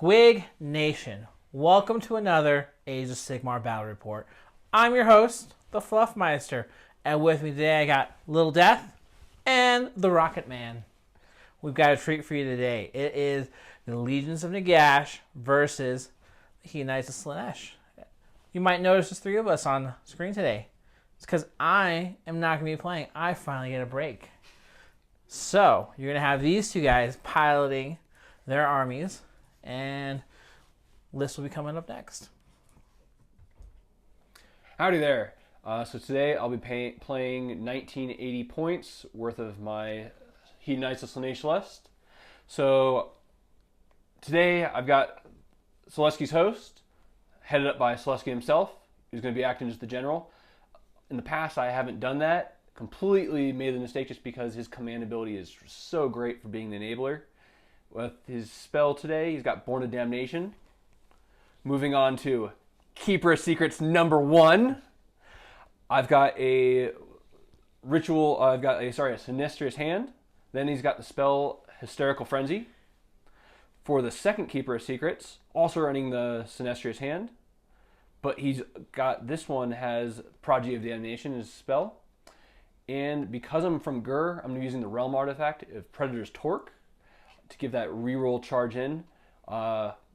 Squig Nation, welcome to another Age of Sigmar Battle Report. I'm your host, the Fluffmeister, and with me today I got Little Death and the Rocket Man. We've got a treat for you today. It is the Legions of Nagash versus the Knights of Slaanesh. You might notice there's three of us on screen today. It's because I am not going to be playing. I finally get a break. So, you're going to have these two guys piloting their armies, and List will be coming up next. Howdy there. So today I'll be playing 1980 points worth of my Heathen Knights of Slaanesh list. So today I've got Syll'Eske's host, headed up by Syll'Esske himself, who's going to be acting as the general. In the past I haven't done that. Completely made the mistake just because his command ability is so great for being the enabler. With his spell today, he's got Born of Damnation. Moving on to Keeper of Secrets #1. I've got a ritual, a Sinistrous Hand. Then he's got the spell Hysterical Frenzy. For the second Keeper of Secrets, also running the Sinistrous Hand. But he's got, this one has Prodigy of Damnation as a spell. And because I'm from Ghur, I'm using the Realm Artefact of Predator's Torque to give that reroll charge in.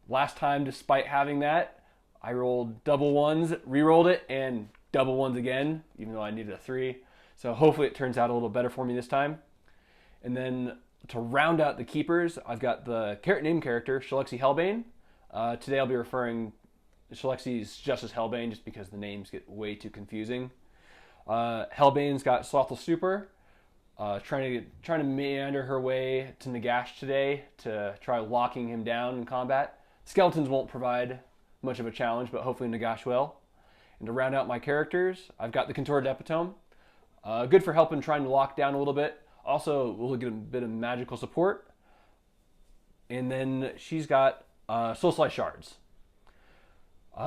Last time, despite having that, I rolled double ones, rerolled it, and double ones again, even though I needed a 3. So hopefully it turns out a little better for me this time. And then to round out the keepers, I've got the name character, Syll'Esske Hellbane. Today I'll be referring to Syll'Eske's just as Hellbane, just because the names get way too confusing. Hellbane's got Slothful Super, trying to meander her way to Nagash today to try locking him down in combat. Skeletons won't provide much of a challenge, but hopefully Nagash will. And to round out my characters, I've got the Contorted Epitome. Good for helping trying to lock down a little bit. Also, we'll get a bit of magical support. And then she's got Soulslice Shards.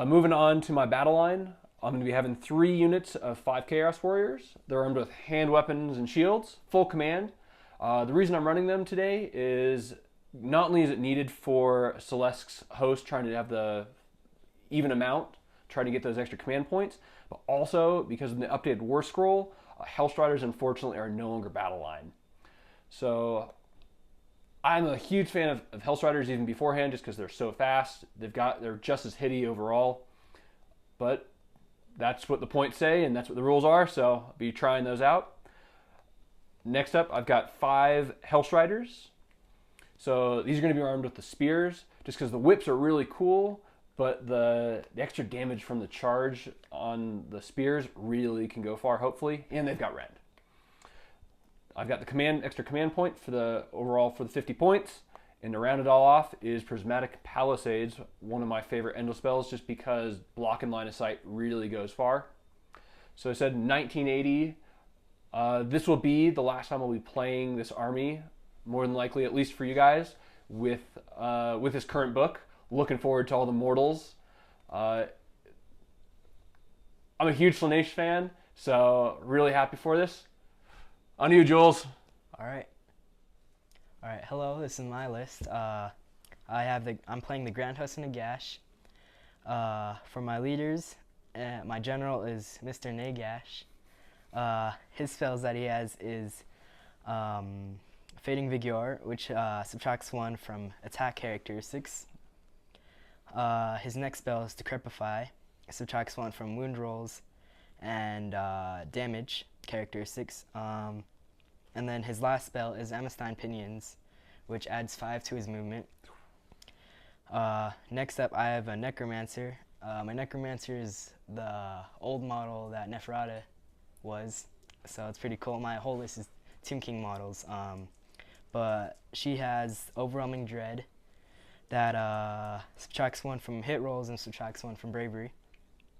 Moving on to my battle line, I'm going to be having 3 units of 5 Chaos Warriors. They're armed with hand weapons and shields, full command. The reason I'm running them today is not only is it needed for Syll'Eske's host trying to have the even amount, trying to get those extra command points, but also because of the updated War Scroll, Hellstriders unfortunately are no longer battle line. So I'm a huge fan of Hellstriders even beforehand, just because they're so fast. They're just as hitty overall, but that's what the points say, and that's what the rules are, so I'll be trying those out. Next up, I've got 5 Hellstriders. So these are going to be armed with the spears, just because the whips are really cool, but the extra damage from the charge on the spears really can go far, hopefully, and they've got red. I've got the extra command point for the overall for the 50 points. And to round it all off is Prismatic Palisades, one of my favorite endo spells, just because block and line of sight really goes far. So I said 1980. This will be the last time I'll be playing this army, more than likely, at least for you guys, with this current book. Looking forward to all the mortals. I'm a huge Slaanesh fan, so really happy for this. On to you, Jules. All right, hello, this is my list. I'm playing the Grand Host of Nagash. For my leaders, my general is Mr. Nagash. His spells that he has is Fading Vigour, which subtracts 1 from attack characteristics. His next spell is Decrepify. It subtracts 1 from wound rolls and damage characteristics. And then his last spell is Amethystine Pinions, which adds 5 to his movement. Next up, I have a Necromancer. My Necromancer is the old model that Neferata was, so it's pretty cool. My whole list is Tomb King models, but she has Overwhelming Dread that subtracts 1 from hit rolls and subtracts 1 from bravery.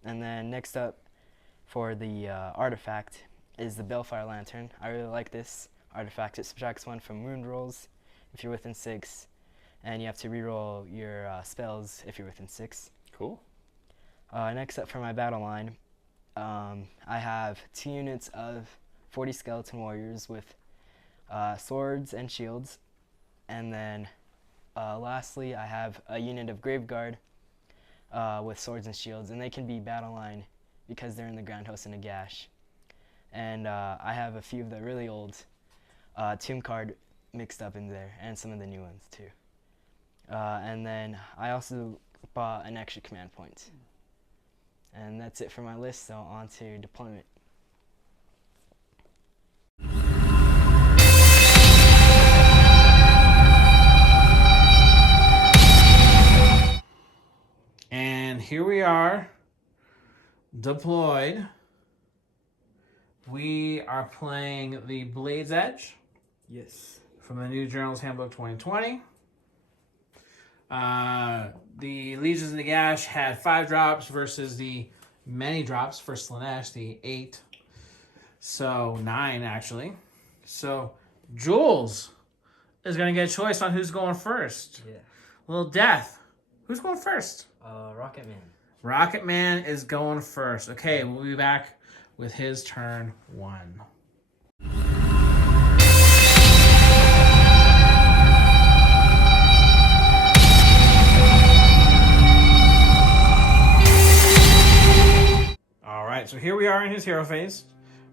And then next up for the artifact is the Balefire Lantern. I really like this artifact. It subtracts 1 from wound rolls if you're within 6, and you have to reroll your spells if you're within 6. Cool. Next up for my battle line, I have 2 units of 40 Skeleton Warriors with swords and shields, and then Lastly, I have a unit of Graveguard with swords and shields, and they can be Battleline because they're in the Grand Host of Nagash. And I have a few of the really old Tomb card mixed up in there, and some of the new ones too. And then I also bought an extra command point. And that's it for my list, so on to deployment. And here we are, deployed. We are playing the Blade's Edge. Yes. From the New Journal's Handbook 2020. The Legions of Nagash had 5 drops versus the many drops for Slaanesh, the 8. So 9, actually. So Jules is going to get a choice on who's going first. Yeah. Little Death. Who's going first? Rocket Man. Rocket Man is going first. Okay, we'll be back with his turn 1. Alright, so here we are in his hero phase.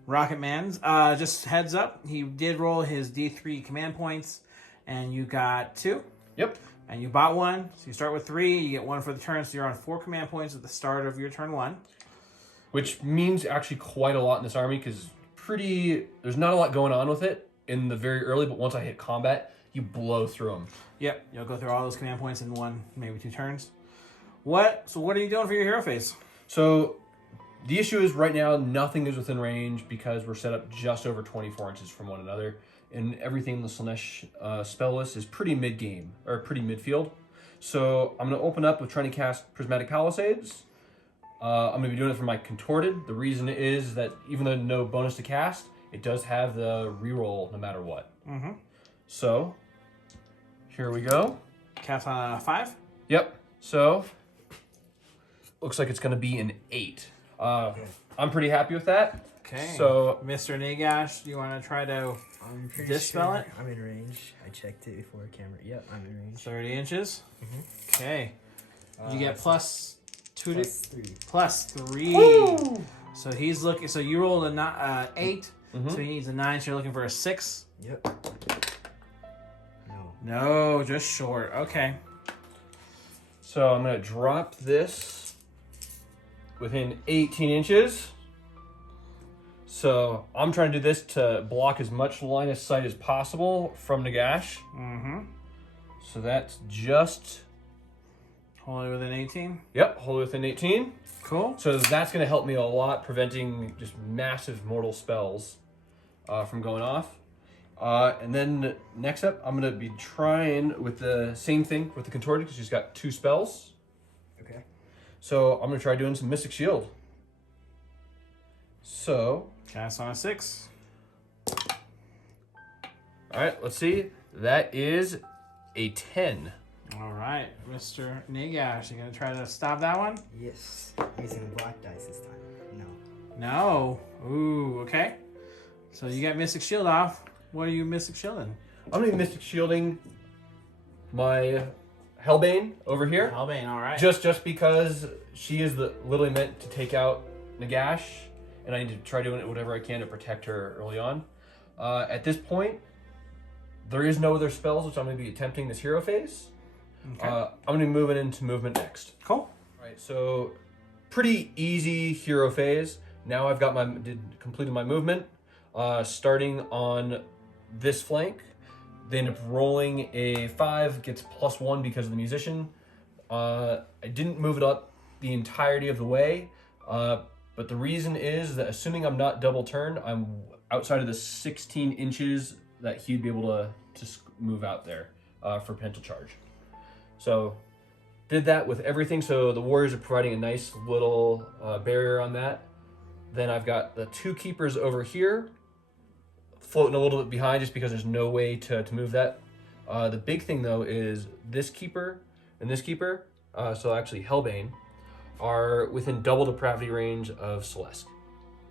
Rocket Man's. Just heads up, he did roll his D3 command points, and you got 2. Yep. And you bought 1, so you start with 3, you get 1 for the turn, so you're on 4 command points at the start of your turn 1. Which means actually quite a lot in this army, because there's not a lot going on with it in the very early, but once I hit combat, you blow through them. Yep, you'll go through all those command points in 1, maybe 2 turns. So what are you doing for your hero phase? So the issue is right now nothing is within range because we're set up just over 24 inches from one another. And everything in the Slaanesh spell list is pretty mid-game, or pretty midfield. So I'm going to open up with trying to cast Prismatic Palisades. I'm going to be doing it for my Contorted. The reason is that even though no bonus to cast, it does have the reroll no matter what. Mm-hmm. So, here we go. Cast on a 5? Yep. So, looks like it's going to be an 8. I'm pretty happy with that. Okay. So, Mr. Nagash, do you want to try to dispel it? I'm in range. I checked it before camera. Yep, I'm in range. 30 inches? Mm-hmm. Okay. You get plus 2 to... +3. Plus 3. woo! So he's looking... So you rolled a 8, Mhm. so he needs a 9, so you're looking for a 6? Yep. No, just short. Okay. So I'm going to drop this within 18 inches. So I'm trying to do this to block as much line of sight as possible from Nagash. Mm-hmm. So that's just... Only within 18? Yep, wholly within 18. Cool. So that's going to help me a lot, preventing just massive mortal spells from going off. And then next up, I'm going to be trying with the same thing with the Contorted, because she's got 2 spells. Okay. So I'm going to try doing some Mystic Shield. So... Cast on a 6. Alright, let's see. That is a 10. All right, Mr. Nagash, you going to try to stop that one? Yes. I'm using black dice this time. No. No. Ooh, okay. So you got Mystic Shield off. What are you Mystic Shielding? I'm going to be Mystic Shielding my Hellbane over here. Hellbane, all right. Just because she is literally meant to take out Nagash, and I need to try doing it whatever I can to protect her early on. At this point, there is no other spells, which I'm going to be attempting this hero phase. Okay. I'm going to be moving into movement next. Cool. All right, so pretty easy hero phase. Now I've got completed my movement. Starting on this flank, they end up rolling a 5, gets +1 because of the musician. I didn't move it up the entirety of the way, but the reason is that assuming I'm not double turned, I'm outside of the 16 inches that he'd be able to move out there for potential charge. So did that with everything, so the warriors are providing a nice little barrier on that. Then I've got the 2 keepers over here, floating a little bit behind just because there's no way to move that. The big thing though is this keeper and this keeper, so actually Hellbane, are within double depravity range of Syll'Esske.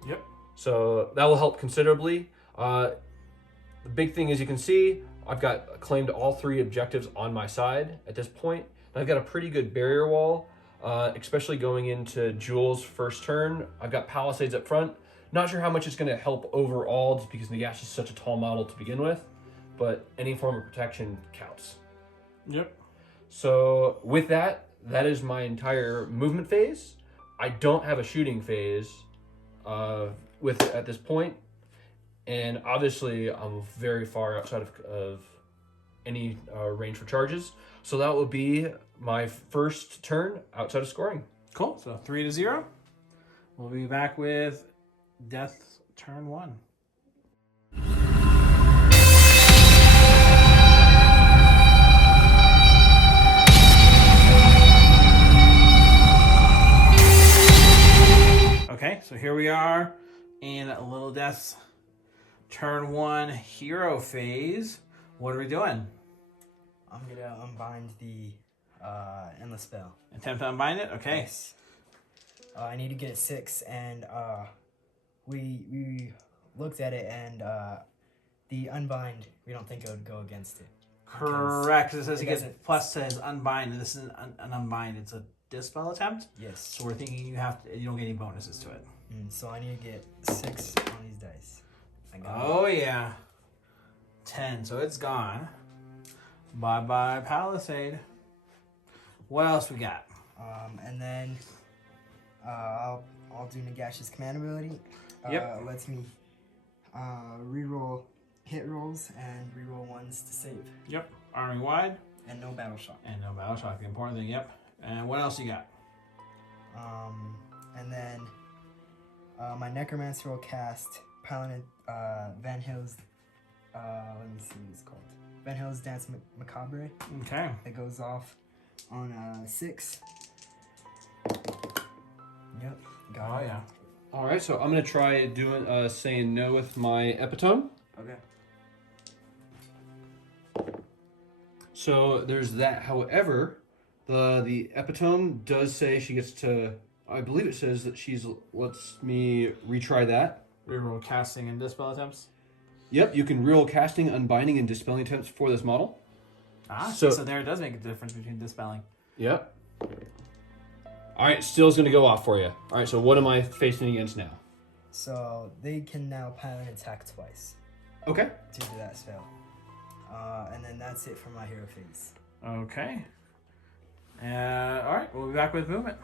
Yep. So that will help considerably. The big thing, as you can see, I've got claimed all 3 objectives on my side at this point. And I've got a pretty good barrier wall, especially going into Jewel's first turn. I've got Palisades up front. Not sure how much it's going to help overall, just because Nagash is such a tall model to begin with, but any form of protection counts. Yep. So with that, that is my entire movement phase. I don't have a shooting phase at this point, and obviously I'm very far outside of any range for charges. So that will be my first turn outside of scoring. Cool. So 3-0. We'll be back with Death turn 1. Okay, so here we are in Little Death's turn 1 hero phase. What are we doing? I'm gonna unbind the endless spell. Attempt to unbind it? Okay. Yes. I need to get it 6, and we looked at it, and the unbind, we don't think it would go against it. Correct. It says it gets plus says unbind, and this is an unbind. It's a dispel attempt. Yes. So we're thinking you don't get any bonuses to it. So I need to get 6 on these dice. Oh yeah. 10. So it's gone. Bye bye Palisade. What else we got? And then I'll do Nagash's command ability. Yep. It lets me reroll hit rolls and reroll ones to save. Yep. Arming wide. And no battle shock. And no battle shock. The important thing. Yep. And what else you got? And then my Necromancer will cast Paladin Van Hill's. Let me see what it's called. Van Hill's Dance Macabre. Okay. It goes off on 6. Yep. Got it. Yeah. All right, so I'm gonna try doing saying no with my Epitome. Okay. So there's that. However, the Epitome does say she gets to. I believe it says that she's lets me retry that. Reroll casting and dispel attempts. Yep, you can reroll casting, unbinding, and dispelling attempts for this model. So there it does make a difference between dispelling. Yep. All right, still's going to go off for you. All right, so what am I facing against now? So they can now Paladin attack twice. Okay. Due to that spell. And then that's it for my hero phase. Okay. All right, we'll be back with movement.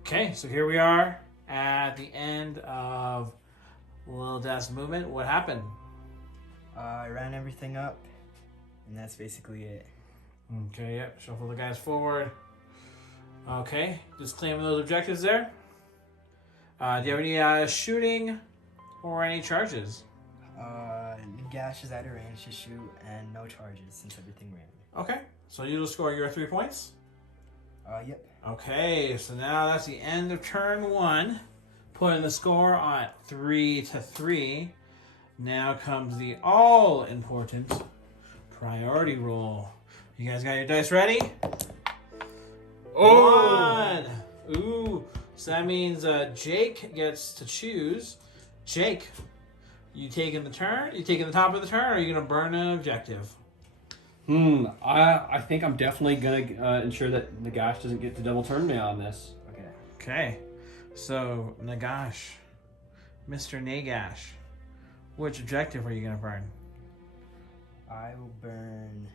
Okay, so here we are at the end of Little Death's movement. What happened? I ran everything up, and that's basically it. Okay, yep. Shuffle the guys forward. Okay, just claiming those objectives there. Do you have any shooting or any charges? Nagash is out of range to shoot, and no charges since everything ran. Okay, so you'll score your 3 points? Yep. Okay, so now that's the end of turn 1. Putting the score on 3-3. Now comes the all-important priority roll. You guys got your dice ready? Oh! 1. Ooh. So that means Jake gets to choose. Jake, you taking the turn? You taking the top of the turn, or are you going to burn an objective? I think I'm definitely going to ensure that Nagash doesn't get to double turn me on this. Okay. Okay. So, Nagash. Mr. Nagash. Which objective are you going to burn? I will burn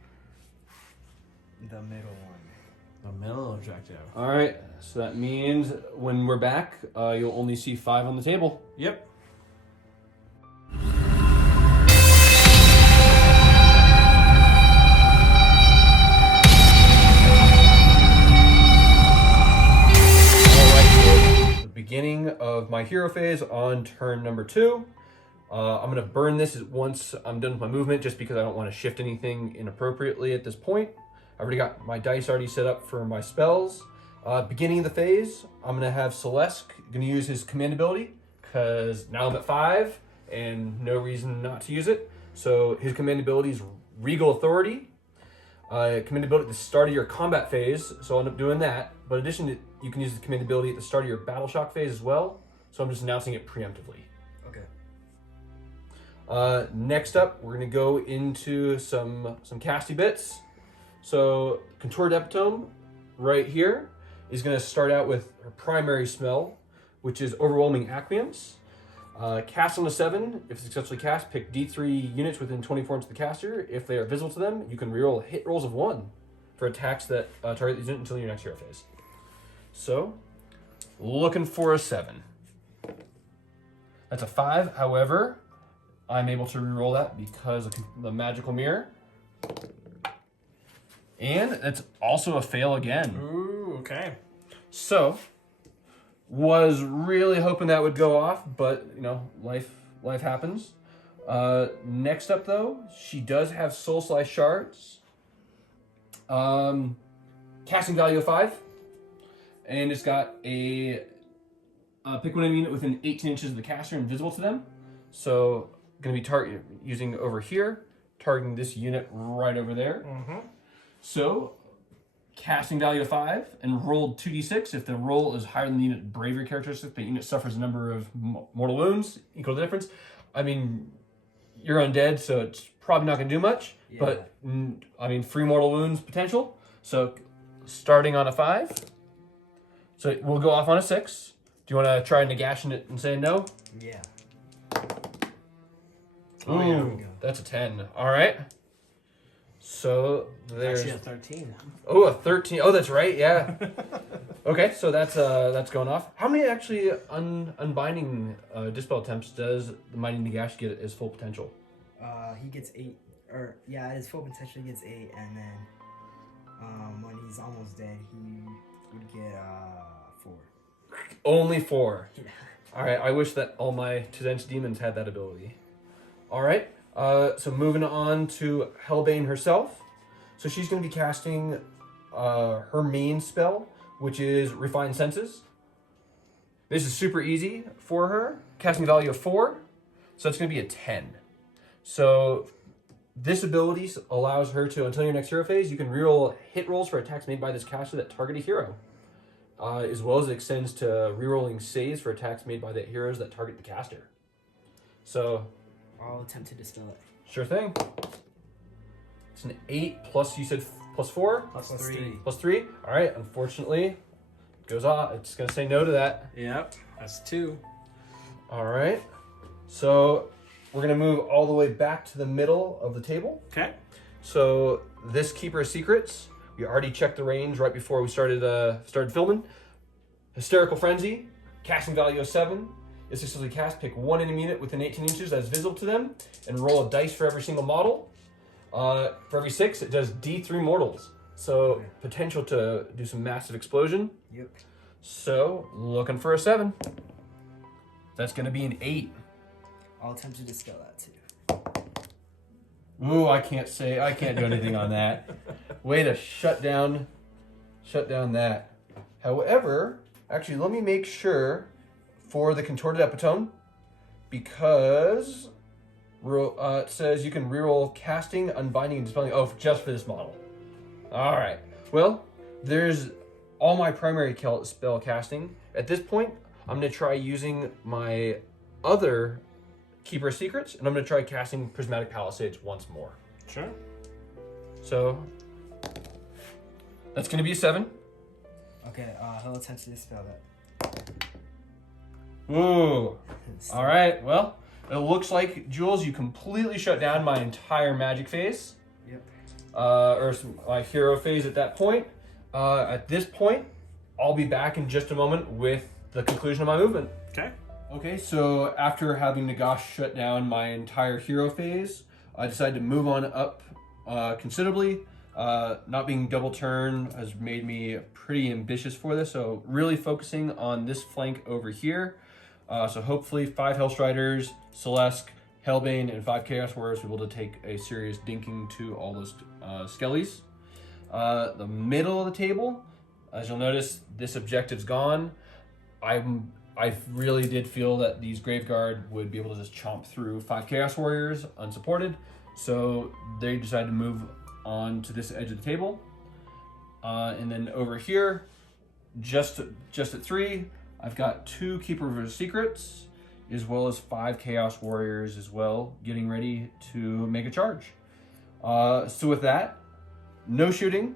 the middle one. The middle objective. All right, so that means when we're back, you'll only see 5 on the table. Yep. Beginning of my hero phase on turn number 2. I'm going to burn this once I'm done with my movement, just because I don't want to shift anything inappropriately at this point. I've already got my dice already set up for my spells. Beginning of the phase, I'm going to have Syll'Esske going to use his command ability, because now I'm at 5 and no reason not to use it. So his command ability is Regal Authority. Command ability at the start of your combat phase, so I'll end up doing that. But in addition, you can use the command ability at the start of your battle shock phase as well. So I'm just announcing it preemptively. Okay. Next up, we're going to go into some casty bits. So, Contorted Epitome, right here, is going to start out with her primary spell, which is Overwhelming Acquiesce. Cast on a 7. If successfully cast, pick D3 units within 24 inches of the caster. If they are visible to them, you can reroll hit rolls of 1 for attacks that target the unit until your next hero phase. So, looking for a 7. That's a 5. However, I'm able to reroll that because of the magical mirror. And it's also a fail again. Ooh, okay. So, was really hoping that would go off, but life happens. Next up though, she does have Soul Slice Shards. Casting value of 5. And it's got a pick one enemy unit within 18 inches of the caster invisible to them. So going to be using over here, targeting this unit right over there. Mm-hmm. So casting value of 5 and rolled 2d6. If the roll is higher than the unit bravery characteristic, the unit suffers a number of mortal wounds equal to the difference. I mean, you're undead, so it's probably not going to do much. Yeah. But I mean, 3 mortal wounds potential. So starting on a 5. So we'll go off on a 6. Do you want to try negashing it and say no? Yeah. Ooh, that's a 10. All right. So there's actually a 13. Oh, a 13. Oh, that's right. Yeah. Okay, so that's going off. How many actually unbinding dispel attempts does the Mighty Nagash get as full potential? He gets 8, or yeah, his full potential gets 8, and then when he's almost dead, he would get 4. Only 4. Yeah. All right. I wish that all my Tzeentch demons had that ability. All right. So moving on to Hellbane herself. So she's going to be casting her main spell, which is Refine Senses. This is super easy for her. Casting value of 4. So it's going to be a 10. So this ability allows her to, until your next hero phase, you can reroll hit rolls for attacks made by this caster that target a hero. As well as it extends to rerolling saves for attacks made by the heroes that target the caster. So I'll attempt to dispel it. Sure thing. It's an 8 plus, you said plus 4? Plus 3. Plus 3? All right, unfortunately, it goes off. It's going to say no to that. Yep, that's 2. All right. So we're going to move all the way back to the middle of the table. Okay. So this Keeper of Secrets, we already checked the range right before we started filming. Hysterical Frenzy, casting value of 7. If successfully cast, pick one enemy unit within 18 inches that is visible to them, and roll a dice for every single model. For every 6, it does D3 mortals. So potential to do some massive explosion. Yep. So looking for a 7. That's going to be an 8. I'll attempt to dispel that too. Ooh, I can't do anything on that. Way to shut down that. However, actually, let me make sure for the Contorted Epitome, because it says you can reroll casting, unbinding, and dispelling. Oh, just for this model. All right. Well, there's all my primary spell casting. At this point, I'm going to try using my other Keeper of Secrets, and I'm going to try casting Prismatic Palisades once more. Sure. So that's going to be a 7. Okay, he'll attempt to dispel that. Ooh. All right. Well, it looks like, Jules, you completely shut down my entire magic phase. Yep. Or my hero phase at that point. At this point, I'll be back in just a moment with the conclusion of my movement. Okay. Okay, so after having Nagash shut down my entire hero phase, I decided to move on up considerably. Not being double turn has made me pretty ambitious for this, so really focusing on this flank over here. So hopefully 5 Hellstriders, Syll'Esske, Hellbane, and 5 Chaos Warriors will be able to take a serious dinking to all those skellies. The middle of the table, as you'll notice, this objective's gone. I really did feel that these Graveguard would be able to just chomp through 5 Chaos Warriors unsupported, so they decided to move on to this edge of the table. And then over here, just at 3, I've got 2 Keeper of Secrets, as well as 5 Chaos Warriors as well, getting ready to make a charge. So with that, no shooting,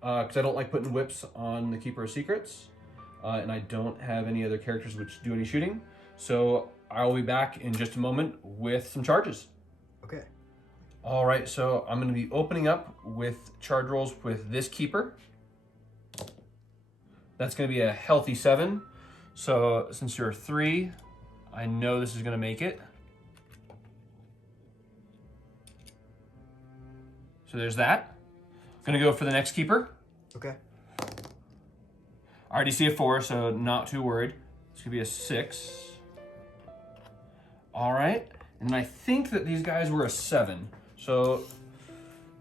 because I don't like putting whips on the Keeper of Secrets, and I don't have any other characters which do any shooting. So I will be back in just a moment with some charges. Okay. All right, so I'm going to be opening up with charge rolls with this Keeper. That's going to be a healthy 7. So since you're 3, I know this is going to make it. So there's that. I'm going to go for the next Keeper. Okay. I already see a 4, so not too worried. It's going to be a 6. All right. And I think that these guys were a 7. So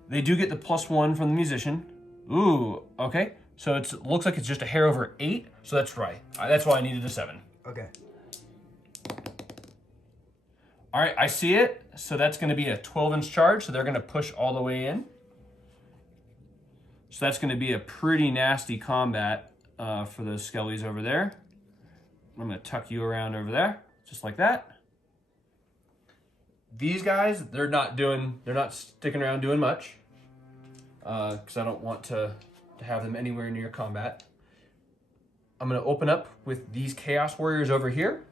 they do get the +1 from the musician. Ooh, okay. So it looks like it's just a hair over 8. So that's right. That's why I needed a 7. Okay. All right, I see it. So that's going to be a 12-inch charge. So they're going to push all the way in. So that's going to be a pretty nasty combat for those skellies over there. I'm going to tuck you around over there, just like that. These guys, they're not sticking around doing much, because I don't want to have them anywhere near combat. I'm going to open up with these Chaos Warriors over here,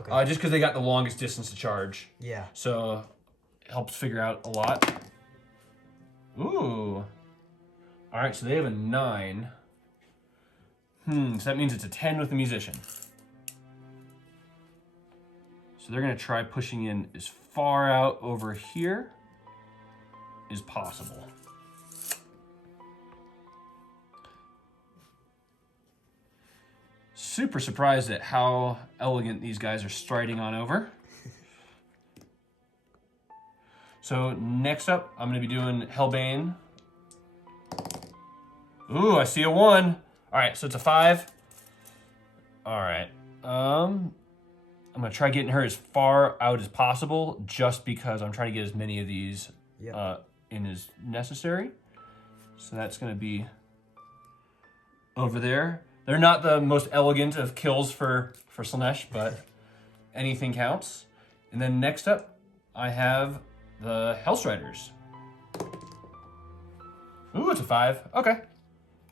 Okay. just because they got the longest distance to charge. Yeah. So it helps figure out a lot. Ooh. All right, so they have a 9. So that means it's a 10 with the musician. So they're going to try pushing in as far out over here as possible. Super surprised at how elegant these guys are striding on over. So next up, I'm going to be doing Hellbane. Ooh, I see a 1. All right, so it's a 5. All right. I'm going to try getting her as far out as possible just because I'm trying to get as many of these in as necessary. So that's going to be over there. They're not the most elegant of kills for Slaanesh, but anything counts. And then next up, I have the Hellstriders. Ooh, it's a 5. Okay.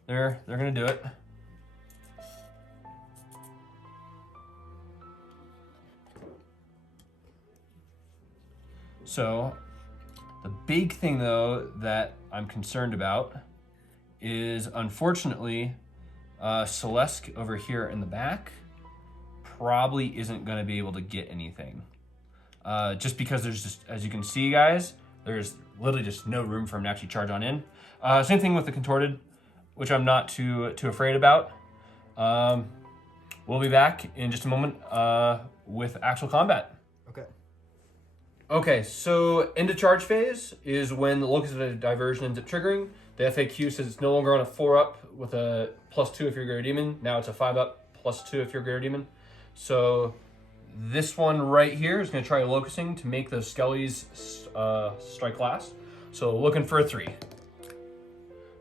They're going to do it. So, the big thing though that I'm concerned about is, unfortunately, Syll'Esske over here in the back probably isn't going to be able to get anything. Just because there's just, as you can see, guys, there's literally just no room for him to actually charge on in. Same thing with the Contorted, which I'm not too afraid about. We'll be back in just a moment with actual combat. Okay. Okay, so into charge phase is when the locus of diversion ends up triggering. The FAQ says it's no longer on a 4-up with a +2 if you're a Greater Demon. Now it's a 5-up +2 if you're a Greater Demon. So this one right here is going to try locusing to make those skellies strike last. So looking for a 3.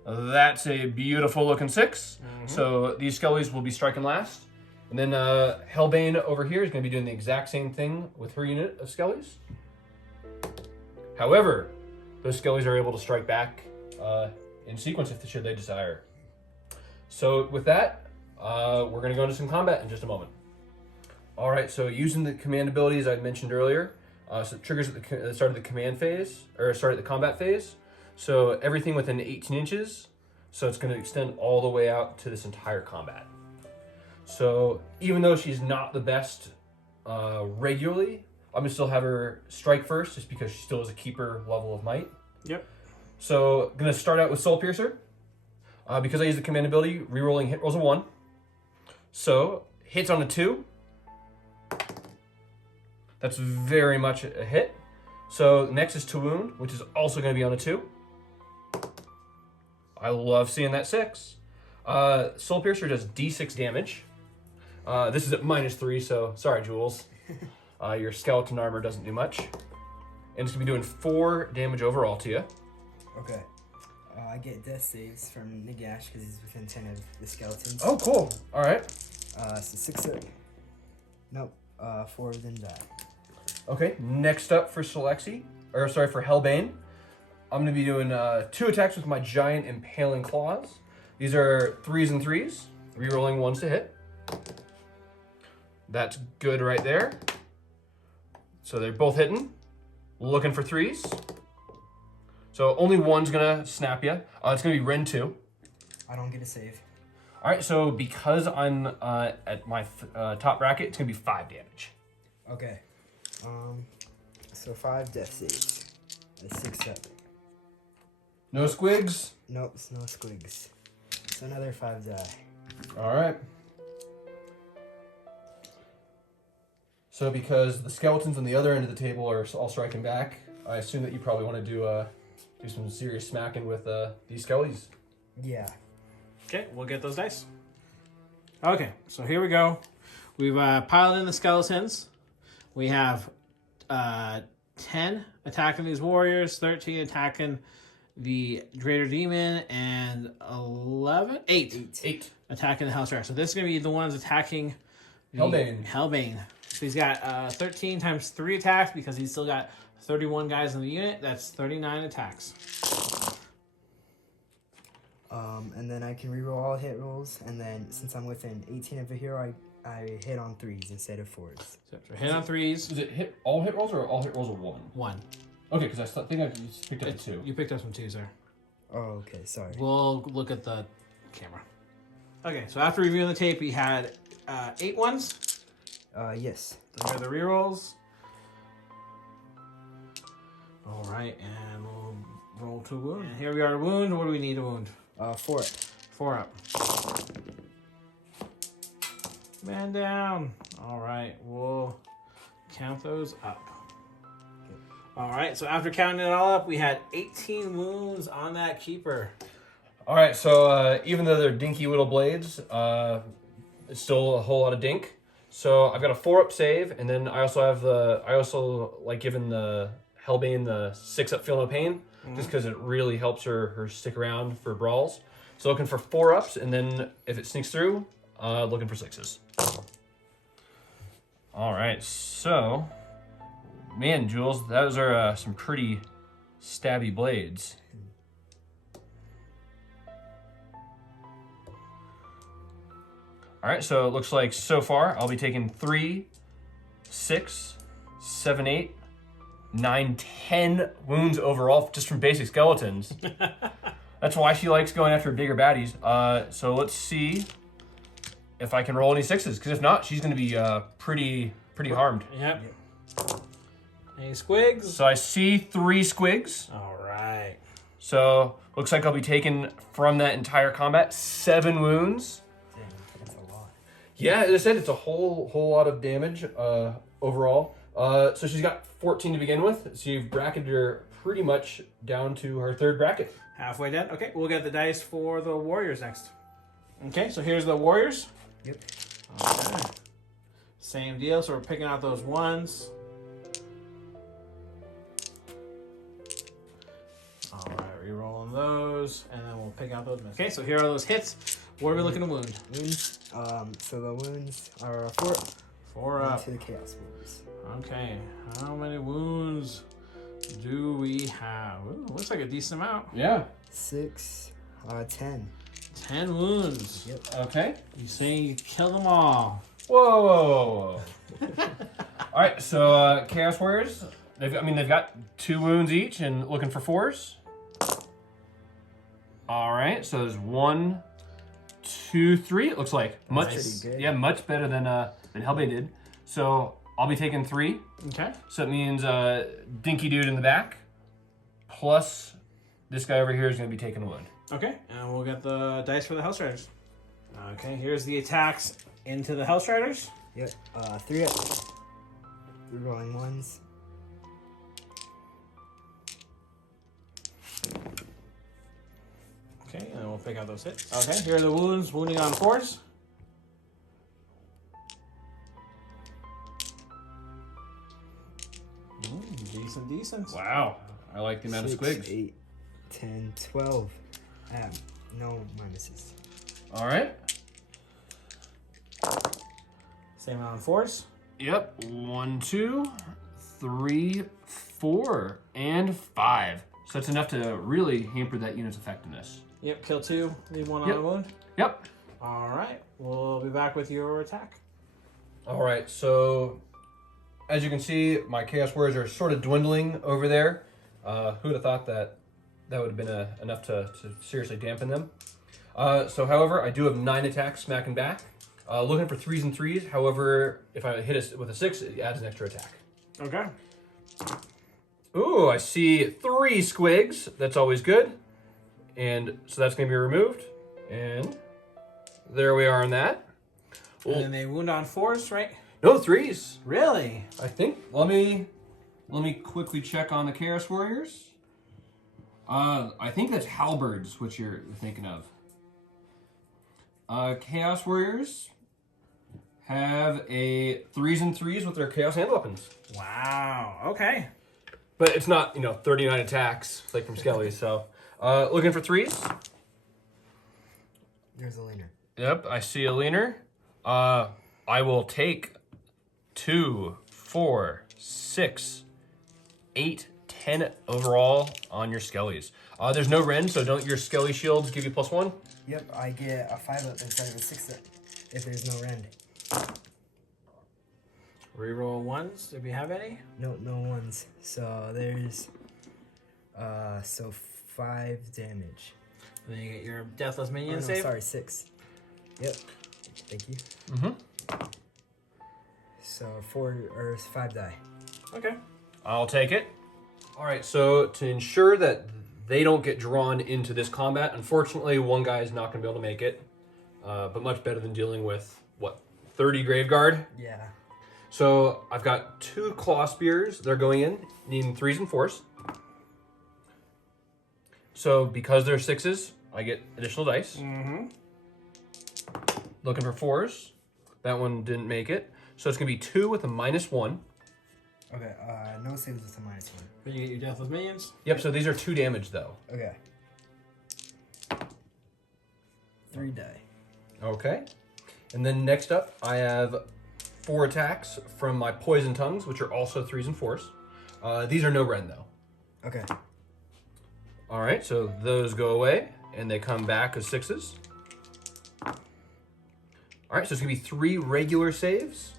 That's a beautiful looking 6. So these skellies will be striking last. And then Hellbane over here is going to be doing the exact same thing with her unit of skellies. However, those skellies are able to strike back in sequence if should they desire. So with that, we're going to go into some combat in just a moment. All right, so using the command abilities I mentioned earlier, so it triggers at the start of the command phase, or start at the combat phase. So everything within 18 inches, so it's going to extend all the way out to this entire combat. So even though she's not the best regularly, I'm going to still have her strike first just because she still has a keeper level of might. Yep. So I'm going to start out with Soul Piercer. Because I use the command ability, rerolling hit rolls a 1. So hits on a 2. That's very much a hit. So next is to wound, which is also going to be on a 2. I love seeing that 6. Soul Piercer does D6 damage. This is at -3, so sorry, Jules. Your skeleton armor doesn't do much. And it's going to be doing 4 damage overall to you. Okay. I get death saves from Nagash because he's within 10 of the skeletons. Oh, cool. All right. So 6 up. Nope. 4 of them die. Okay, next up for Syll'Esske, for Hellbane, I'm going to be doing 2 attacks with my giant impaling claws. These are 3s and 3s, rerolling 1s to hit. That's good right there. So they're both hitting. Looking for 3s. So only one's going to snap you. It's going to be Ren 2. I don't get a save. All right, so because I'm at my top bracket, it's going to be 5 damage. Okay. So 5 death saves. That's 6 up. No squigs? Nope, it's no squigs. So another 5 die. All right. So because the skeletons on the other end of the table are all striking back, I assume that you probably want to do some serious smacking with these skellies. Yeah. Okay, we'll get those dice. Okay, so here we go. We've piled in the skeletons. We have 10 attacking these warriors, 13 attacking the greater demon, and 8 attacking the Hellstrider. So this is going to be the ones attacking the Hellbane. So he's got 13 times 3 attacks because he's still got 31 guys in the unit. That's 39 attacks. And then I can reroll all hit rolls, and then since I'm within 18 of a hero, I hit on 3s instead of 4s. So hit on 3s. Is it all hit rolls or all hit rolls of 1? 1. Okay, because I think I just picked up 2. You picked up some 2s there. Oh, okay, sorry. We'll look at the camera. Okay, so after reviewing the tape, we had 8 ones. Yes. Those are the rerolls. All right, and we'll roll to wound. And here we are to wound. What do we need to wound? 4 up. 4 up. Man down. All right, we'll count those up. All right, so after counting it all up, we had 18 wounds on that keeper. All right, so even though they're dinky little blades, it's still a whole lot of dink. So I've got a 4-up save, and then I also like giving the Hellbane the 6-up feel no pain, just because it really helps her stick around for brawls. So looking for 4-ups, and then if it sneaks through, looking for 6s. All right, so man, Jules, those are some pretty stabby blades. All right, so it looks like so far I'll be taking 3, 6, 7, 8, 9, 10 wounds overall just from basic skeletons. That's why she likes going after bigger baddies. So let's see if I can roll any 6s, because if not, she's going to be pretty harmed. Yep. Any squigs? So I see 3 squigs. All right. So looks like I'll be taking from that entire combat 7 wounds. Dang, that's a lot. Yeah, as I said, it's a whole lot of damage overall. So she's got 14 to begin with. So you've bracketed her pretty much down to her 3rd bracket. Halfway done. Okay, we'll get the dice for the warriors next. Okay, so here's the warriors. Yep. Okay. Same deal. So we're picking out those 1s. All right, re-rolling those, and then we'll pick out those misses. Okay, so here are those hits. What are we looking to wound? Wounds. So the wounds are 4 up. to the Chaos Wolves. Okay, how many wounds do we have? Ooh, looks like a decent amount. Yeah. 6, 10. 10 wounds. Yep. Okay. You saying you killed them all? Whoa. All right, so Chaos Warriors, they've got 2 wounds each and looking for 4s. All right, so there's 1, 2, 3. It looks like much better than Hellbane did. So I'll be taking 3. Okay. So it means Dinky Dude in the back, plus this guy over here is going to be taking wound. Okay, and we'll get the dice for the Hellstriders. Okay, here's the attacks into the Hellstriders. Yep. 3 up. Rerolling 1s. Okay, and then we'll pick out those hits. Okay, here are the wounds. Wounding on 4s. Decent. Wow, I like the amount of 6, squigs. 8, 10, 12. No minuses. All right. Same amount on 4s. Yep. 1, 2, 3, 4, and 5. So that's enough to really hamper that unit's effectiveness. Yep, kill 2, leave 1 Yep. on a wound. Yep. All right, we'll be back with your attack. All right, so as you can see, my Chaos Warriors are sort of dwindling over there. Who would have thought that would have been enough to seriously dampen them? So, however, I do have 9 attacks smacking back. Looking for 3s and 3s. However, if I hit it with a 6, it adds an extra attack. Okay. Ooh, I see 3 squigs. That's always good. And so that's going to be removed. And there we are on that. And then they wound on 4s, right? No 3s. Really? I think. Let me quickly check on the Chaos Warriors. I think that's halberds, which you're thinking of. Chaos Warriors have a 3s and 3s with their Chaos hand weapons. Wow. Okay. But it's not, 39 attacks like from Skelly. So, looking for 3s. There's a leaner. Yep, I see a leaner. I will take 2, 4, 6, 8, 10 overall on your Skellies. There's no rend, so don't your Skelly shields give you +1? Yep, I get a 5-up instead of a 6-up if there's no rend. Reroll 1s, if you have any. No ones. So there's 5 damage. And then you get your Deathless Minion Oh, no, save. sorry, 6. Yep. Thank you. Mm-hmm. So 5 die. Okay. I'll take it. All right, so to ensure that they don't get drawn into this combat, unfortunately, one guy is not going to be able to make it. But much better than dealing with, 30 Graveguard? Yeah. So I've got 2 Claw Spears. They're going in, needing 3s and 4s. So because they're 6s, I get additional dice. Mm-hmm. Looking for 4s. That one didn't make it. So it's going to be 2 with a -1. Okay, no saves with a -1. Then you get your Deathless Minions. Yep, so these are 2 damage, though. Okay. 3 die. Okay. And then next up, I have 4 attacks from my Poison Tongues, which are also 3s and 4s. These are no rend, though. Okay. All right, so those go away, and they come back as 6s. All right, so it's going to be 3 regular saves.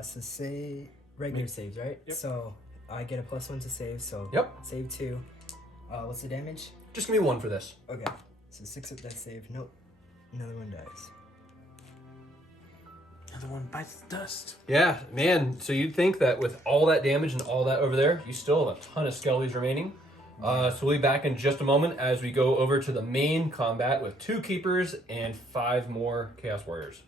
So say regular saves, right? Yep. So I get a +1 to save, so Yep. save 2. What's the damage? Just give me 1 for this. Okay. So 6-up death save. Nope. Another one dies. Another one bites the dust. Yeah, man, so you'd think that with all that damage and all that over there, you still have a ton of skellies remaining. So we'll be back in just a moment as we go over to the main combat with 2 Keepers and 5 more Chaos Warriors.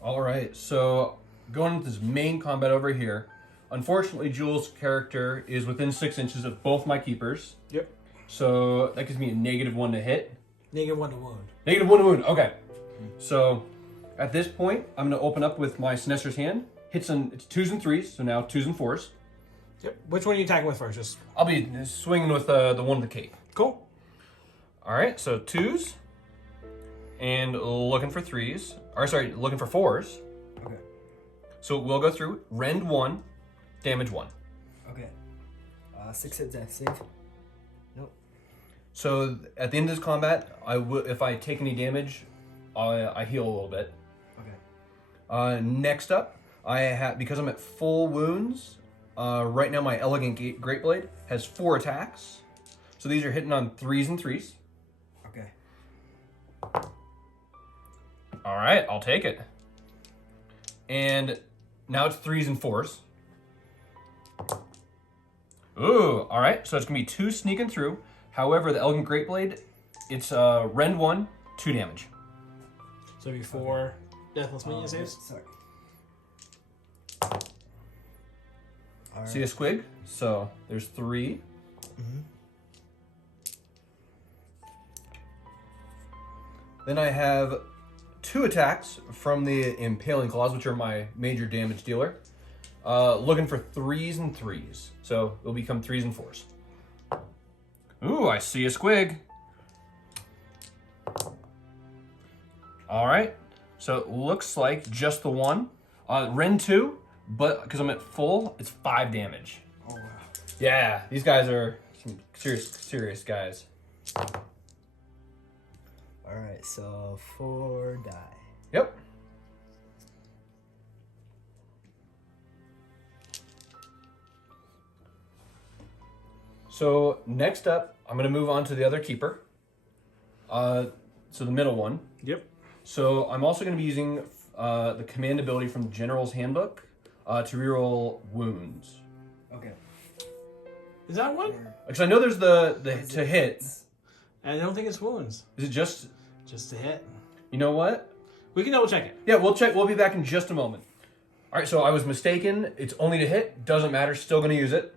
All right, so going into this main combat over here, unfortunately, Jules' character is within 6 inches of both my Keepers. Yep. So that gives me a -1 to hit. -1 to wound. -1 to wound, okay. So at this point, I'm going to open up with my Sinester's Hand. It's 2s and 3s, so now 2s and 4s. Yep. Which one are you attacking with first? Just I'll be swinging with the one with the cape. cool. All right, so 2s. And looking for 3s. Or sorry, looking for 4s. Okay. So we'll go through. Rend 1, damage 1. Okay. 6-up death save. Nope. So at the end of this combat, if I take any damage, I heal a little bit. Okay. Next up, I have, because I'm at full wounds, right now my Elegant Greatblade has 4 attacks. So these are hitting on 3s and 3s. Okay. All right, I'll take it. And now it's 3s and 4s. Ooh, all right, so it's gonna be 2 sneaking through. However, the Elegant Greatblade, it's rend 1, 2 damage. So before Deathless Minion saves. Sorry. All right. See a squig? So there's 3. Mm-hmm. Then I have 2 attacks from the Impaling Claws, which are my major damage dealer. Looking for 3s and 3s. So it'll become 3s and 4s. Ooh, I see a squig. All right. So it looks like just the one. Rend 2, but because I'm at full, it's 5 damage. Oh, wow. Yeah, these guys are some serious guys. Alright, so 4 die. Yep. So next up, I'm going to move on to the other keeper. So the middle one. Yep. So I'm also going to be using the command ability from the General's Handbook to reroll wounds. Okay. Is that one? Because I know there's the to hit. I don't think it's wounds. Is it just a hit. You know what? We can double check it. Yeah, we'll check. We'll be back in just a moment. All right, so I was mistaken. It's only to hit. Doesn't matter. Still going to use it.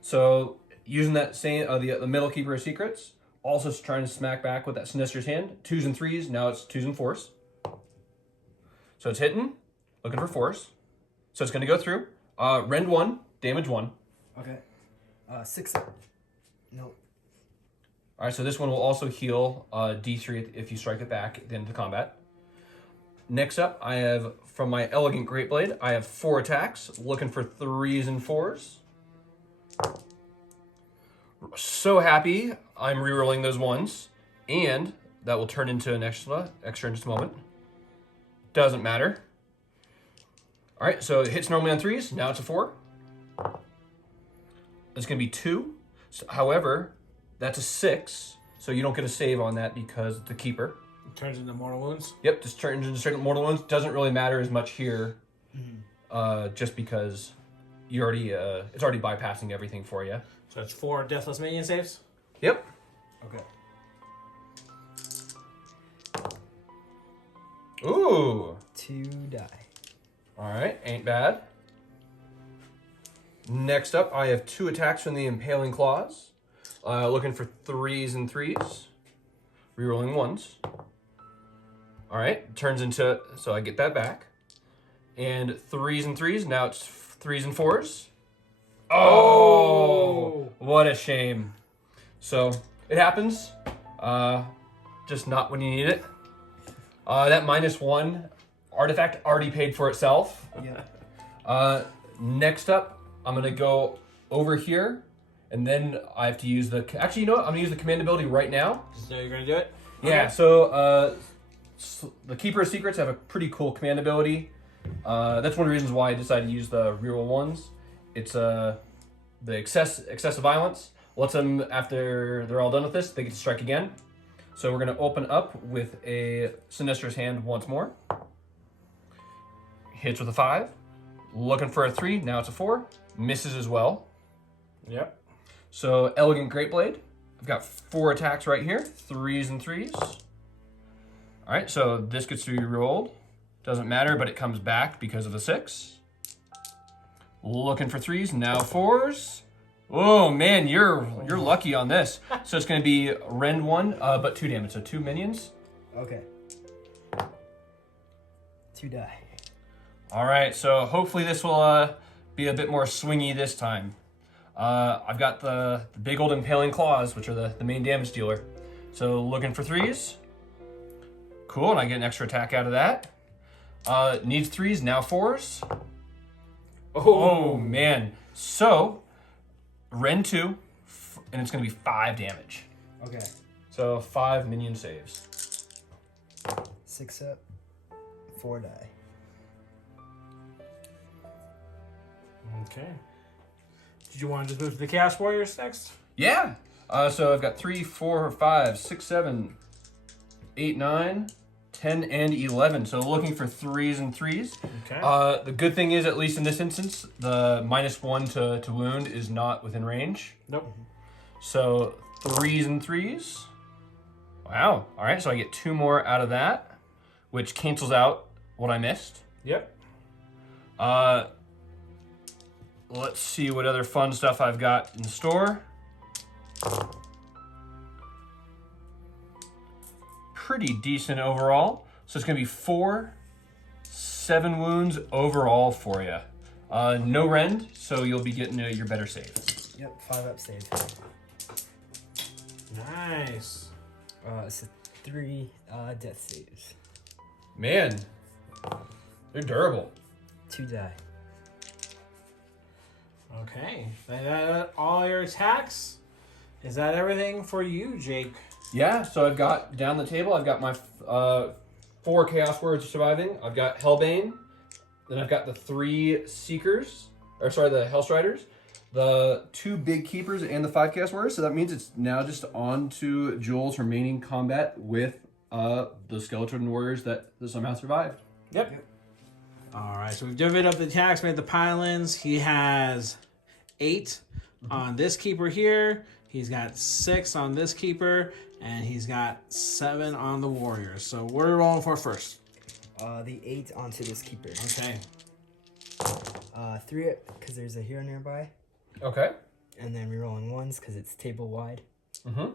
So using that same the middle keeper of secrets. Also trying to smack back with that Sinister's Hand. 2s and 3s. Now it's 2s and 4s. So it's hitting. Looking for 4s. So it's going to go through. Rend 1. Damage 1. Okay. 6. Nope. All right, so this one will also heal D3 if you strike it back at the end of the combat. Next up, I have, from my Elegant Greatblade, I have 4 attacks, looking for 3s and 4s. So happy I'm rerolling those ones, and that will turn into an extra in just a moment. Doesn't matter. All right, so it hits normally on 3s, now it's a 4. It's going to be 2. So, however, that's a 6, so you don't get a save on that because it's the keeper. It turns into mortal wounds. Yep, just turns into certain mortal wounds. Doesn't really matter as much here, just because you already it's already bypassing everything for you. So it's 4 deathless minion saves. Yep. Okay. Ooh. 2 die. All right, ain't bad. Next up, I have 2 attacks from the Impaling Claws. Looking for 3s and 3s. Rerolling 1s. All right, turns into, so I get that back. And 3s and 3s, now it's 3s and 4s. Oh, what a shame. So, it happens. Just not when you need it. That -1 artifact already paid for itself. Yeah. Next up, I'm going to go over here. And then I have to use the... Actually, you know what? I'm going to use the command ability right now. So you're going to do it? Yeah, Okay. so the Keeper of Secrets have a pretty cool command ability. That's one of the reasons why I decided to use the reroll ones. It's the excessive violence. Lets them, after they're all done with this, they get to strike again. So we're going to open up with a Sinister's Hand once more. Hits with a 5. Looking for a 3. Now it's a 4. Misses as well. Yep. So, Elegant Greatblade. I've got 4 attacks right here. 3s and 3s. Alright, so this gets to be rolled. Doesn't matter, but it comes back because of the 6. Looking for 3s, now 4s. Oh man, you're lucky on this. So it's going to be Rend 1, but 2 damage. So 2 minions. Okay. 2 die. Alright, so hopefully this will be a bit more swingy this time. I've got the big old Impaling Claws, which are the main damage dealer. So looking for 3s. Cool, and I get an extra attack out of that. Needs 3s, now 4s. Oh man. So, Rend 2, and it's going to be 5 damage. Okay. So 5 minion saves. 6 up. 4 die. Okay. Did you want to just move to the Chaos Warriors next? Yeah. So I've got 3, 4, 5, 6, 7, 8, 9, 10, and 11. So looking for 3s and 3s. Okay. The good thing is, at least in this instance, the -1 to wound is not within range. Nope. So 3s and 3s. Wow. All right. So I get 2 more out of that, which cancels out what I missed. Yep. Let's see what other fun stuff I've got in store. Pretty decent overall. So it's going to be 4, 7 wounds overall for you. No rend, so you'll be getting your better save. Yep, 5 up save. Nice. It's a 3 death saves. Man, they're durable. 2 die. Okay. That all your attacks? Is that everything for you, Jake? Yeah, so I've got down the table, I've got my 4 Chaos Warriors surviving. I've got Hellbane. Then I've got the 3 Seekers. Or sorry, the Hellstriders. The 2 Big Keepers and the 5 Chaos Warriors. So that means it's now just on to Joel's remaining combat with the Skeleton Warriors that somehow survived. Yep. All right, so we've divided up the attacks, made the pylons. He has 8 on this keeper here. He's got 6 on this keeper, and he's got 7 on the warriors. So what are we rolling for first? The 8 onto this keeper. Okay. 3 because there's a hero nearby. Okay. And then rerolling 1s because it's table wide. Mm-hmm.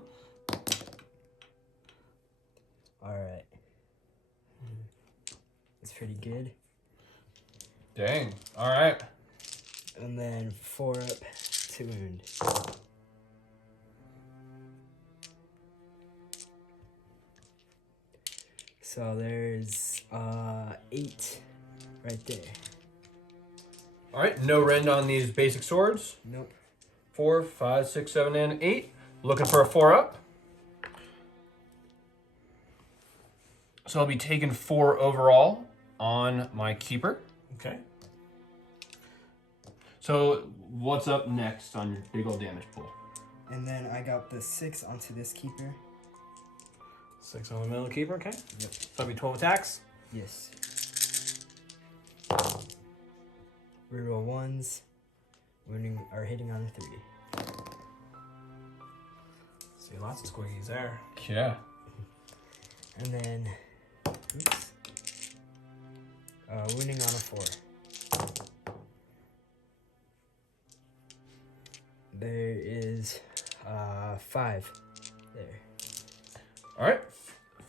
Alright. It's pretty good. Dang. All right. And then 4 up to wound. So there's 8 right there. All right. No rend on these basic swords. Nope. 4, 5, 6, 7, and 8. Looking for a 4 up. So I'll be taking 4 overall on my keeper. Okay. So what's up next on your big old damage pool? And then I got the 6 onto this keeper. 6 on the middle keeper, okay? Yep. So that'll be 12 attacks. Yes. Reroll 1s. Wounding or hitting on a 3. See, lots of squiggies there. Yeah. And then, oops. Wounding on a 4. There is 5 there. All right.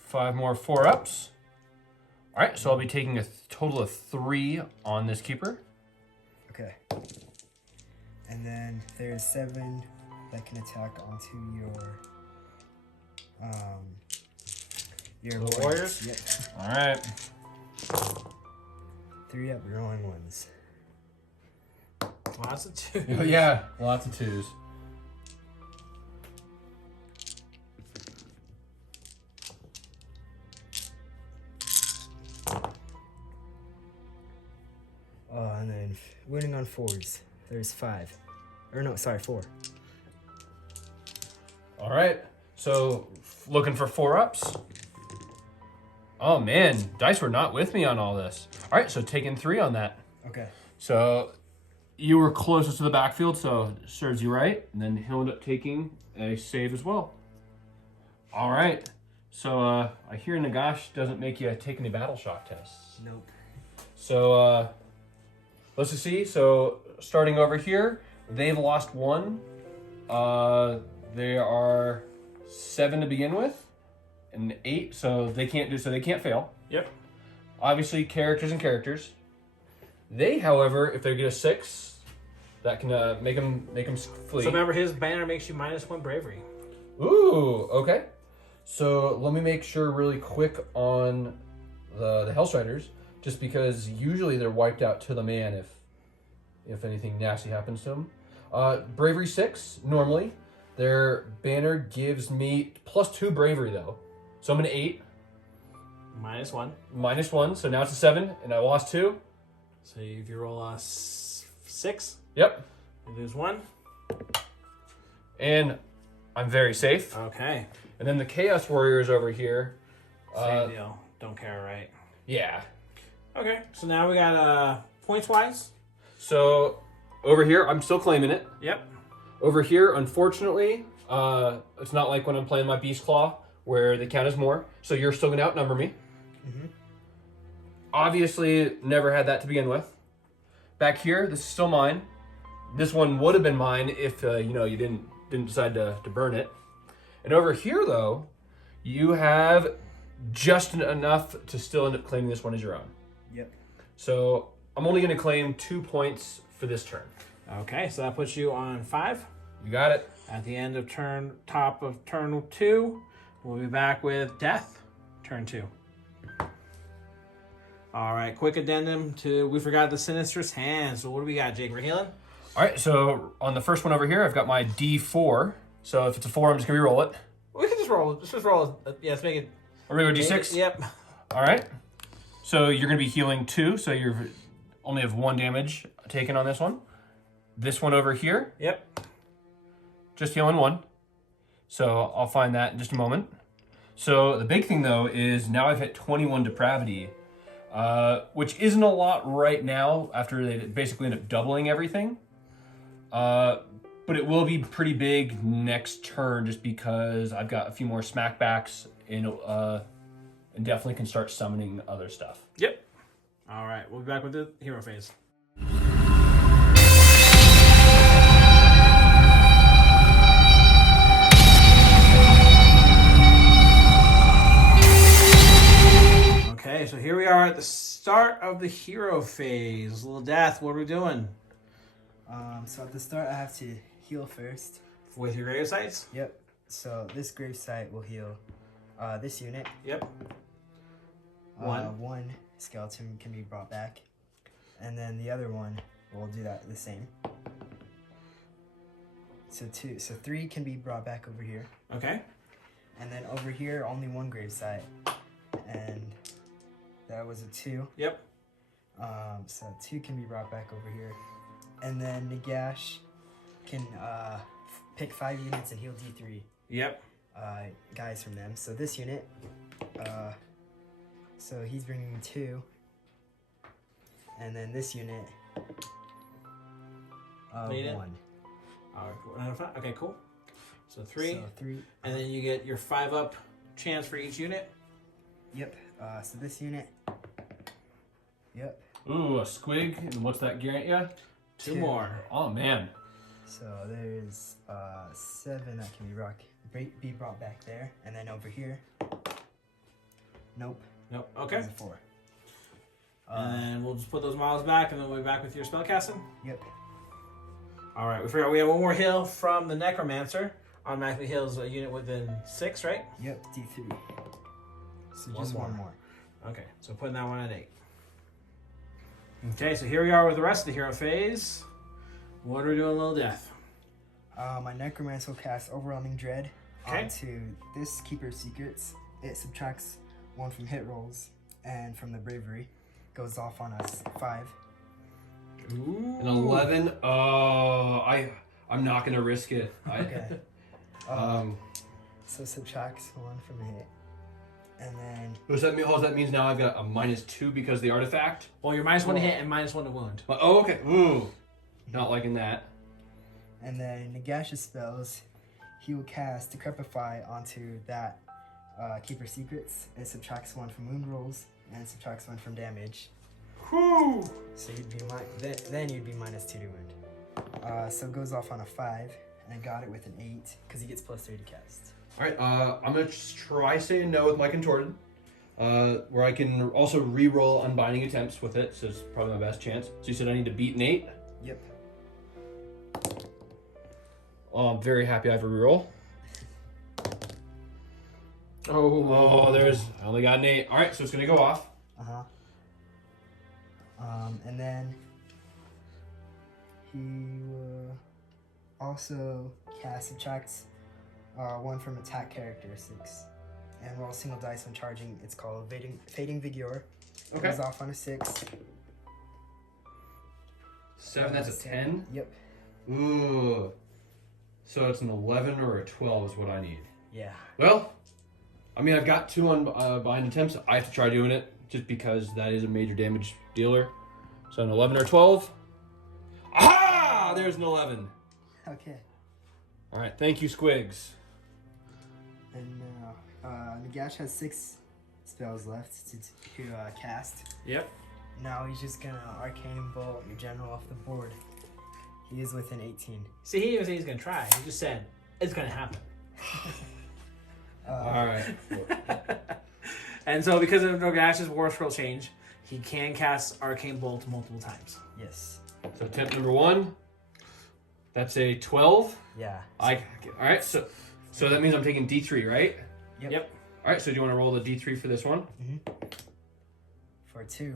5 more 4 ups. All right. So I'll be taking a total of 3 on this keeper. Okay. And then there's 7 that can attack onto your The warriors? Yep. All right. 3 up, rolling 1s. Lots of 2. Oh, yeah. Lots of 2s. And then wounding on 4s. There's 5. Or no, sorry, 4. All right. So looking for 4 ups. Oh, man. Dice were not with me on all this. All right. So taking 3 on that. Okay. So you were closest to the backfield, so it serves you right. And then he'll end up taking a save as well. All right. So I hear Nagash doesn't make you take any battle shock tests. Nope. So let's just see. So starting over here, they've lost 1. They are 7 to begin with, and 8. So they can't fail. Yep. Obviously, characters and characters. They, however, if they get a 6, that can make them flee. So remember, his banner makes you -1 bravery. Ooh, okay. So let me make sure really quick on the Hellstriders, just because usually they're wiped out to the man if anything nasty happens to them. Bravery 6 normally. Their banner gives me +2 bravery though, so I'm an 8. -1. -1, so now it's a 7, and I lost 2. So if you roll a 6, Yep. you lose 1. And I'm very safe. Okay. And then the Chaos Warriors over here. Same deal. Don't care, right? Yeah. Okay. So now we got points wise. So over here, I'm still claiming it. Yep. Over here, unfortunately, it's not like when I'm playing my Beast Claw where they count as more. So you're still gonna outnumber me. Mm-hmm. Obviously, never had that to begin with. Back here, this is still mine. This one would have been mine if you didn't decide to burn it. And over here, though, you have just enough to still end up claiming this one as your own. Yep. So I'm only going to claim 2 points for this turn. Okay, so that puts you on 5. You got it. At the end of top of turn 2, we'll be back with Death, turn 2. All right, quick addendum to we forgot the Sinister's hand. So what do we got, Jake? We're healing? All right, so on the first one over here, I've got my D4. So if it's a 4, I'm just going to re-roll it. We can just roll. Let's just roll. Yeah, let's make it. A regular D6? Yep. All right. So you're going to be healing 2, so you only have 1 damage taken on this one. This one over here, Yep. just healing 1. So I'll find that in just a moment. So the big thing, though, is now I've hit 21 depravity, which isn't a lot right now after they basically end up doubling everything. But it will be pretty big next turn just because I've got a few more smackbacks and definitely can start summoning other stuff. Yep. All right, we'll be back with the hero phase. Okay, so here we are at the start of the hero phase. Little Death, what are we doing? So at the start, I have to heal first. With your grave sites? Yep. So this grave site will heal this unit. Yep. One skeleton can be brought back, and then the other one will do that the same. So 3 can be brought back over here, Okay. and then over here only 1 grave site, and that was a 2. Yep. So 2 can be brought back over here, and then Nagash can pick 5 units and heal D3 Yep. guys from them. So this unit, so he's bringing 2, and then this unit, Lead it. 1. All right, another 5. Okay, cool. So 3. So 3. And then you get your 5 up chance for each unit. Yep. So this unit. Yep. Ooh, a squig. And what's that grant you? 2 2. more. Oh, man. So there's 7 that can be brought back there, and then over here. Nope. Nope. Okay. There's a 4. And then we'll just put those models back, and then we'll be back with your spell casting. Yep. All right. We forgot we have 1 more heal from the Necromancer. Automatically heals a unit within 6, right? Yep. D3. So One just more. 1 more. Okay. So putting that one at 8. Okay. So here we are with the rest of the hero phase. What are we doing, Little Death? My Necromancer will cast Overwhelming Dread Okay. onto this Keeper's Secrets. It subtracts 1 from hit rolls and from the Bravery. Goes off on us 5. Ooh. An 11. Oh, I'm not gonna risk it. Okay. So subtracts 1 from hit, and then Does that mean? Oh, that means now I've got a -2 because of the artifact. Well, you're -1 to hit and -1 to wound. Oh, okay. Ooh, not liking that. Nagash's spells, he will cast Decrepify onto that Keeper's Secrets. It subtracts 1 from wound rolls and subtracts 1 from damage. Whew. So you'd be then you'd be -2 to wound. So it goes off on a 5, and I got it with an 8 because he gets +3 to cast. All right. I'm gonna just try saying no with my contorted, where I can also re-roll unbinding attempts with it. So it's probably my best chance. So you said I need to beat an 8. Yep. Oh, I'm very happy I have a reroll. Oh, I only got an 8. All right, so it's gonna go off. And then he will also cast subtracts 1 from attack characteristics, and roll a single dice when charging. It's called Fading Vigour. Okay. Goes off on a 6. 7. That's a 10. Yep. Ooh. So it's an 11 or a 12 is what I need. Yeah. Well, I mean, I've got 2 unbind attempts. I have to try doing it just because that is a major damage dealer. So an 11 or 12. Ah! There's an 11. Okay. All right. Thank you, Squigs. And Nagash has 6 spells left to cast. Yep. Now he's just gonna Arcane Bolt your general off the board. He is within 18. See, he didn't say he's gonna try. He just said it's gonna happen. All right. And so, because of Nagash's War Scroll change, he can cast Arcane Bolt multiple times. Yes. So attempt number 1. That's a 12. Yeah. All right. So that means I'm taking D3, right? Yep. All right. So do you want to roll the D3 for this one? Mm-hmm. For for 2.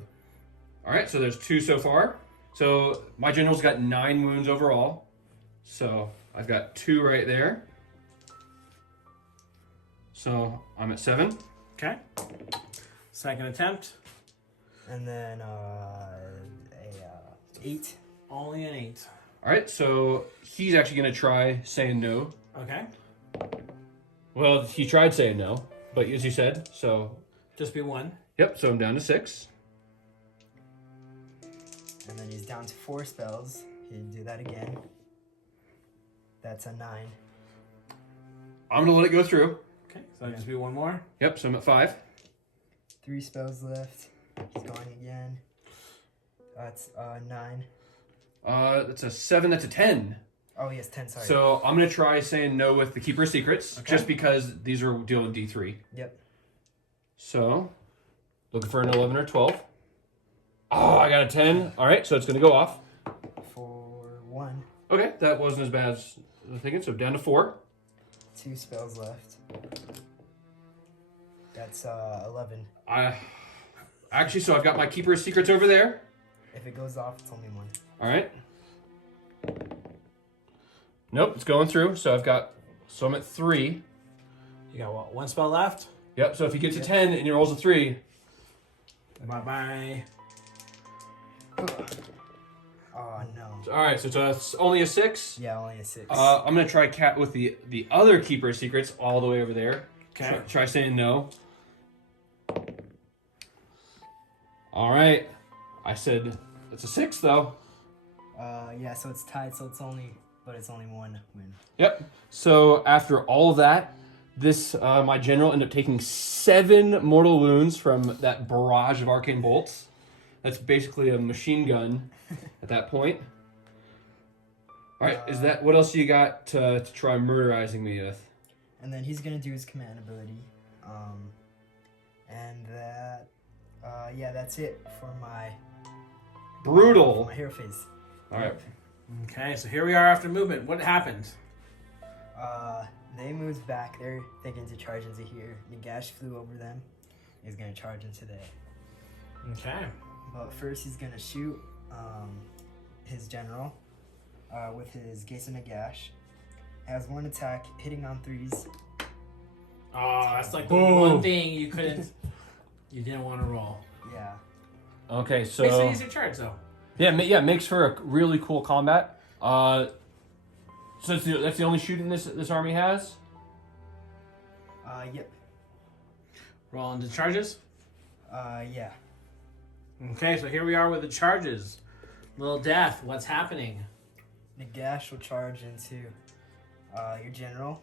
All right, so there's 2 so far. So my general's got 9 wounds overall. So I've got 2 right there. So I'm at 7. Okay. Second attempt. And then 8. Only an 8. All right, so he's actually going to try saying no. Okay. Well, he tried saying no, but as you said, so... Just be 1. Yep, so I'm down to 6. And then he's down to 4 spells. He'd do that again. That's a 9. I'm going to let it go through. Okay, so just be 1 more. Yep, so I'm at 5. 3 spells left. He's going again. That's 9. That's a 7, that's a 10. Oh, yes, 10, sorry. So I'm going to try saying no with the Keeper of Secrets, Okay. just because these are dealing D3. Yep. So, looking for an 11 or 12. Oh, I got a 10. All right, so it's going to go off. For 1. Okay, that wasn't as bad as I was thinking, so down to 4. 2 spells left. That's 11. Actually, so I've got my Keeper of Secrets over there. If it goes off, it's only 1. All right. Nope, it's going through. So I'm at 3. You got what? 1 spell left? Yep, so if he gets a 10 and he rolls a 3. Bye-bye. Oh, no. All right, so it's only a 6. Yeah, only a 6. I'm going to try cat with the other Keeper of Secrets all the way over there. Okay. Try saying no. All right. I said it's a 6, though. Yeah, so it's tied, so it's only 1 win. Yep. So after all of that, this my general ended up taking 7 mortal wounds from that barrage of arcane bolts. That's basically a machine gun at that point. All right, is that what else you got to try murderizing me with? And then he's gonna do his command ability. And that, yeah, that's it for my Brutal. my hero phase. All right. Okay, so here we are after movement. What happened? They moved back. They're thinking to charge into here. Nagash flew over them. He's gonna charge into there. Okay. But first, he's gonna shoot his general with his Gates of Nagash. Has 1 attack, hitting on 3s. Oh, that's like the Boom. one thing you didn't want to roll. Yeah. Okay, so Basically, use your charge, though. yeah, makes for a really cool combat. So that's the only shooting this army has. Yep. Roll into charges. Yeah. Okay, so here we are with the charges. Little Death, what's happening? Nagash will charge into your general.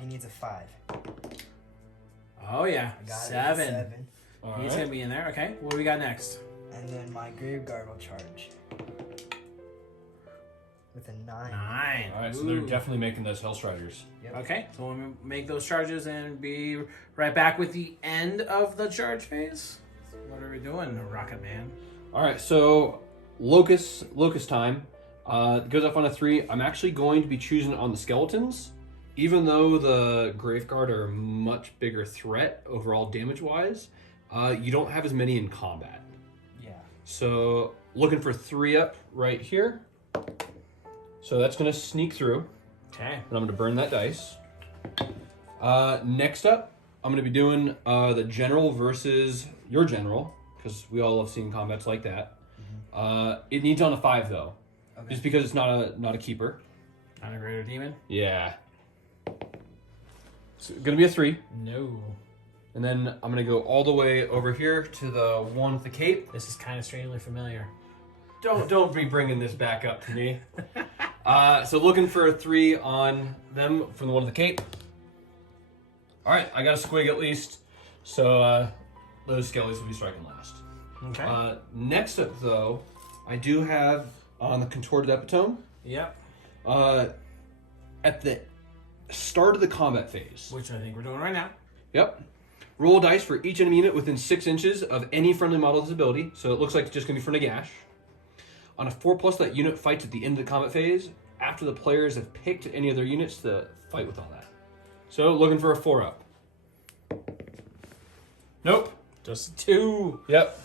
He needs a 5. Oh, yeah. I got it. 7. 7. All He's right. going to be in there. Okay, what do we got next? And then my Grave Guard will charge. With a 9. 9. All right, so they're Ooh. definitely making those Hellstriders. Yep. Okay, so we'll make those charges and be right back with the end of the charge phase. What are we doing, Rocket Man? All right, so Locust time. Goes off on a 3. I'm actually going to be choosing on the skeletons, even though the Graveguard are a much bigger threat overall damage-wise. You don't have as many in combat. Yeah. So looking for 3 up right here. So that's going to sneak through, Okay. and I'm going to burn that dice. Next up, I'm going to be doing the general versus your general, because we all love seeing combats like that. It needs on a 5 though, Okay. just because it's not a keeper. Not a greater demon? Yeah. It's going to be a 3. No. And then I'm going to go all the way over here to the one with the cape. This is kind of strangely familiar. Don't be bringing this back up to me. So looking for a 3 on them from the one with the cape. All right, I got a squig at least. So those skellies will be striking last. Okay. Next up, though, I do have on the contorted epitome. Yep. At the start of the combat phase. Which I think we're doing right now. Yep. Roll dice for each enemy unit within 6 inches of any friendly model with this ability. So it looks like it's just going to be for Nagash. On a 4+, that unit fights at the end of the combat phase after the players have picked any of their units to fight with all that. So looking for a 4 up. Nope. Just 2. Yep.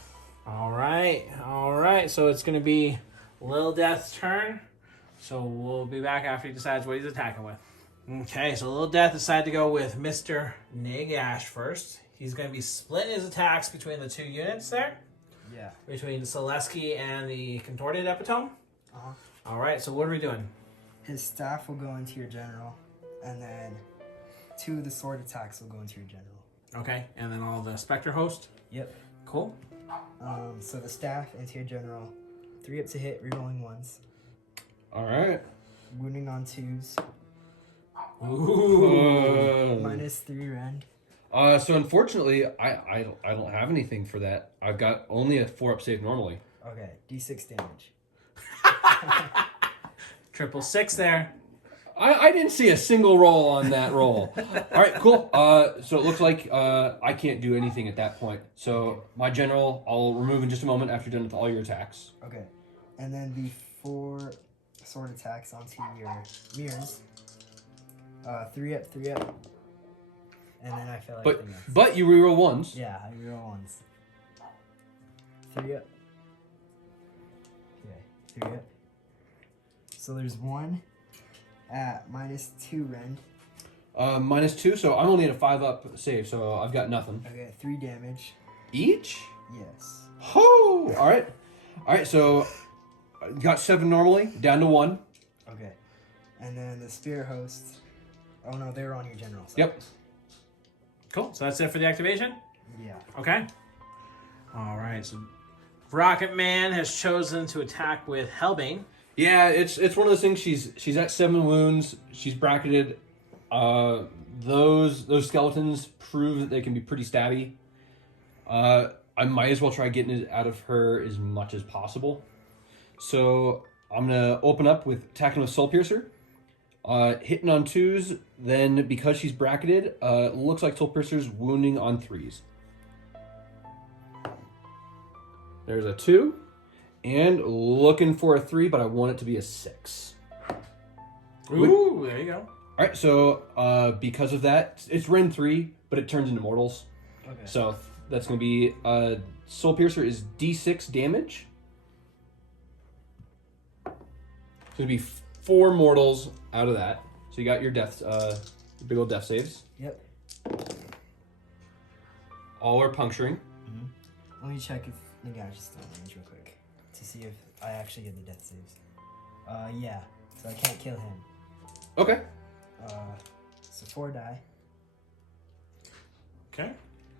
All right. So it's going to be Lil Death's turn. So we'll be back after he decides what he's attacking with. Okay, so Lil Death decided to go with Mr. Nagash first. He's going to be splitting his attacks between the two units there. Yeah. Between Syll'Esske and the Contorted Epitome. Uh-huh. All right, so what are we doing? His staff will go into your general, and then 2 of the sword attacks will go into your general. Okay, and then all the Spectre Host. Yep. Cool. So the staff into your general, 3 up to hit, rerolling 1s. All right. Wounding on 2s. Ooh. -3 rend. So unfortunately, I don't have anything for that. I've got only a 4-up save normally. Okay, d6 damage. 666 there. I didn't see a single roll on that roll. All right, cool. So it looks like I can't do anything at that point. So my general, I'll remove in just a moment after you're done with all your attacks. Okay, and then the 4 sword attacks onto your mirrors. 3 up, 3 up. And then I feel like But you reroll 1s. yeah, I reroll 1s. 3 up. Okay, 3 up. So there's 1 at -2 rend. -2, so I'm only at a 5-up save, so I've got nothing. Okay, 3 damage. Each? Yes. Ho! All right. So got 7 normally, down to 1. Okay, and then the spirit host. Oh no, they're on your general side. Yep. Cool. So that's it for the activation? Yeah. Okay. All right. So Rocket Man has chosen to attack with Hellbane. Yeah, it's one of those things. She's at 7 wounds. She's bracketed. Those skeletons prove that they can be pretty stabby. I might as well try getting it out of her as much as possible. So I'm gonna open up with attacking with Soul Piercer, hitting on 2s. Then because she's bracketed, looks like Soul Piercer's wounding on 3s. There's a 2. And looking for a 3, but I want it to be a 6. Ooh, there you go. All right, so because of that, it's Rend 3, but it turns into mortals. Okay. So that's going to be Soul Piercer is D6 damage. It's going to be 4 mortals out of that. So you got your death, big old death saves. Yep. All are puncturing. Let me check if Nagash is still in range real quick to see if I actually get the death saves. Yeah. So I can't kill him. Okay. So 4 die. Okay.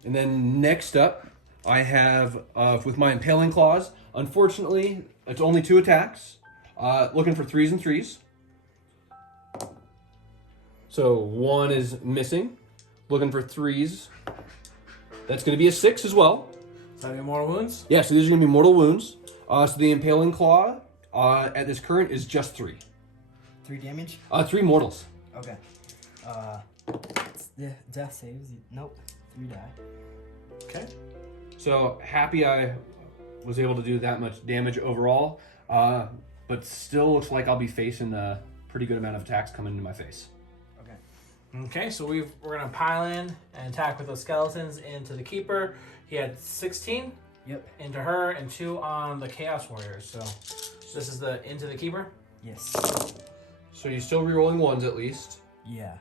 And then next up, I have with my Impaling Claws. Unfortunately, it's only 2 attacks. Looking for 3s and 3s. So 1 is missing. Looking for 3s. That's going to be a 6 as well. So any more wounds? Yeah, so these are going to be mortal wounds. So the Impaling Claw at this current is just 3. 3 damage? 3 mortals. Okay. The death saves. Nope. 3 die. Okay. So happy I was able to do that much damage overall. But still looks like I'll be facing a pretty good amount of attacks coming into my face. Okay. Okay, so we're going to pile in and attack with those skeletons into the Keeper. He had 16 Yep. into her and 2 on the Chaos Warriors. So this is the into the Keeper. Yes. So you're still rerolling 1s at least. Yeah.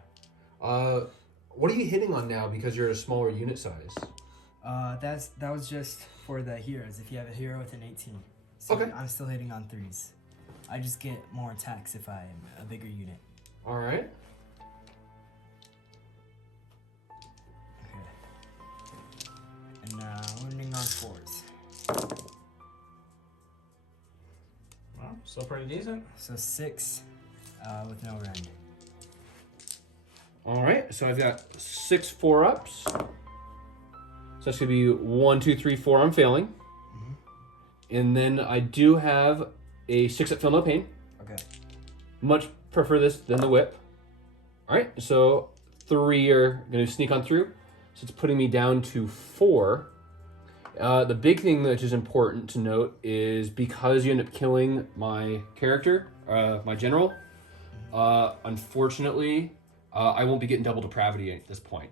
What are you hitting on now because you're a smaller unit size? That was just for the heroes. If you have a hero with an 18. So Okay. I'm still hitting on 3s. I just get more attacks if I'm a bigger unit. All right. Okay. And wounding on 4s. Well, still pretty decent. So 6 with no rend. All right. So I've got 6 4-ups. So that's gonna be 1, 2, 3, 4. I'm failing. And then I do have a 6 at Feel No Pain. Okay. Much prefer this than the whip. All right, so 3 are going to sneak on through. So it's putting me down to 4. The big thing that is important to note is because you end up killing my character, my general, unfortunately, I won't be getting double depravity at this point.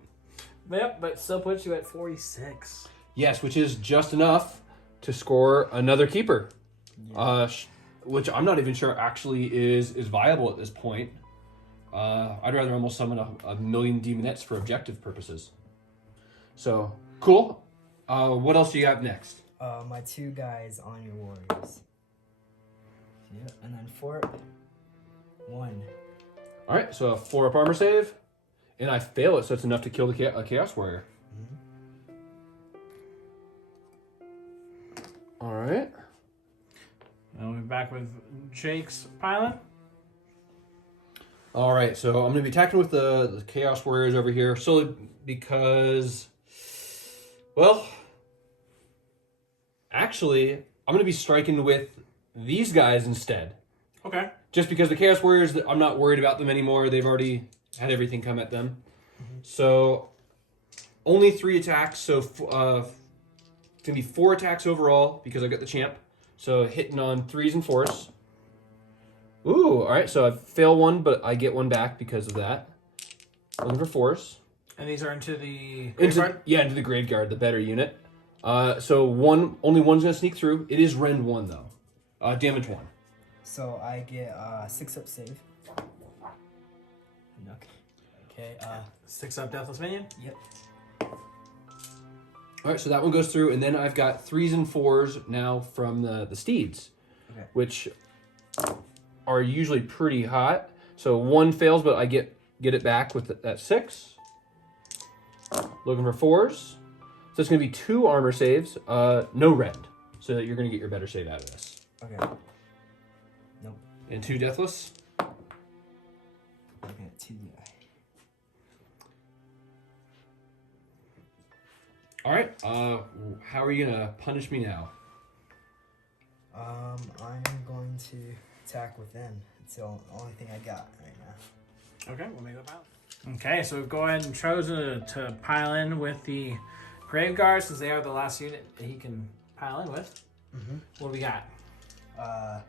Yep, but still puts you at 46. Yes, which is just enough to score another keeper, which I'm not even sure actually is viable at this point. I'd rather almost summon a million demonettes for objective purposes. So, cool. What else do you have next? My 2 guys on your warriors. Yep, and then 4 up. 1. All right, so a 4-up armor save, and I fail it, so it's enough to kill a Chaos Warrior. All right. And we'll be back with Jake's pilot. All right, so I'm going to be attacking with the Chaos Warriors over here, solely because, well, actually, I'm going to be striking with these guys instead. Okay. Just because the Chaos Warriors, I'm not worried about them anymore. They've already had everything come at them. So, only 3 attacks, so it's going to be 4 attacks overall because I've got the champ. So, hitting on 3s and 4s. Ooh, all right, so I fail 1, but I get 1 back because of that. Looking for 4s. And these are into the graveyard? Into the graveyard, the better unit. So only one's going to sneak through. It is rend 1, though. Damage 1. So I get 6-up save. Okay. 6-up Deathless Minion. Yep. All right, so that one goes through, and then I've got 3s and 4s now from the steeds, which are usually pretty hot. So 1 fails, but I get it back with that 6. Looking for 4s. So it's going to be 2 armor saves, no rend. So you're going to get your better save out of this. Okay. Nope. And 2 deathless. Okay, 2 DI. All right. How are you going to punish me now? I'm going to attack with them. It's the only thing I got right now. Okay, we'll make that pile. Okay, so go ahead and chosen to pile in with the Grave Guard since they are the last unit that he can pile in with. What do we got?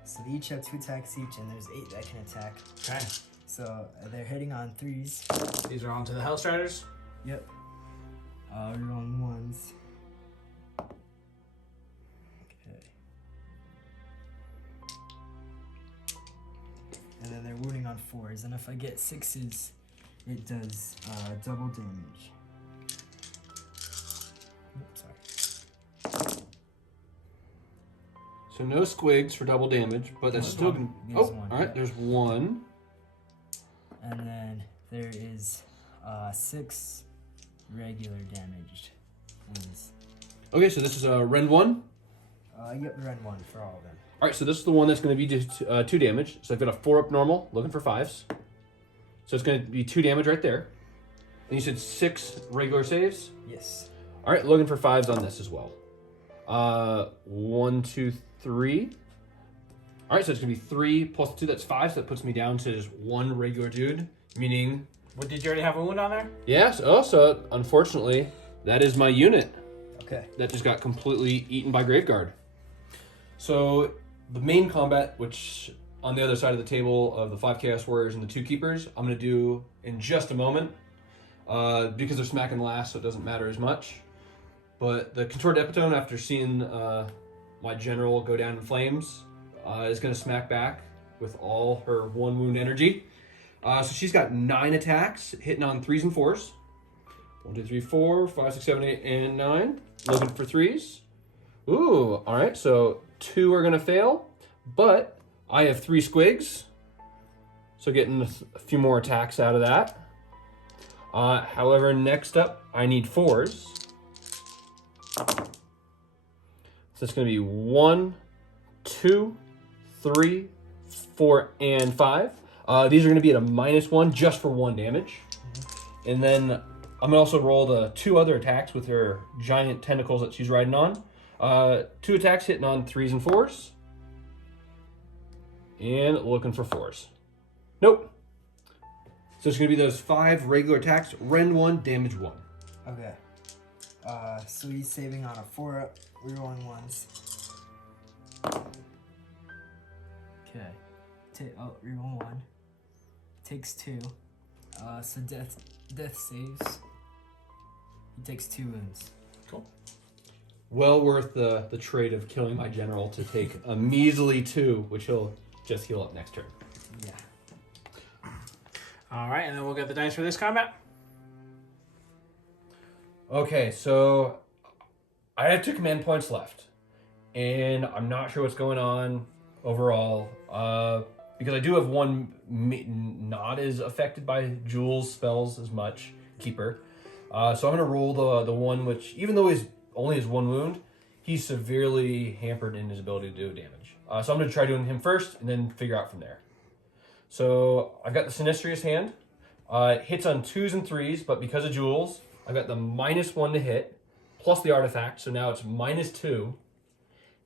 So they each have 2 attacks each, and there's 8 that can attack. Okay. So they're hitting on 3s. These are onto the Hellstriders. Yep. We're on 1s. Okay. And then they're wounding on 4s, and if I get 6s, it does double damage. Oops, sorry. So no squigs for double damage, but that's still... There's 1. All right, there's 1. And then there is 6 regular damaged wounds. Okay, so this is a rend 1. Yep, rend 1 for all of them. All right, so this is the one that's going to be 2 damage. So I've got a 4-up normal, looking for 5s. So it's going to be 2 damage right there. And you said 6 regular saves? Yes. All right, looking for 5s on this as well. 1, 2, 3. All right, so it's going to be 3 plus 2, that's 5. So that puts me down to just 1 regular dude, meaning... What, did you already have a wound on there? Yes, so unfortunately, that is my unit. Okay. That just got completely eaten by Graveguard. So the main combat, which on the other side of the table of the 5 Chaos Warriors and the 2 Keepers, I'm going to do in just a moment. Because they're smacking last, so it doesn't matter as much. But the Contour Battletome, after seeing my general go down in flames, is going to smack back with all her 1 wound energy. So she's got 9 attacks, hitting on 3s and 4s. 1, 2, 3, 4, 5, 6, 7, 8, and 9. Looking for 3s. Ooh, all right, so 2 are going to fail, but I have 3 squigs. So getting a few more attacks out of that. However, next up, I need 4s. So it's going to be 1, 2, 3, 4, and 5. These are going to be at a -1 just for 1 damage. And then I'm going to also roll the 2 other attacks with her giant tentacles that she's riding on. 2 attacks hitting on 3s and 4s. And looking for 4s. Nope. So it's going to be those 5 regular attacks, rend 1, damage 1. Okay. So he's saving on a 4-up, rerolling 1s. Okay. Reroll 1. Takes 2. So death saves. He takes 2 wounds. Cool. well worth the trade of killing my general to take a measly 2, which he'll just heal up next turn. Yeah. All right, and then we'll get the dice for this combat. Okay, so I have 2 command points left, and I'm not sure what's going on overall, because I do have one not as affected by jewels spells as much, Keeper. So I'm going to roll the one which, even though he's only has 1 wound, he's severely hampered in his ability to do damage. So I'm going to try doing him first, and then figure out from there. So I've got the Sinistrous Hand. Hits on 2s and 3s, but because of jewels, I've got the -1 to hit, plus the artifact, so now it's -2.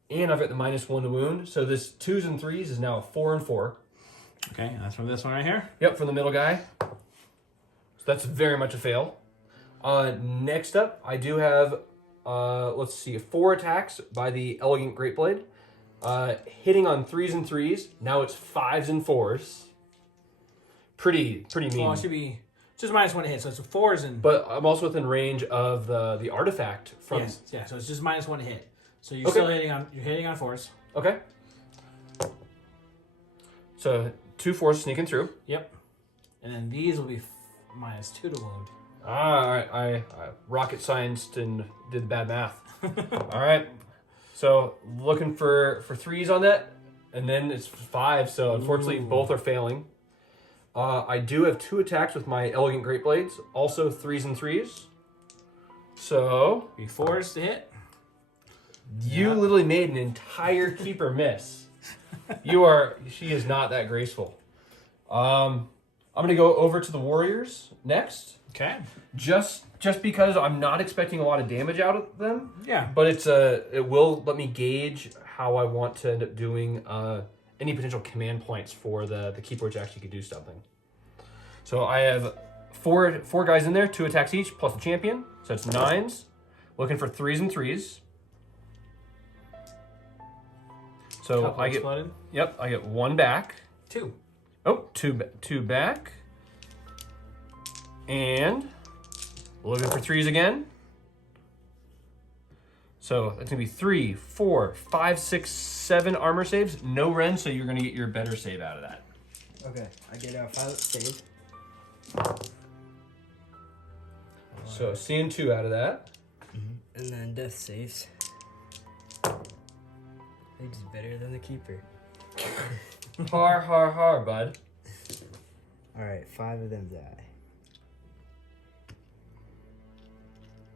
And I've got the -1 to wound, so this 2s and 3s is now a 4 and 4. Okay, that's from this one right here. Yep, from the middle guy. So that's very much a fail. Next up, I do have, let's see, 4 attacks by the Elegant Greatblade. Hitting on 3s and 3s, now it's 5s and 4s. Pretty mean. Well, it should be just -1 to hit, so it's 4s and... But I'm also within range of the artifact from... Yes, yeah, so it's just -1 to hit. So you're Okay. still hitting on 4s. Okay. So 2 4s sneaking through. Yep. And then these will be -2 to wound. I rocket scienced and did the bad math. All right. So looking for 3s on that, and then it's 5. So unfortunately, both are failing. I do have 2 attacks with my Elegant Greatblades, also 3s and 3s. So Be 4s to hit. you literally made an entire Keeper miss. She is not that graceful. I'm gonna go over to the Warriors next. Okay. Just because I'm not expecting a lot of damage out of them. Yeah. But it will let me gauge how I want to end up doing any potential command points for the Keeper, which actually could do something. So I have four guys in there, 2 attacks each, plus the champion. So it's 9s. Looking for 3s and 3s. So Couple I get exploded. Yep, I get 1 back. 2. Oh, two back. And looking for 3s again. So that's gonna be 3, 4, 5, 6, 7 armor saves. No Ren, so you're gonna get your better save out of that. Okay, I get a 5 save. So seeing 2 out of that. And then death saves. It's better than the Keeper. Har, bud. Alright, 5 of them die.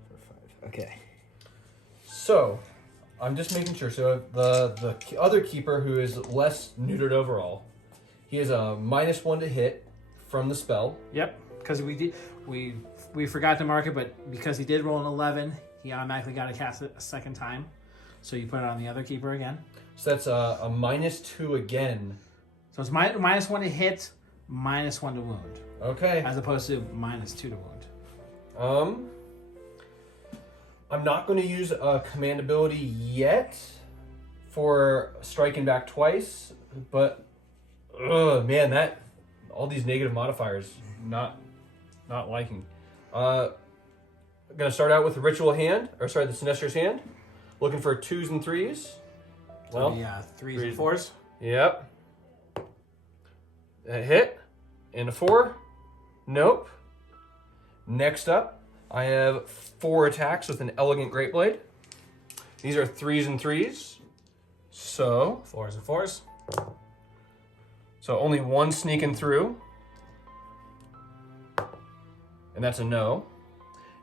For 5. Okay. So I'm just making sure. So the other Keeper, who is less neutered overall, he has a -1 to hit from the spell. Yep. Because we forgot to mark it, but because he did roll an 11, he automatically got to cast it a second time. So you put it on the other Keeper again. So that's a -2 again. So it's -1 to hit, -1 to wound, Okay. as opposed to -2 to wound. I'm not going to use a command ability yet for striking back twice, but man, that all these negative modifiers, not liking. I'm gonna start out with the Ritual Hand, the Sinistrous Hand, looking for 2s and 3s. Well, Yeah, 3s and 4s. Yep. A hit and a 4. Nope. Next up, I have 4 attacks with an Elegant Greatblade. These are 3s and 3s. So 4s and 4s. only 1 sneaking through. And that's a no.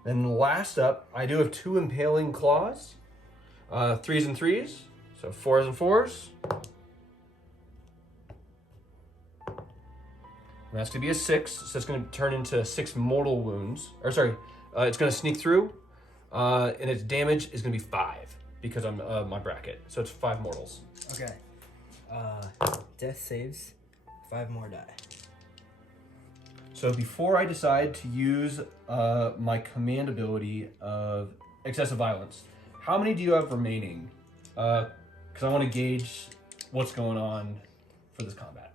Then last up, I do have 2 Impaling Claws. 3s and 3s. So 4s and 4s. And that's going to be a 6. So that's going to turn into 6 mortal wounds. It's going to sneak through. And its damage is going to be 5 because I'm my bracket. So it's 5 mortals. Okay. Death saves. 5 more die. So before I decide to use my command ability of Excessive Violence, how many do you have remaining? Because I want to gauge what's going on for this combat.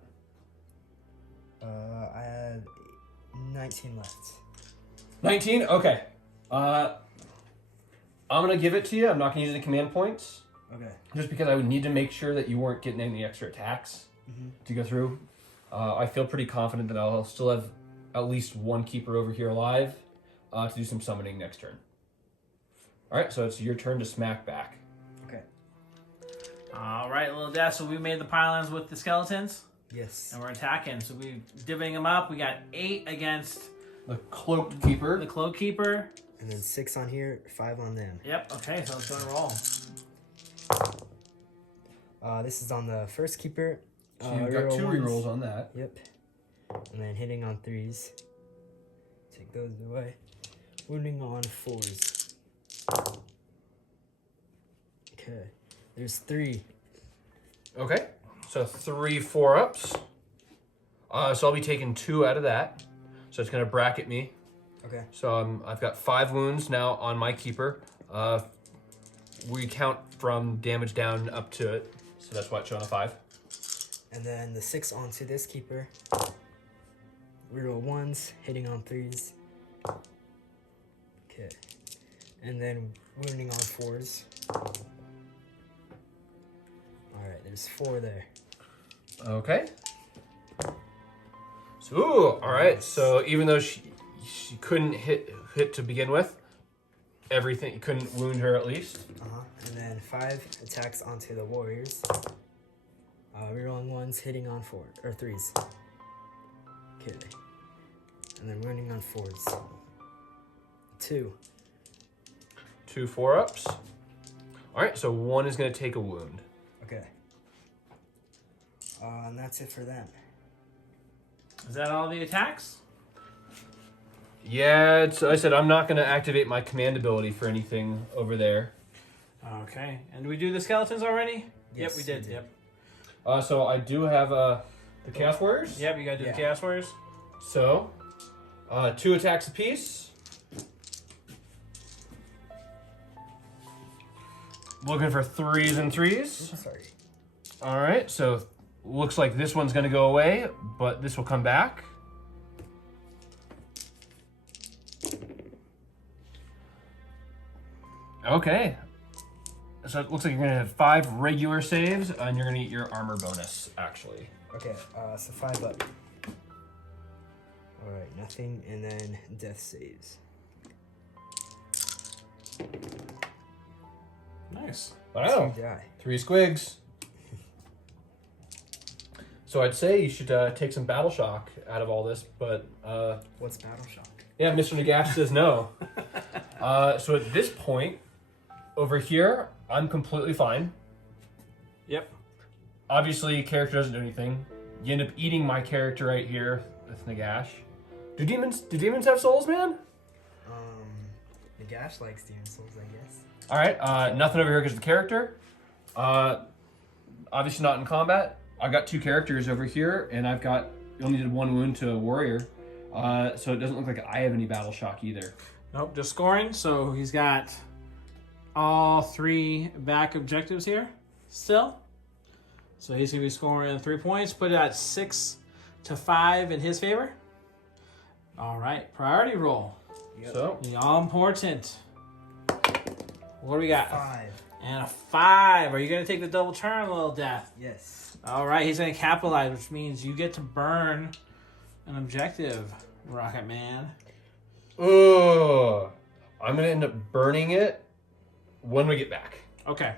I have 19 left. 19? Okay. I'm I'm going to give it to you. I'm not going to use any command points. Okay. Just because I would need to make sure that you weren't getting any extra attacks to go through. I feel pretty confident that I'll still have at least one keeper over here alive to do some summoning next turn. Alright, so it's your turn to smack back. Okay. All right, little death. So we made the pylons with the skeletons, Yes. and we're attacking. So we're divvying them up. We got 8 against The cloaked keeper. the cloak keeper. And then 6 on here, 5 on them. Yep. Okay, so let's go and roll. This is on the first keeper. So you've got 2 rerolls on that. Yep. And then hitting on 3s. Take those away. Wounding on 4s. Okay. There's 3. Okay, so 3 4-ups. So I'll be taking 2 out of that. So it's going to bracket me. Okay. So I've got 5 wounds now on my keeper. We count from damage down up to it. So that's why it's showing a 5. And then the 6 onto this keeper. Reroll 1s, hitting on 3s. Okay. And then wounding on 4s. Alright, there's 4 there. Okay. So, ooh, all right. So even though she couldn't hit to begin with, everything, you couldn't wound her at least. And then 5 attacks onto the warriors. Rerolling 1s, hitting on 4 or 3s. Okay. And then running on 4s. 2. 2 4-ups. All right. So 1 is going to take a wound. Okay. And that's it for them. Is that all the attacks? Yeah, I said I'm not going to activate my command ability for anything over there. Okay. And did we do the skeletons already? Yes, Yep, we did. we did. Yep. So I do have the Chaos Warriors. Yep, you gotta do Yeah. the Chaos Warriors. So 2 attacks apiece. Looking for 3s and 3s. Sorry. All right, so looks like this one's going to go away, but this will come back. Okay. So it looks like you're going to have 5 regular saves, and you're going to get your armor bonus, actually. Okay, so 5 up. Alright, nothing, and then death saves. Nice. Wow. 2 die. 3 squigs. So I'd say you should take some battle shock out of all this, but What's battle shock? yeah, Mr. Nagash says no. So at this point, over here, I'm completely fine. Yep. Obviously, character doesn't do anything. You end up eating my character right here with Nagash. Do demons have souls, man? Nagash likes demon souls, I guess. All right, nothing over here because of the character. Obviously not in combat. I've got 2 characters over here, and I've got only did 1 wound to a warrior. So it doesn't look like I have any battle shock either. Nope, just scoring. So he's got all 3 back objectives here still. So he's going to be scoring 3 points. Put it at 6 to 5 in his favor. All right, priority roll. Yep. So The all important. What do we got? 5. And a 5. Are you going to take the double turn, little death? Yes. All right, he's going to capitalize, which means you get to burn an objective, Rocket Man. oh, I'm gonna end up burning it when we get back. Okay.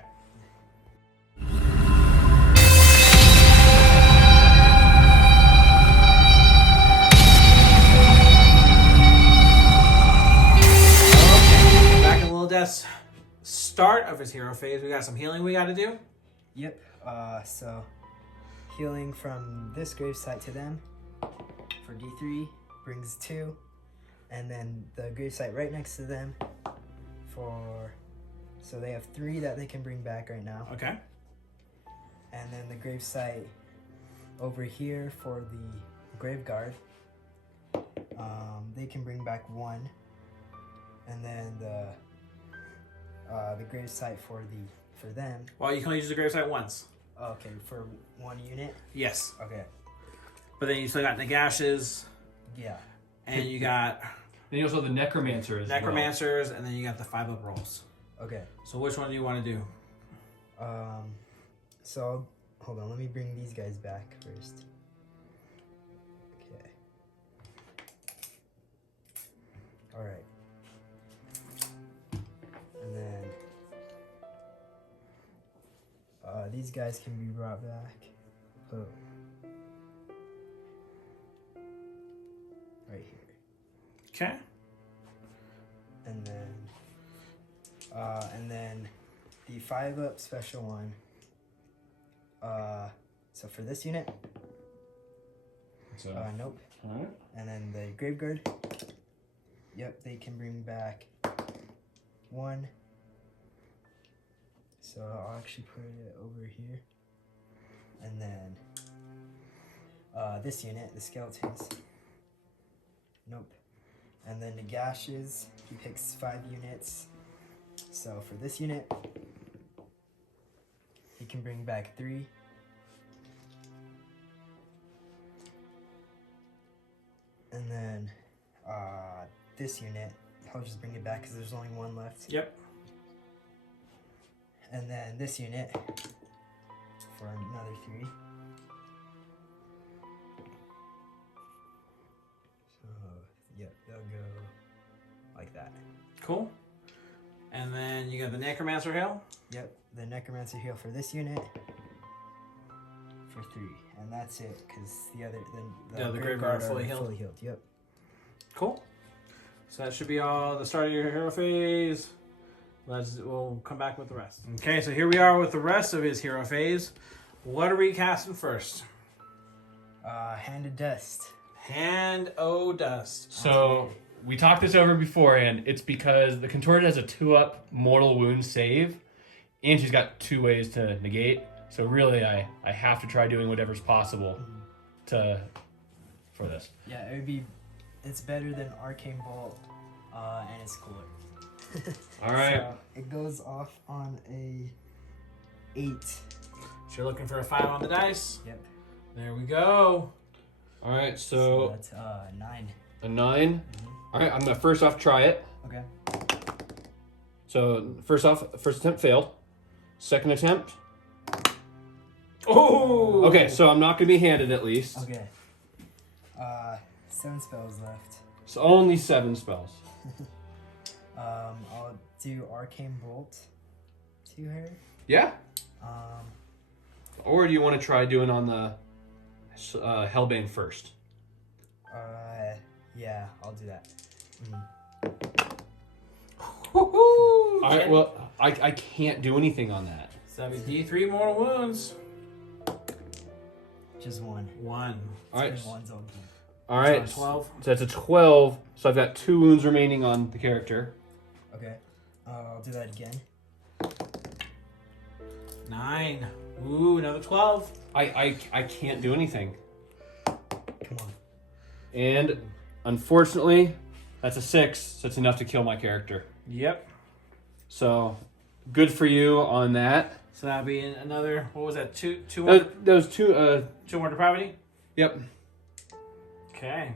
Back in Little Death's start of his hero phase, we got some healing we got to do. Yep. So healing from this gravesite to them for D3 brings 2, and then the gravesite right next to them so they have 3 that they can bring back right now, Okay. and then the gravesite over here for the Graveguard, they can bring back 1, and then the gravesite for them. Well, you can only use the gravesite once. Okay, for 1 unit. Yes. Okay. But then you still got Nagash's, Yeah. and you got Then you also have the Necromancer as Necromancers, and then you got the 5-up rolls. Okay. So which one do you want to do? So hold on. Let me bring these guys back first. Okay. All right. And then these guys can be brought back. Oh. Right here. Okay. And then the 5-up special one. So for this unit, So, nope. all right. And then the Grave Guard. Yep, they can bring back 1. So I'll actually put it over here. And then this unit, the Skeletons. Nope. And then Nagash's, he picks 5 units. So for this unit, he can bring back 3. And then this unit, I'll just bring it back because there's only 1 left. Yep. And then this unit for another 3. So, yep, they'll go like that. Cool. And then you got the Necromancer Hill. Yep, the Necromancer heal for this unit for 3. And that's it, because the Grave Guard are fully healed. Fully healed, yep. Cool. So that should be all the start of your hero phase. We'll come back with the rest. Okay, so here we are with the rest of his hero phase. What are we casting first? Hand of Dust. Hand o' Dust. So we talked this over beforehand. It's because the Contorted has a 2-up mortal wound save, and she's got 2 ways to negate. So really, I have to try doing whatever's possible for this. Yeah, it's better than Arcane Bolt, and it's cooler. All right. So it goes off on a 8. So you're looking for a 5 on the dice. Yep. There we go. All right. So So that's 9. a 9. All right. I'm gonna first off try it. Okay. So first attempt failed. Second attempt. Oh. Okay. So I'm not gonna be handed at least. Okay. 7 spells left. So only 7 spells. I'll do Arcane Bolt to her. Yeah. Um, Or do you want to try doing on the Hellbane first? yeah, I'll do that. Woohoo! All right. Well, I can't do anything on that. So that'd be D3 mortal wounds. Just 1. 1. All right. 1's all good. All right. So 12. So that's a 12. So I've got 2 wounds remaining on the character. Okay. I'll do that again. 9. Ooh, another 12. I can't do anything. Come on. And unfortunately, that's a 6. So it's enough to kill my character. Yep. So good for you on that. So that'd be another, what was that? 2 more, Those 2. 2 more depravity? Yep. Okay.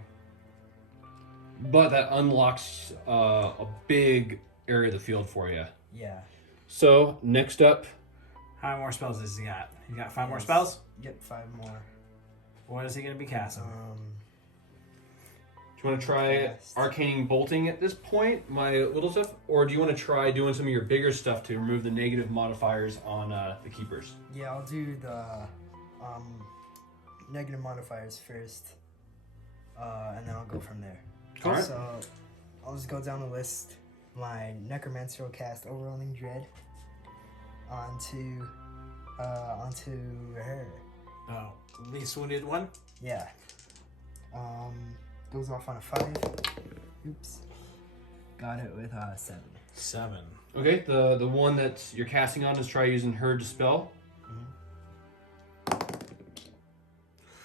But that unlocks a big area of the field for you. Yeah. So next up, How many more spells does he got? He got 5 more spells? Yep, 5 more. What is he going to be casting? do you want to try Yes. arcane bolting at this point, my little stuff, or do you want to try doing some of your bigger stuff to remove the negative modifiers on the keepers? Yeah, I'll do the negative modifiers first, and then I'll go from there. All right. So I'll just go down the list. My Necromancer will cast Overwhelming Dread onto her. Oh, least wounded one? Yeah. Goes off on a 5. Oops. Got it with 7. 7. Okay, the one that you're casting on is try using her dispel.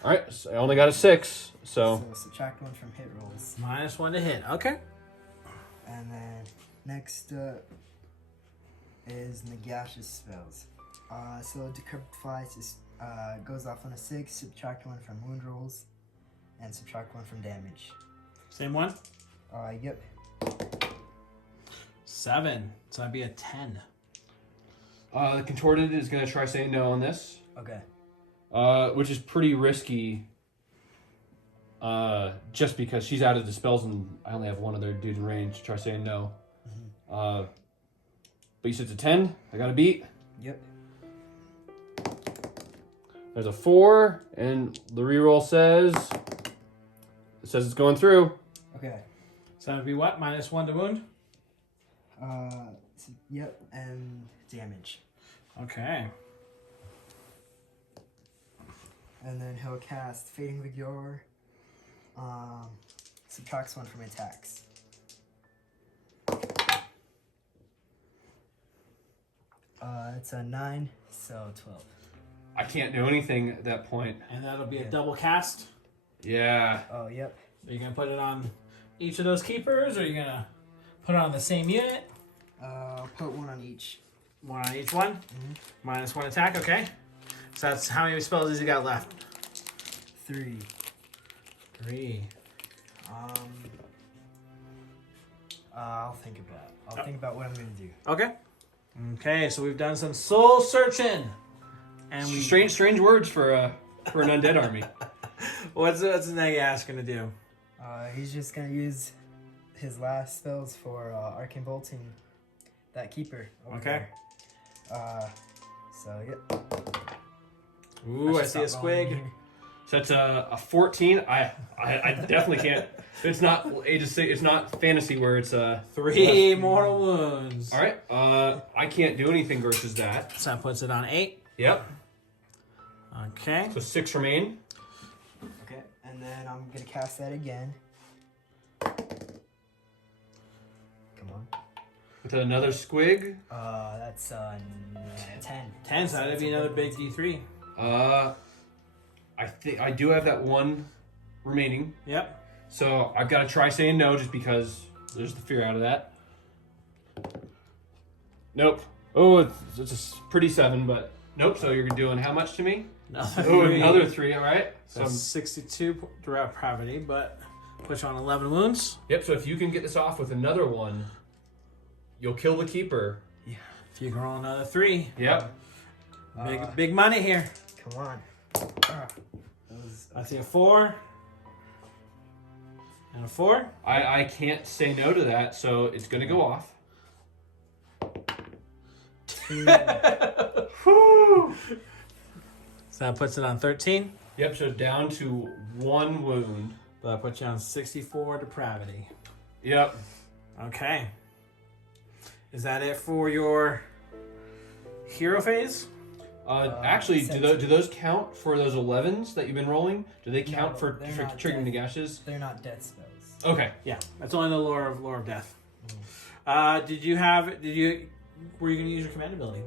All right, so I only got a 6, so So subtract 1 from hit rolls. -1 to hit. Okay. And then next up is Nagash's spells. So Decrepify just goes off on a 6, subtract 1 from wound rolls, and subtract 1 from damage. Same one? Yep. 7. So that'd be a 10. The Contorted is going to try saying no on this, Okay. which is pretty risky. Just because she's out of dispels and I only have one other dude in range. Try saying no. But you said it's a 10. I got a beat. Yep. There's a 4, and the reroll says it's going through. Okay. So that'd be what? -1 to wound? Yep, and damage. Okay. And then he'll cast Fading Vigour. Subtracts 1 from attacks. It's a 9, so 12. I can't do anything at that point. And that'll be a Yeah. double cast. Yeah. Oh, yep. Are you going to put it on each of those keepers, or are you going to put it on the same unit? I'll put 1 on each. 1 on each one? -1 attack, okay. So that's how many spells has he got left? 3. 3. I'll think about what I'm gonna do. Okay. Okay, so we've done some soul searching. And we Strange words for an undead army. What's Nagash gonna do? He's just gonna use his last spells for arcane bolting that keeper. Over Okay. there. So yep. Ooh, I should see a stop rolling squig. here. So that's a 14. I definitely can't. It's not it's not fantasy where it's 3 mortal wounds. All right. I can't do anything versus that. So that puts it on 8. Yep. Okay. So 6 remain. Okay, and then I'm gonna cast that again. Come on. With another squig. That's 10. 10, so that'd be another big D3. I think I do have that 1 remaining. Yep. So I've got to try saying no just because there's the fear out of that. Nope. Oh, it's a pretty 7, but nope. So you're doing how much to me? Another 3. All right. So 62 throughout pravity, but puts you on 11 wounds. Yep. So if you can get this off with another 1, you'll kill the keeper. If you can roll another 3. Yep. Big money here. Come on. I see a 4. And a 4. I can't say no to that, so it's gonna go off. Whew. So that puts it on 13. Yep. So down to 1 wound. But that puts you on 64 depravity. Yep. Okay. Is that it for your hero phase? Actually, do those count for those 11s that you've been rolling? Do they count No, for they're not triggering death. Nagashes? They're not death spells. Okay. Yeah, that's only the lore of death. Were you gonna use your command ability?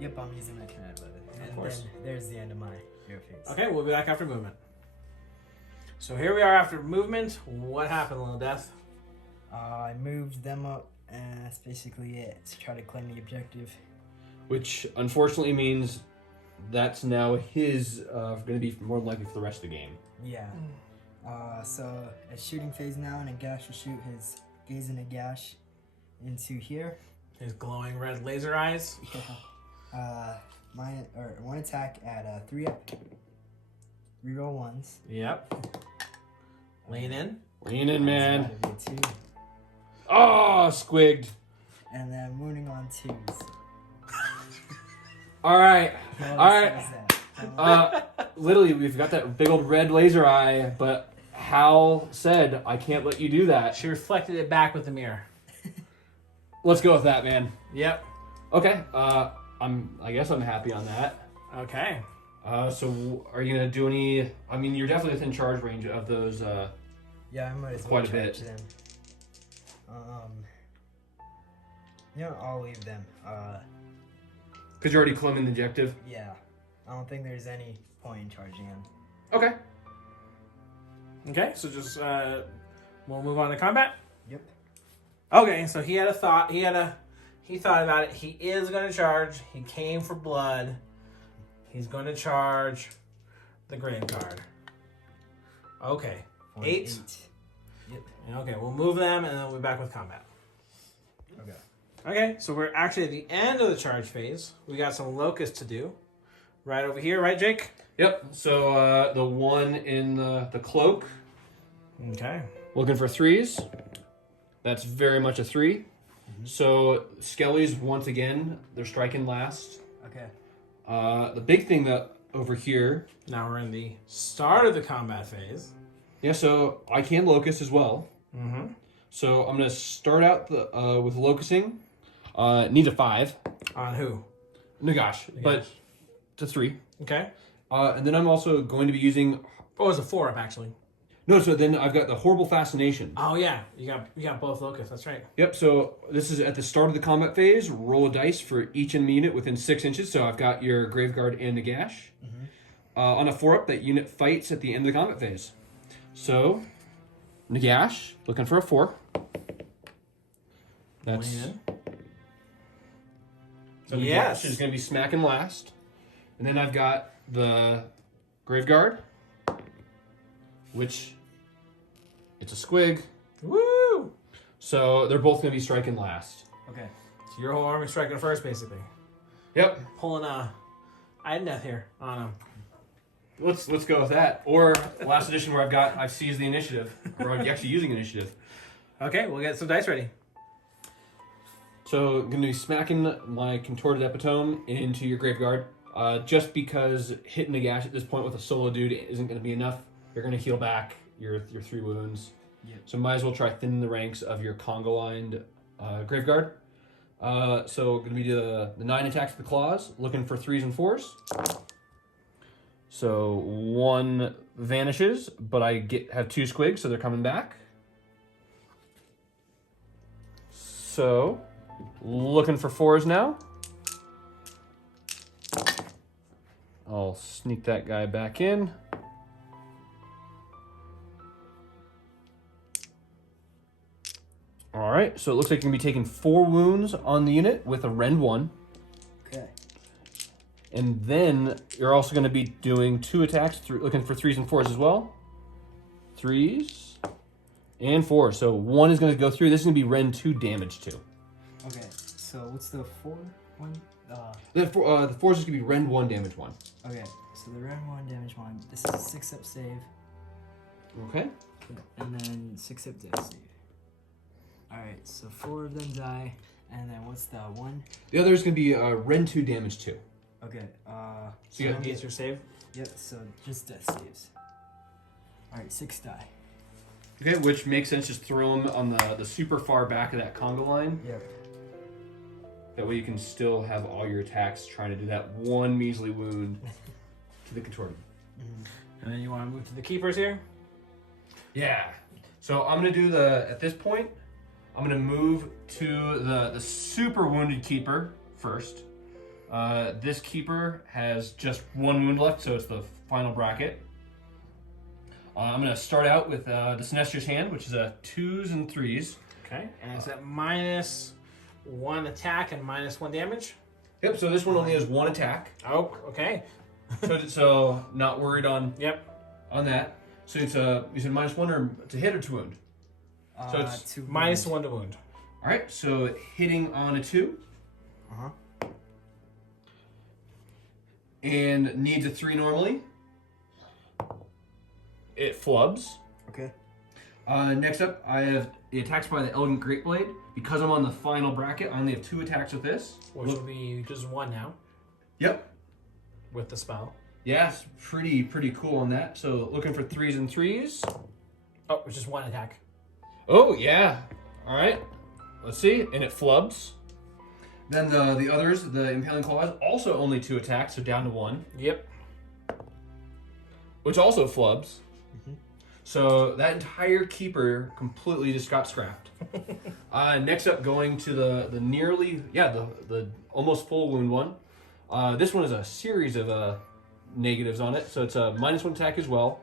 Yep, I'm using my command weapon. And course. then there's the end of my hero phase. Okay, we'll be back after movement. So here we are after movement. What happened, Little Death? I moved them up, and that's basically it. To try to claim the objective. Which unfortunately means that's now his going to be more than likely for the rest of the game. Yeah. So at shooting phase now, Nagash will shoot his Gaze and Nagash into here. His glowing red laser eyes. One attack at 3 up. Reroll 1s. Yep. Lean in. Lean in, man. That's gotta be a 2. Oh, squigged. And then wounding on 2s. All right. No one All right. says that. Literally, we've got that big old red laser eye, but Hal said, I can't let you do that. She reflected it back with the mirror. Let's go with that, man. Yep. Okay. I guess I'm happy on that. Okay. So are you gonna do any? I mean, you're definitely within charge range of those. Yeah, I might as well Quite a bit. charge them. I'll leave them. Because you're already claiming the objective. Yeah. I don't think there's any point in charging them. Okay. Okay, so just we'll move on to combat. Yep. Okay, so he had a thought. He thought about it. He is going to charge. He came for blood. He's going to charge the grave guard. Okay. 8. Yep. Okay, we'll move them and then we'll be back with combat. Okay. Okay, so we're actually at the end of the charge phase. We got some locusts to do. Right over here, right, Jake? Yep. So the one in the cloak, Okay. looking for 3s. That's very much a 3. So Skellies, once again, they're striking last. Okay. The big thing that over here, Now we're in the start of the combat phase. yeah. So I can locust as well. Mm-hmm. So I'm gonna start out with locusting. Needs a 5. On who? Nagash, but it's a 3. Okay. And then I'm also going to be using. Oh, it's a 4 up, actually. No, so then I've got the horrible fascination. Oh, yeah. You got both locusts. That's right. Yep. So this is at the start of the combat phase. Roll a dice for each enemy unit within 6 inches. So I've got your Graveguard and Nagash. On a 4-up, that unit fights at the end of the combat phase. So Nagash looking for a 4. That's. Win. So Yes. Nagash is going to be smacking last. And then I've got the Graveguard, which it's a squig. Woo! So they're both going to be striking last. Okay. So your whole army striking first, basically. Yep. Pulling a Idneth here on him. Let's go with that. Or last edition where I've seized the initiative, or I'm actually using initiative. Okay, we'll get some dice ready. So I'm going to be smacking my contorted epitome into your Graveguard. Just because hitting a gash at this point with a solo dude isn't going to be enough. You're going to heal back your 3 wounds. Yep. So might as well try thinning the ranks of your Congo-lined Graveguard. So going to be the 9 attacks with the claws, looking for 3s and 4s. So 1 vanishes, but I have 2 squigs, so they're coming back. So looking for 4s now. I'll sneak that guy back in. All right, so it looks like you're going to be taking 4 wounds on the unit with a Rend 1. Okay. And then you're also going to be doing 2 attacks, looking for 3s and 4s as well. 3s and 4s. So 1 is going to go through. This is going to be Rend 2 damage too. Okay. So what's the 4 one? The 4 is going to be Rend 1 damage 1. Okay. So the round 1 damage 1. This is a 6-up save. Okay. And then 6-up death save. Alright, so 4 of them die. And then what's the 1? The other is going to be Rend 2 damage 2. Okay, So you got Gates your save. yep, so just death saves. Alright, 6 die. Okay, which makes sense. Just throw them on the super far back of that Congo line. Yep. That way you can still have all your attacks trying to do that 1 measly wound to the contorted. And then you want to move to the keepers here? Yeah. So I'm going to do at this point, I'm going to move to the super wounded keeper first. This keeper has just 1 wound left, so it's the final bracket. I'm going to start out with the Synestria's Hand, which is a 2s and 3s. Okay. And it's at -1 attack and -1 damage? Yep, so this one only has 1 attack. Oh, okay. So not worried on Yep. that. So it's you said -1 or to hit or to wound? So it's two -1 to wound. All right, so hitting on a 2. Uh-huh. And needs a 3 normally. It flubs. Okay. Next up, I have the attacks by the Elegant Greatblade. Because I'm on the final bracket, I only have 2 attacks with this. Which will be just 1 now Yep. with the spell. Yeah, it's pretty cool on that. So looking for 3s and 3s. Oh, it's just 1 attack. Oh, yeah. All right. Let's see. And it flubs. Then the others, the Impaling Claws, also only 2 attacks, so down to 1. Yep. Which also flubs. So that entire keeper completely just got scrapped. Next up, going to the nearly, the almost full wound one. This one is a series of negatives on it. So it's a -1 attack as well,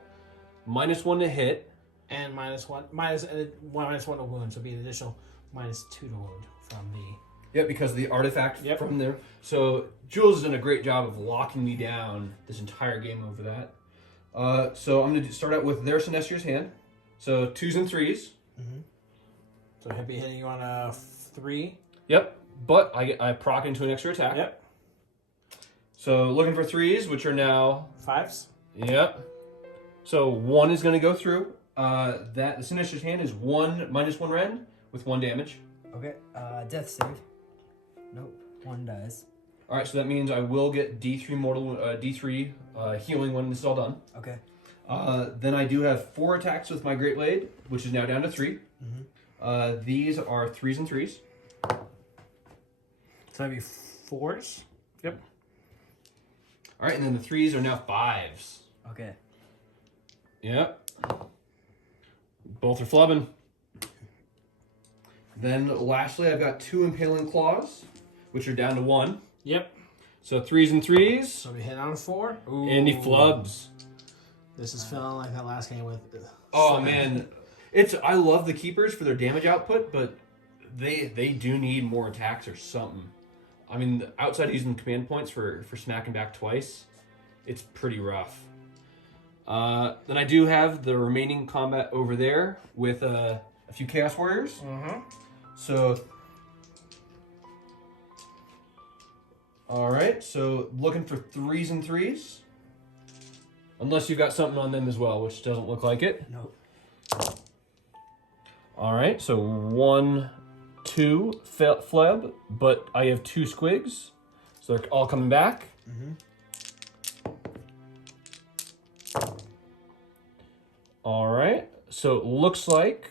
-1 to hit, And -1 to wound, so it'll be an additional -2 to wound from the... Yeah, because of the artifact Yep. from there. So Jules has done a great job of locking me down this entire game over that. So I'm going to start out with their Synestria's Hand. So 2s and 3s. So he'll be hitting you on a 3. Yep. but I proc into an extra attack. Yep. So looking for 3s, which are now 5s. Yep. So 1 is going to go through. The Sinister's Hand is -1 rend with 1 damage. Okay. Death save. Nope. 1 dies. All right, so that means I will get D3 healing when this is all done. Okay. Then I do have 4 attacks with my Great Blade, which is now down to 3. Mm-hmm. These are 3s and 3s. So that'd be 4s. Yep. All right, and then the 3s are now 5s. Okay. Yep. Both are flubbing. Then lastly, I've got 2 Impaling Claws, which are down to 1. Yep. So 3s and 3s. So we hit on a 4. Ooh. And he flubs. This is feeling like that last game with. Oh man, I love the keepers for their damage output, but they do need more attacks or something. I mean, outside of using command points for smacking back twice, it's pretty rough. Then I do have the remaining combat over there with a few Chaos Warriors. Mm-hmm. So, all right. So looking for 3s and 3s. Unless you've got something on them as well, which doesn't look like it. Nope. All right, so 1, 2 fleb, but I have 2 squigs, so they're all coming back. Mm-hmm. All right, so it looks like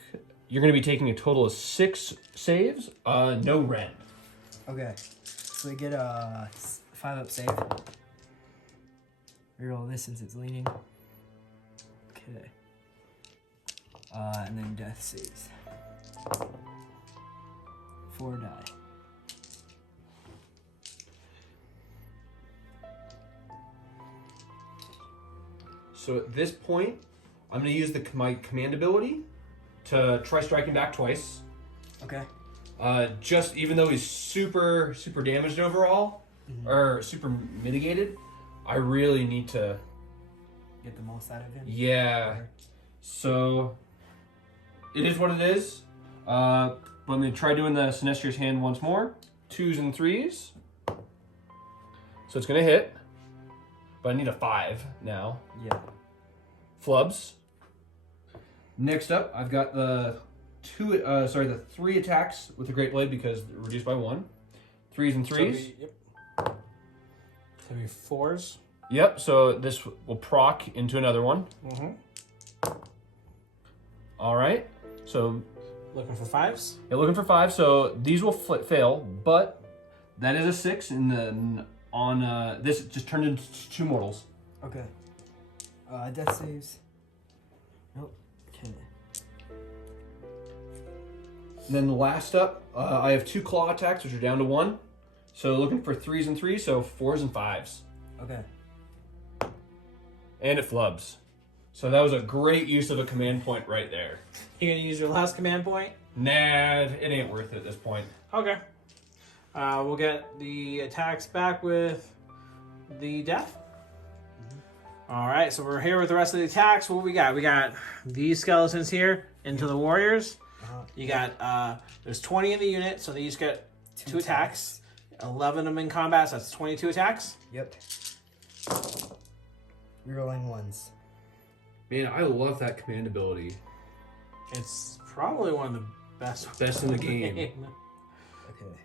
you're going to be taking a total of 6 saves, no rend. Okay. So we get a 5-up save. Reroll this since it's leaning. Okay. And then death saves. 4 die. So at this point, I'm going to use my command ability to try striking back twice. Okay. Just even though he's super damaged overall, or super mitigated, I really need to Get the most out of him? Yeah. So it is what it is. But I'm going to try doing the Sinister's Hand once more. 2s and 3s. So it's going to hit. But I need a 5 now. Yeah. Flubs. Next up, I've got the 3 attacks with the Great Blade because they're reduced by 1. 3s and 3s. Yep. So it'd be 4s. Yep, so this will proc into another one. Mm-hmm. All right, so Looking for 5s. you're looking for 5, so these will fail, but that is a 6, and then on this it just turned into 2 mortals. Okay. Death saves. Nope. Okay. And then last up, I have 2 claw attacks, which are down to 1. So looking for 3s and 3s, so 4s and 5s. Okay. And it flubs. So that was a great use of a command point right there. You gonna use your last command point? Nah, it ain't worth it at this point. Okay. We'll get the attacks back with the death. All right, so we're here with the rest of the attacks. What we got? We got these skeletons here into the warriors. You got there's 20 in the unit, so they each get 2 attacks. 11 of them in combat, so that's 22 attacks. Yep. Rerolling 1s. Man, I love that command ability. It's probably one of the best in the game. Okay.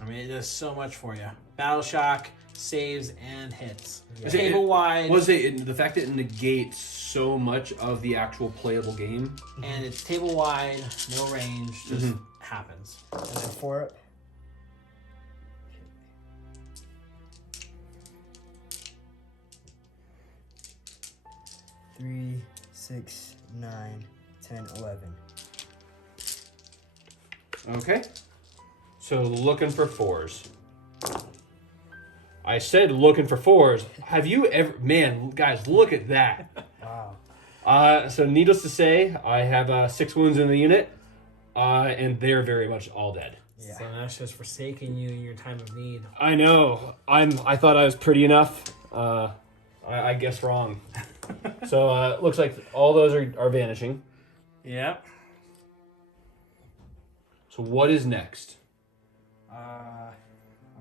I mean, it does so much for you. Battle shock, saves, and hits. Yeah. Table wide. The fact that it negates so much of the actual playable game. And it's table wide, no range, just happens. And then 4 up. 3, 6, 9, 10, 11. Okay. So looking for 4s. I said looking for 4s. Have you ever... Man, guys, look at that. Wow. So needless to say, I have 6 wounds in the unit. And they're very much all dead. Yeah. So that's just forsaking you in your time of need. I know. I thought I was pretty enough. I guess wrong. So looks like all those are vanishing. Yep. So what is next? I'll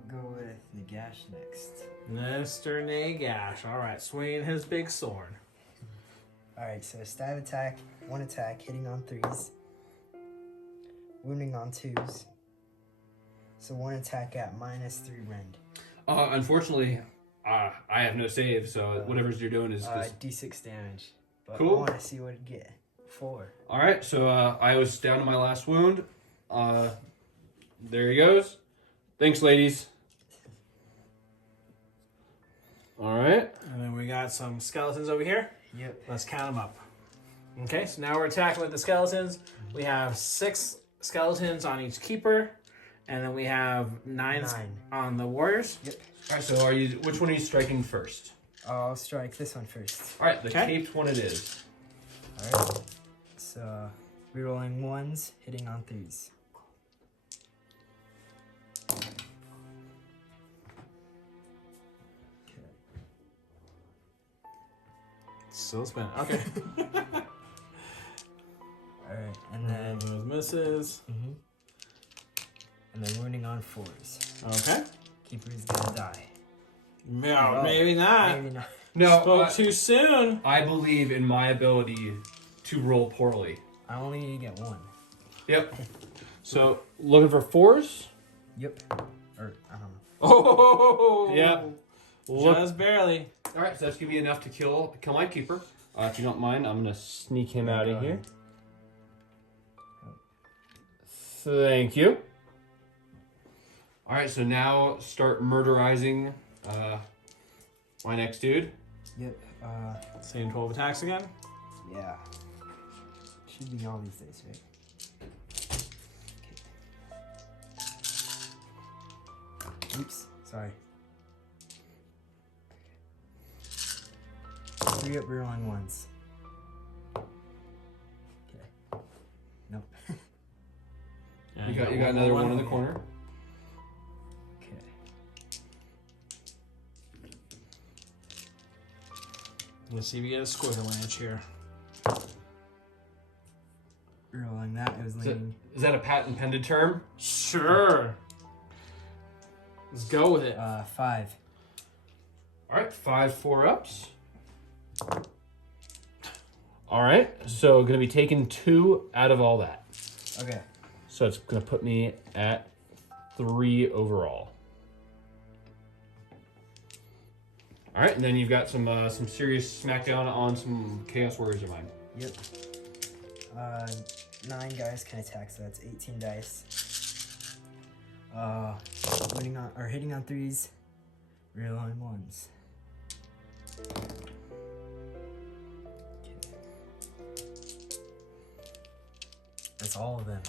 go with Nagash next. Mr. Nagash. All right, swinging his big sword. Alright, so stab attack, 1 attack, hitting on 3s. Wounding on 2s. So 1 attack at -3 rend. Unfortunately, I have no save, so whatever's you're doing is just... D6 damage. But Cool. I want to see what it get. 4. All right, so I was down to my last wound. There he goes. Thanks, ladies. All right. And then we got some skeletons over here. Yep. Let's count them up. Okay, so now we're attacking with the skeletons. We have 6 skeletons on each keeper, and then we have 9 on the warriors. Yep. All right, so which one are you striking first? I'll strike this one first. All right, the Okay. caped one it is. Alright. So, rerolling 1s, hitting on 3s. Still spinning. Okay. Alright, and then those misses. and then wounding on 4s. Okay. Keeper's gonna die. No, Oh, maybe not. Maybe not. No, Spoke too soon. I believe in my ability to roll poorly. I only need to get 1. Yep. So looking for 4s. Yep. Or I don't know. Oh. Yep. Just barely. All right, so that's gonna be enough to kill my keeper. If you don't mind, I'm gonna sneak him out of here. Thank you. All right, so now start murderizing my next dude. Yep. Same 12 attacks again. Yeah. Should be all these days, right? Okay. Oops. Sorry. 3 up rerolling 1s. Okay. Nope. Yeah, You got another one in the corner. Okay. Let's see if we get a Squiggling here. Rerolling that, it was leaning. Is that a patent pending term? Sure. Let's go with it. 5. All right, 5 4-ups. All right, so going to be taking 2 out of all that. Okay. So it's going to put me at 3 overall. All right, and then you've got some serious smackdown on some Chaos Warriors of mine. Yep. 9 guys can attack, so that's 18 dice. Hitting on 3s, rerolling 1s. That's all of them.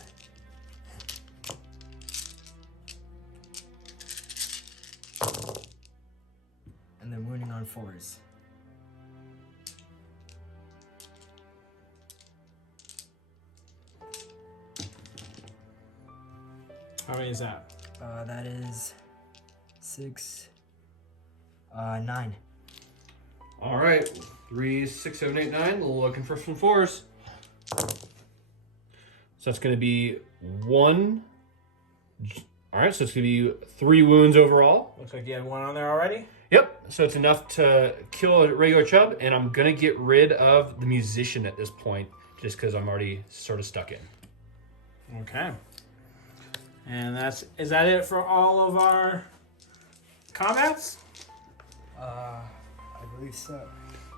And then wounding on 4s. How many is that? That is 6, 9. All right, 3, 6, 7, 8, 9. Looking for some 4s. So that's going to be 1. All right, so it's going to be 3 wounds overall. Looks like you had one on there already. Yep, so it's enough to kill a regular chub, and I'm going to get rid of the musician at this point, just because I'm already sort of stuck in. Okay. And is that it for all of our combats? I believe so.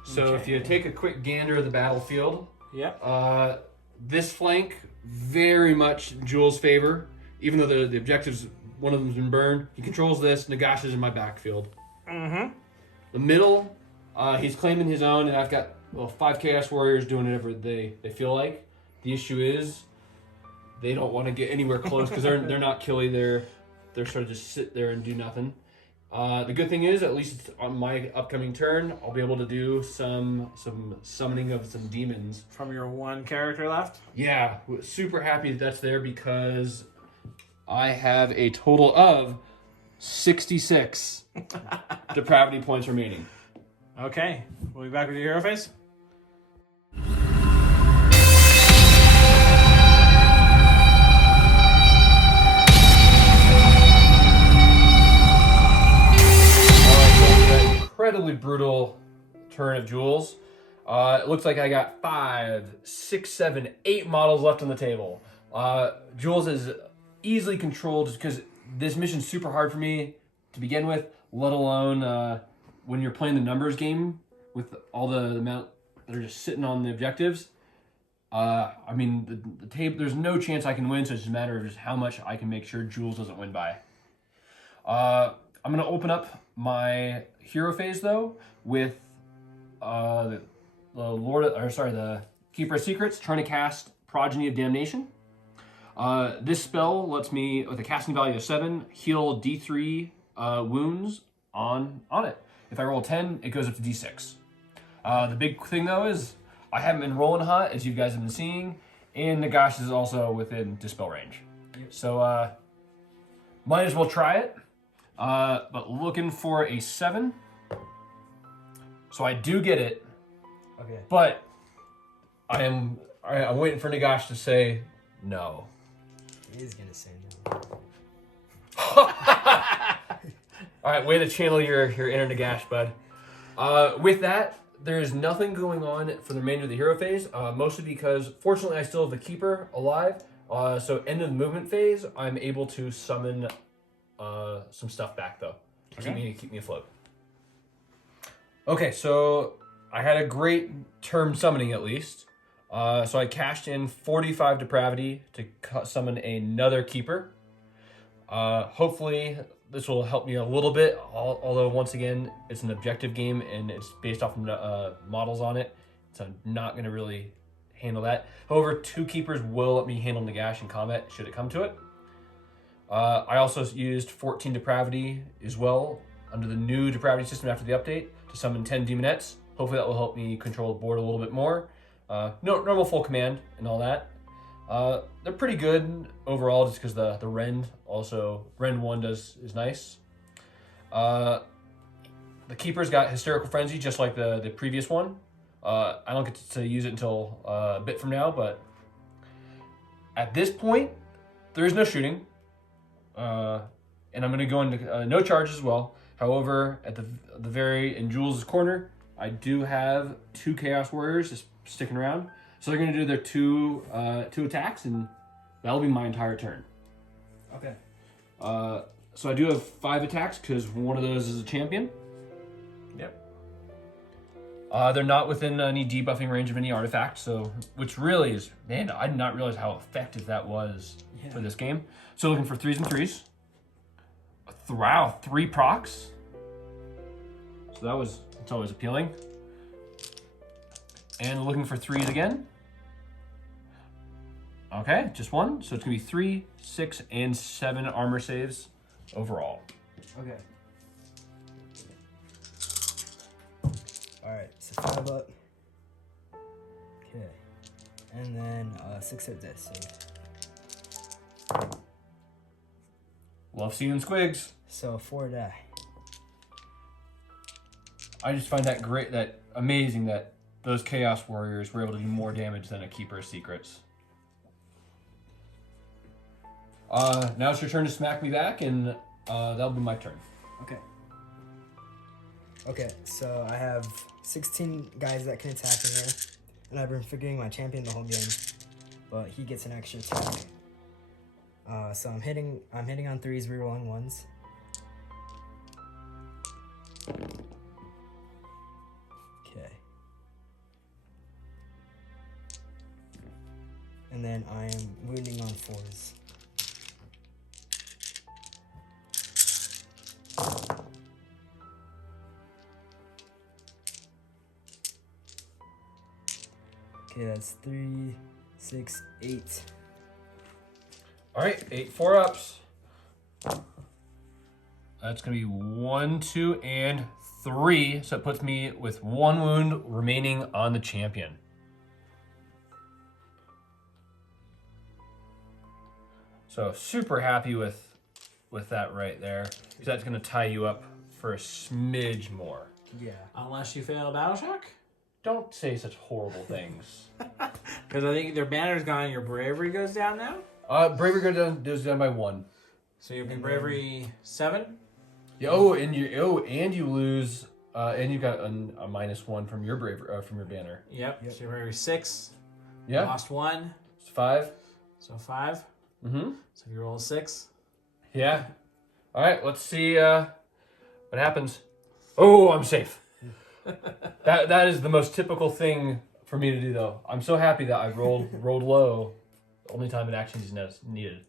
So if you take a quick gander of the battlefield, Yep. this flank, very much Jules' favor. Even though the objectives, one of them's been burned, he controls this. Nagash is in my backfield. Mm-hmm. The middle, he's claiming his own, and I've got 5 Chaos Warriors doing whatever they feel like. The issue is, they don't want to get anywhere close because they're not killy. They're sort of just sit there and do nothing. The good thing is, at least on my upcoming turn, I'll be able to do some summoning of some demons. From your 1 character left? Yeah, super happy that's there because I have a total of 66 depravity points remaining. Okay. We'll be back with your hero face. incredibly brutal turn of Jules. It looks like I got 5, 6, 7, 8 models left on the table. Jules is easily controlled just because this mission's super hard for me to begin with, let alone when you're playing the numbers game with all the amount that are just sitting on the objectives. I mean, the table, there's no chance I can win, so it's just a matter of just how much I can make sure Jules doesn't win by. I'm going to open up my hero phase, though, with the Keeper of Secrets, trying to cast Progeny of Damnation. This spell lets me, with a casting value of 7, heal D3 wounds on it. If I roll 10, it goes up to D6. The big thing, though, is I haven't been rolling hot, as you guys have been seeing, and Nagash is also within Dispel range. Yep. So, might as well try it. But looking for a 7. So I do get it. Okay. But I'm waiting for Nagash to say no. He's gonna say no. All right, way to channel your inner Nagash, bud. With that, there's nothing going on for the remainder of the hero phase, mostly because, fortunately, I still have the Keeper alive. So end of the movement phase, I'm able to summon some stuff back, though, to keep me afloat. Okay, so I had a great turn summoning, at least. So I cashed in 45 Depravity to summon another Keeper. Hopefully this will help me a little bit, although once again, it's an objective game and it's based off models on it, so I'm not going to really handle that. However, 2 Keepers will let me handle Nagash in combat, should it come to it. I also used 14 Depravity as well, under the new Depravity system after the update, to summon 10 Demonettes. Hopefully that will help me control the board a little bit more. Normal full command and all that. They're pretty good overall, just because the Rend 1 is nice. The Keeper's got Hysterical Frenzy, just like the previous one. I don't get to use it until a bit from now, but at this point, there is no shooting. And I'm going to go into no charge as well. However, at in Jules' corner, I do have 2 Chaos Warriors just sticking around. So they're going to do their two attacks, and that'll be my entire turn. Okay. So I do have 5 attacks, because one of those is a champion. Yep. They're not within any debuffing range of any artifact, so which really is, man, I did not realize how effective that was for this game. So looking for 3s and 3s. Wow, 3 procs. So it's always appealing. And looking for 3s again. Okay, just 1. So it's gonna be 3, 6, and 7 armor saves overall. Okay. Alright, so 5 up. Okay. And then 6 hit death save. Love seeing squigs. So 4 die. I just find that amazing that those Chaos Warriors were able to do more damage than a Keeper of Secrets. Now it's your turn to smack me back, and that'll be my turn. Okay. Okay, so I have 16 guys that can attack in there, and I've been figuring my champion the whole game, but he gets an extra attack. So I'm hitting on 3s, rerolling 1s. Okay. And then I am wounding on 4s. Okay, that's 3, 6, 8. All right, 8 4-ups. That's gonna be 1, 2, and 3. So it puts me with 1 wound remaining on the champion. So super happy with that right there, because that's gonna tie you up for a smidge more. Yeah. Unless you fail Battle Shock. Don't say such horrible things. Because I think their banner's gone and your bravery goes down now. Bravery goes down by 1. So you'll be bravery 7. And you lose And you got a -1 from your from your banner. Yep. So you're bravery 6. Yeah. Lost 1. It's 5. So 5. Mm-hmm. So if you roll a 6. Yeah. All right. Let's see what happens. Oh, I'm safe. That is the most typical thing for me to do, though. I'm so happy that I rolled low. The only time an action is needed.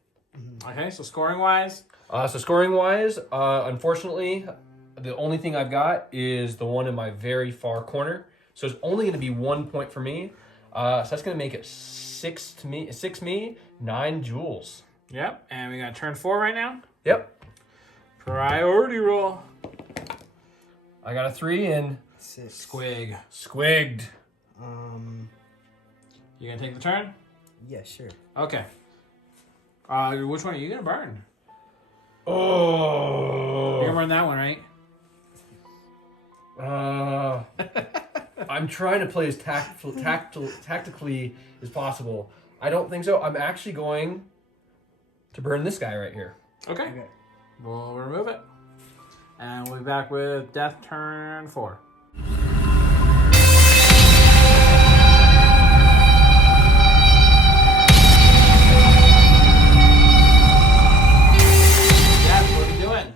Okay. So scoring wise. So scoring wise, unfortunately, the only thing I've got is the one in my very far corner. So it's only going to be 1 point for me. So that's going to make it 6 me, 9 jewels. Yep. And we got turn 4 right now. Yep. Priority roll. I got a 3 and 6. squigged. You gonna take the turn? Yeah, sure. Okay. Which one are you gonna burn? Oh. You're gonna burn that one, right? I'm trying to play as tactically as possible. I don't think so. I'm actually going to burn this guy right here. Okay. We'll remove it. And we'll be back with death turn 4. Death, what are you doing?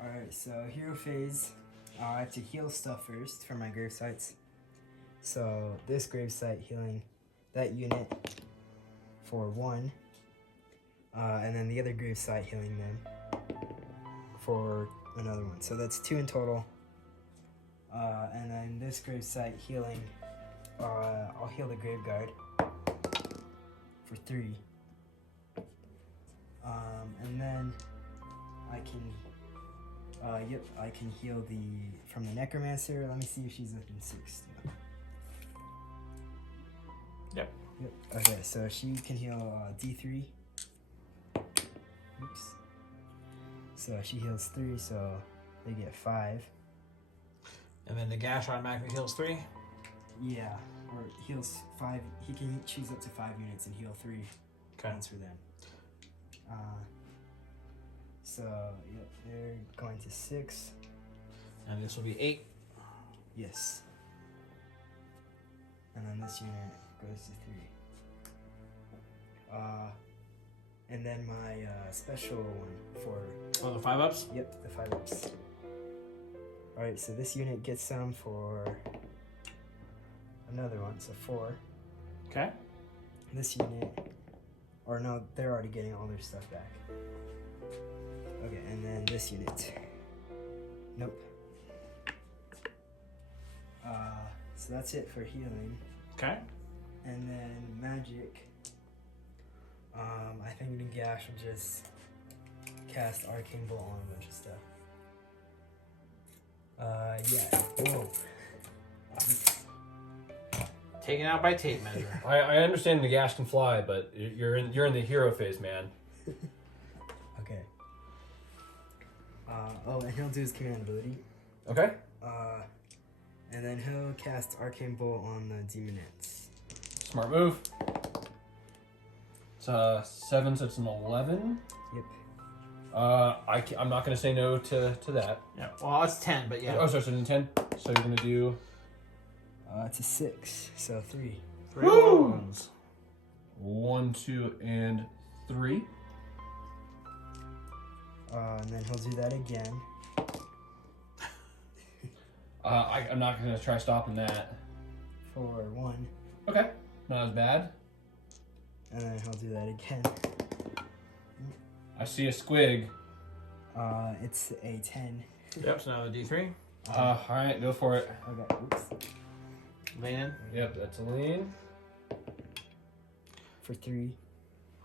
Alright, so hero phase. I have to heal stuff first for my grave sites. So this grave site healing that unit for 1. And then the other grave site healing them for another one. So that's 2 in total. And then this grave site healing, I'll heal the grave guard for 3. And then I can, I can heal from the Necromancer. Let me see if she's within 6. Yep. Okay, so she can heal D3. Oops. So she heals 3, so they get 5. And then the gash automatically heals 3. Yeah, or heals 5. He can choose up to 5 units and heal 3 points for them. So, yep, they're going to 6. And this will be 8. Yes. And then this unit goes to 3. And then my special one for... Oh, the 5-ups? Yep, the 5-ups. Alright, so this unit gets some for another one, so 4. Okay. This unit... Or no, they're already getting all their stuff back. Okay, and then this unit. Nope. So that's it for healing. Okay. And then magic. I think Nagash will just cast Arcane Bolt on a bunch of stuff. Yeah. Whoa. Taken out by tape measure. I understand the gas can fly, but you're in the hero phase, man. Okay. And he'll do his command ability. Okay. And then he'll cast Arcane Bolt on the Demonettes. Smart move. It's 7, so it's an 11. Yep. I'm not gonna say no to that. Yeah. Well, it's 10, but yeah. Oh, sorry, so it's 10. So you're gonna do. It's a 6, so 3. 3 wounds. 1, 2, and 3. And then he'll do that again. I'm not gonna try stopping that. For 1. Okay, not as bad. And then he'll do that again. I see a squig. It's a 10. Yep, so now the D3. Alright, go for it. Okay, oops. Lean in. Yep, that's a lean. For 3.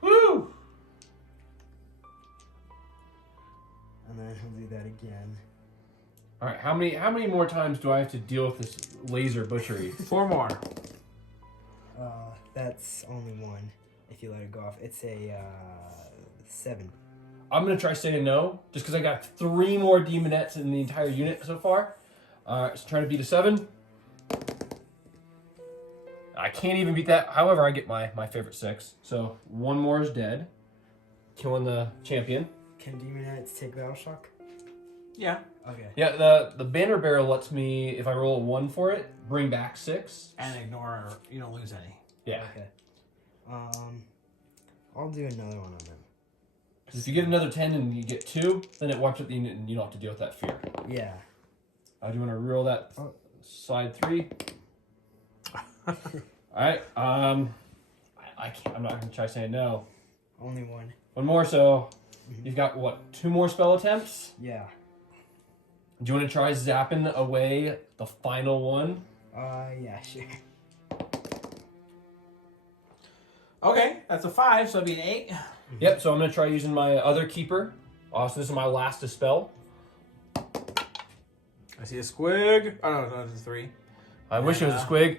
Woo! And then he'll do that again. Alright, how many more times do I have to deal with this laser butchery? 4 more. That's only 1 if you let it go off. It's a 7. I'm gonna try saying no, just because I got 3 more demonettes in the entire unit so far. Alright, so trying to beat a 7. I can't even beat that. However, I get my favorite 6. So 1 more is dead. Killing the champion. Can Demonettes take Battle Shock? Yeah. Okay. Yeah, the banner bearer lets me, if I roll a 1 for it, bring back 6. And ignore, you don't lose any. Yeah. Okay. I'll do another one on them. Because if you get another 10 and you get 2, then it wipes out the unit and you don't have to deal with that fear. Yeah. Do you want to roll that side 3? Alright, I'm not going to try saying no. Only one. One more, so you've got, what, 2 more spell attempts? Yeah. Do you want to try zapping away the final one? Yeah, sure. Okay, that's a 5, so it'd be an 8. Yep, so I'm going to try using my other keeper. So this is my last dispel. I see a squig. Oh, no, it's a 3. I wish it was a squig.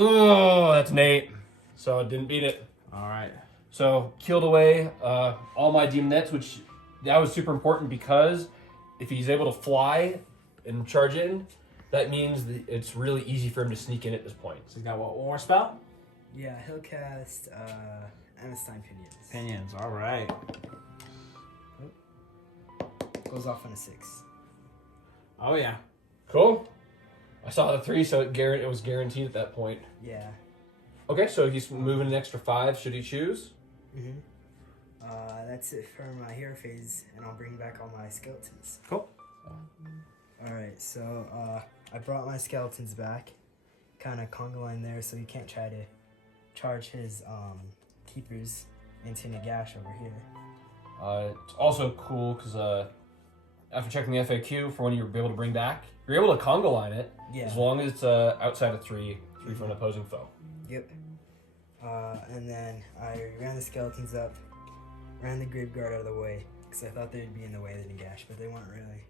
Ooh, that's an 8. So it didn't beat it. All right. So killed away all my demonettes, which that was super important because if he's able to fly and charge in, that means that it's really easy for him to sneak in at this point. So you got what, one more spell? Yeah, he'll cast Amethystine Pinions. Pinions, all right. Goes off on a 6. Oh, yeah. Cool. I saw the 3, so it was guaranteed at that point. Yeah. Okay, so he's moving an extra 5. Should he choose? Mm-hmm. That's it for my hero phase, and I'll bring back all my skeletons. Cool. Alright, so I brought my skeletons back. Kind of conga line there so he can't try to charge his keepers into Nagash over here. It's also cool because after checking the FAQ for when you're able to bring back, you're able to conga line it as long as it's outside of 3 from an opposing foe. Yep. And then I ran the skeletons up, ran the grave guard out of the way because I thought they'd be in the way of the Nagash, but they weren't really.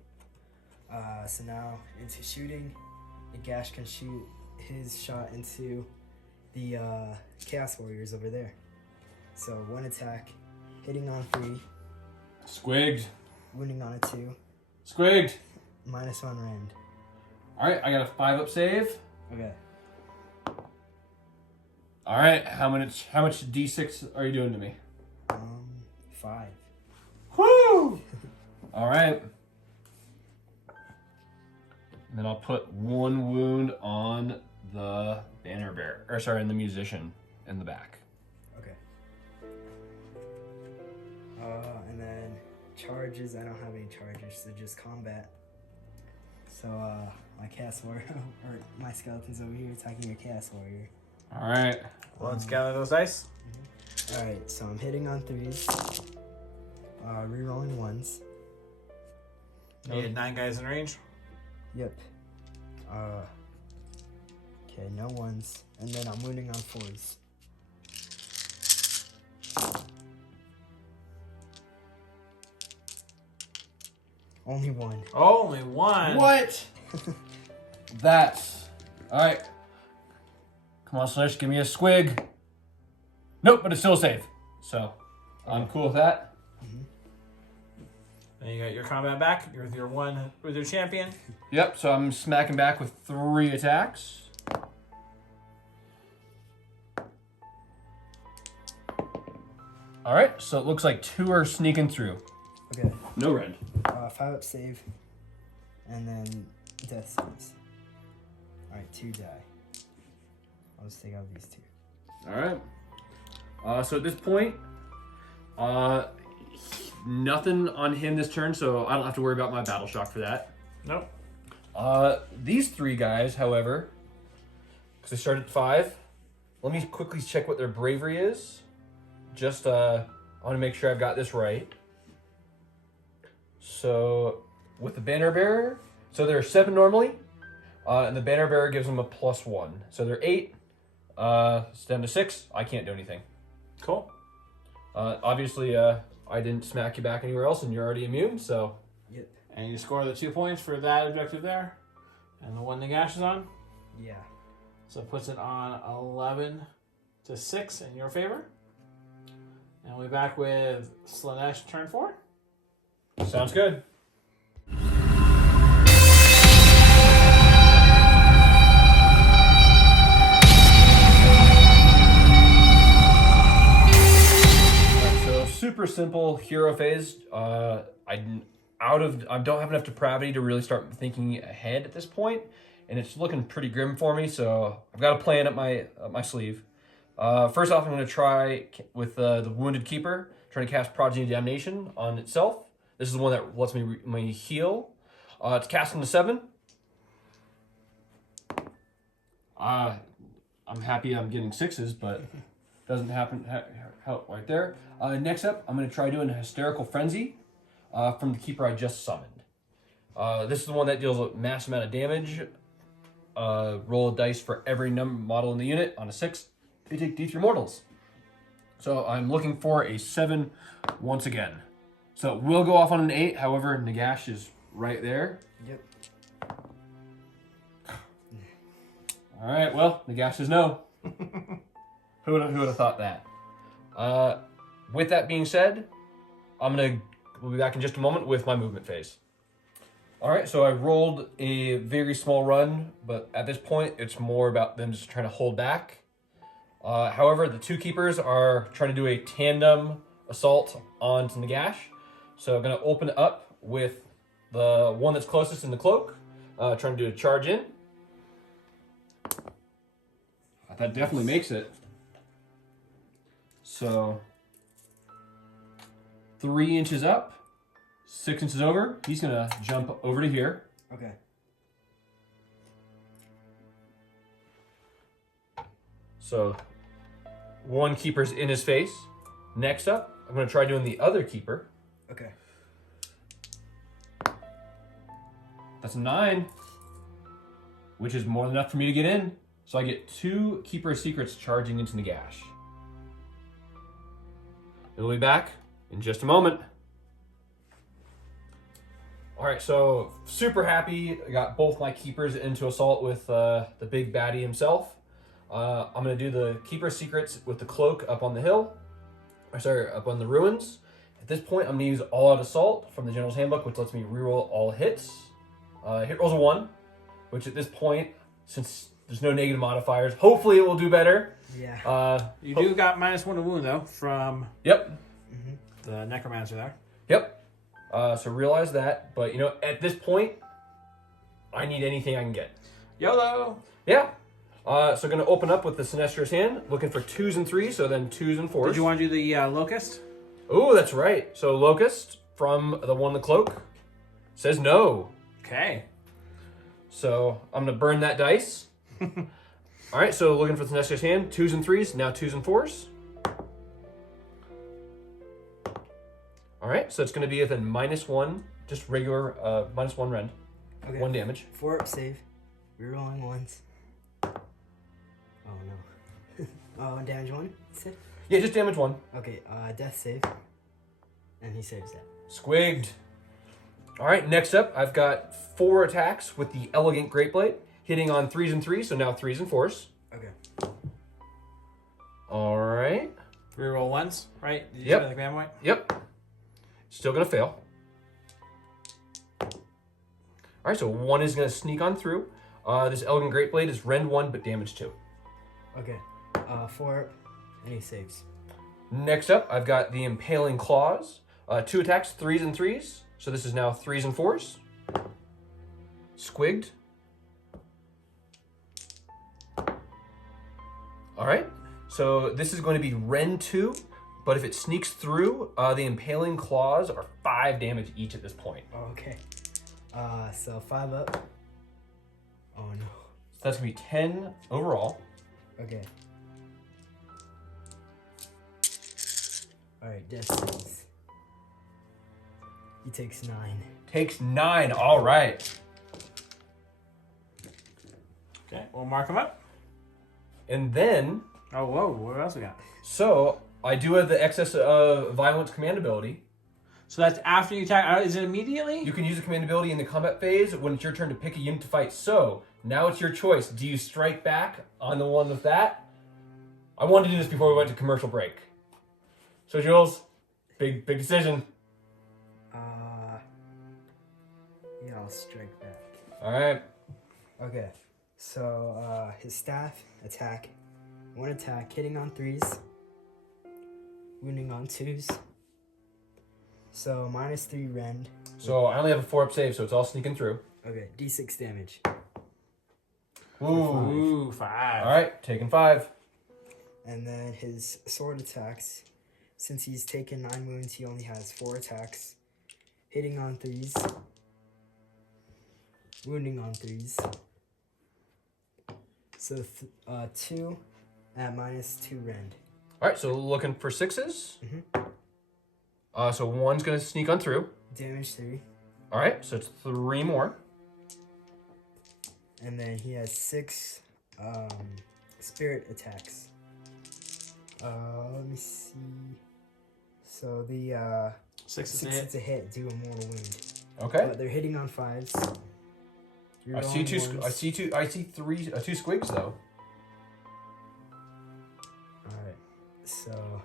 So now into shooting, Nagash can shoot his shot into the Chaos Warriors over there. So 1 attack, hitting on 3, Squigged. wounding on a 2, Squigged. -1 rend. Alright, I got a 5-up save. Okay. Alright, how much D6 are you doing to me? 5. Woo! Alright. And then I'll put 1 wound on the banner bearer, the musician in the back. Okay. And then charges, I don't have any charges, so just combat. So my Chaos Warrior, or my skeleton's over here attacking your Chaos Warrior. Alright. Well, let's gather those dice. Alright, so I'm hitting on 3s, rerolling 1s. You had 9 guys in range. Yep. Okay, no 1s, and then I'm wounding on 4s. Only 1. Only 1. What? That's... Alright. Come on, Slaanesh, give me a squig. Nope, but it's still a save. So, I'm cool with that. And you got your combat back. You're with your champion. Yep, so I'm smacking back with 3 attacks. Alright, so it looks like 2 are sneaking through. Okay. No rend. 5-up save, and then death saves. Alright, 2 die. I'll just take out these 2. Alright. So at this point, nothing on him this turn, so I don't have to worry about my battle shock for that. Nope. These 3 guys, however, because they started at 5, let me quickly check what their bravery is. Just, I want to make sure I've got this right. So, with the banner bearer, so they're 7 normally, and the banner bearer gives them a +1. So they're 8, it's down to 6, I can't do anything. Cool. Obviously, I didn't smack you back anywhere else, and you're already immune, so... Yep. And you score the 2 points for that objective there. And the one Nagash is on. Yeah. So it puts it on 11-6 in your favor. And we'll be back with Slaanesh turn 4. Sounds good. Super simple hero phase. I I don't have enough depravity to really start thinking ahead at this point, and it's looking pretty grim for me. So I've got a plan up my sleeve. First off, I'm going to try with the Wounded Keeper, trying to cast Progeny Damnation on itself. This is the one that lets me heal. It's cast into 7. I'm happy I'm getting 6s, but doesn't happen help right there. Next up, I'm going to try doing a Hysterical Frenzy from the Keeper I just summoned. This is the one that deals a massive amount of damage. Roll a dice for every model in the unit. On a 6, you take D3 mortals. So I'm looking for a 7 once again. So it will go off on an 8. However, Nagash is right there. Yep. All right. Well, Nagash says no. Who would have thought that? With that being said, we'll be back in just a moment with my movement phase. All right. So I rolled a very small run, but at this point, it's more about them just trying to hold back. However, the 2 keepers are trying to do a tandem assault onto Nagash. So I'm going to open it up with the one that's closest in the cloak, trying to do a charge in. That definitely makes it. So 3 inches up, 6 inches over. He's going to jump over to here. Okay. So 1 keeper's in his face. Next up, I'm going to try doing the other keeper. Okay. That's a 9, which is more than enough for me to get in. So I get 2 Keeper Secrets charging into Nagash. We'll be back in just a moment. All right, so super happy. I got both my keepers into assault with the big baddie himself. I'm going to do the Keeper Secrets with the cloak up on the hill. Up on the ruins. At this point, I'm going to use All Out Assault from the General's Handbook, which lets me reroll all hits. Hit rolls a 1, which at this point, since there's no negative modifiers, hopefully it will do better. Yeah. You do got -1 to wound, though, from Yep. the Necromancer there. Yep. So realize that. But, at this point, I need anything I can get. YOLO! Yeah. So going to open up with the Sinister's Hand, looking for 2s and 3s, so then 2s and 4s. Did you want to do the Locust? Oh, that's right. So Locust from the one in the cloak says no. Okay. So I'm going to burn that dice. All right, so looking for the Sinister's Hand, 2s and 3s, now 2s and 4s. All right, so it's going to be with a -1, just regular -1 rend. Okay. 1 damage. 4 up save. Rerolling 1s. Oh no. Oh, damage 1, you said? Yeah, just damage 1. Okay, death save. And he saves that. Squigged. All right, next up, I've got 4 attacks with the Elegant Greatblade, hitting on 3s and 3s, so now 3s and 4s. Okay. All right. Reroll once, right? Did you Yep. spend the Grand Wight? Yep. Still going to fail. All right, so 1 is going to sneak on through. This Elegant Greatblade is rend 1, but damage 2. Okay. 4 up, and he saves. Next up, I've got the Impaling Claws. 2 attacks, 3s and 3s. So this is now 3s and 4s. Squigged. All right. So this is going to be rend 2, but if it sneaks through, the Impaling Claws are 5 damage each at this point. Oh, okay. So 5 up. Oh no. So that's going to be 10 overall. Okay. Alright, death saves. He takes 9. Takes 9. All right. Okay, we'll mark them up. And then, Oh, whoa, what else we got? so I do have the excess of violence command ability. So that's after you attack. Is it immediately? You can use the command ability in the combat phase when it's your turn to pick a unit to fight. So now it's your choice. Do you strike back on the one with that? I wanted to do this before we went to commercial break. So Jules, big decision. Yeah, I'll strike back. All right. Okay. So, his staff, attack. 1 attack, hitting on 3s. Wounding on 2s. So -3 rend. So I only have a 4-up save, so it's all sneaking through. Okay, d6 damage. Ooh, 5. All right, taking 5. And then his sword attacks. Since he's taken 9 wounds, he only has 4 attacks. Hitting on 3s. Wounding on 3s. So 2 at -2 rend. All right, so looking for 6s. Mhm. So 1's going to sneak on through. Damage 3. All right, so it's 3 more. And then he has 6 spirit attacks. Let me see. So the 6 is a 6 hit. is a hit, do a mortal wound. Okay. But they're hitting on 5s. I see two. I see 2 squigs though. Alright, so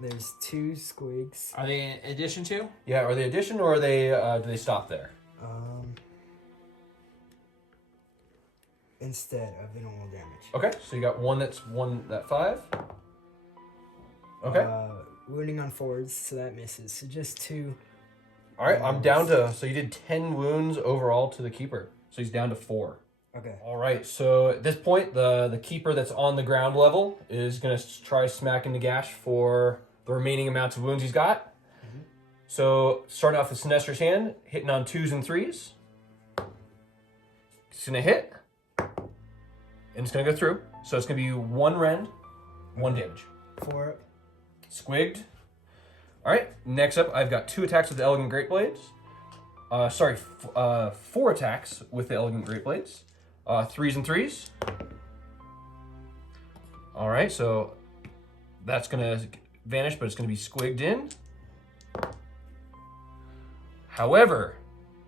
there's 2 squigs. Are they in addition to? Yeah. Are they addition or are they? Do they stop there? Instead of the normal damage. Okay. So you got one that's 5. Okay. Wounding on 4s, so that misses. So just 2. All right. I'm down to. So you did 10 wounds overall to the keeper. So he's down to 4. Okay. All right. So at this point, the keeper that's on the ground level is gonna try smacking Nagash for the remaining amounts of wounds he's got. So starting off with Sinester's hand, hitting on 2s and 3s. It's gonna hit. And it's going to go through. So it's going to be 1 rend, 1 damage. 4 up. Squigged. All right. Next up, I've got 2 attacks with the Elegant Great Blades. 4 attacks with the Elegant Great Blades. 3s and 3s. All right. So that's going to vanish, but it's going to be squigged in. However,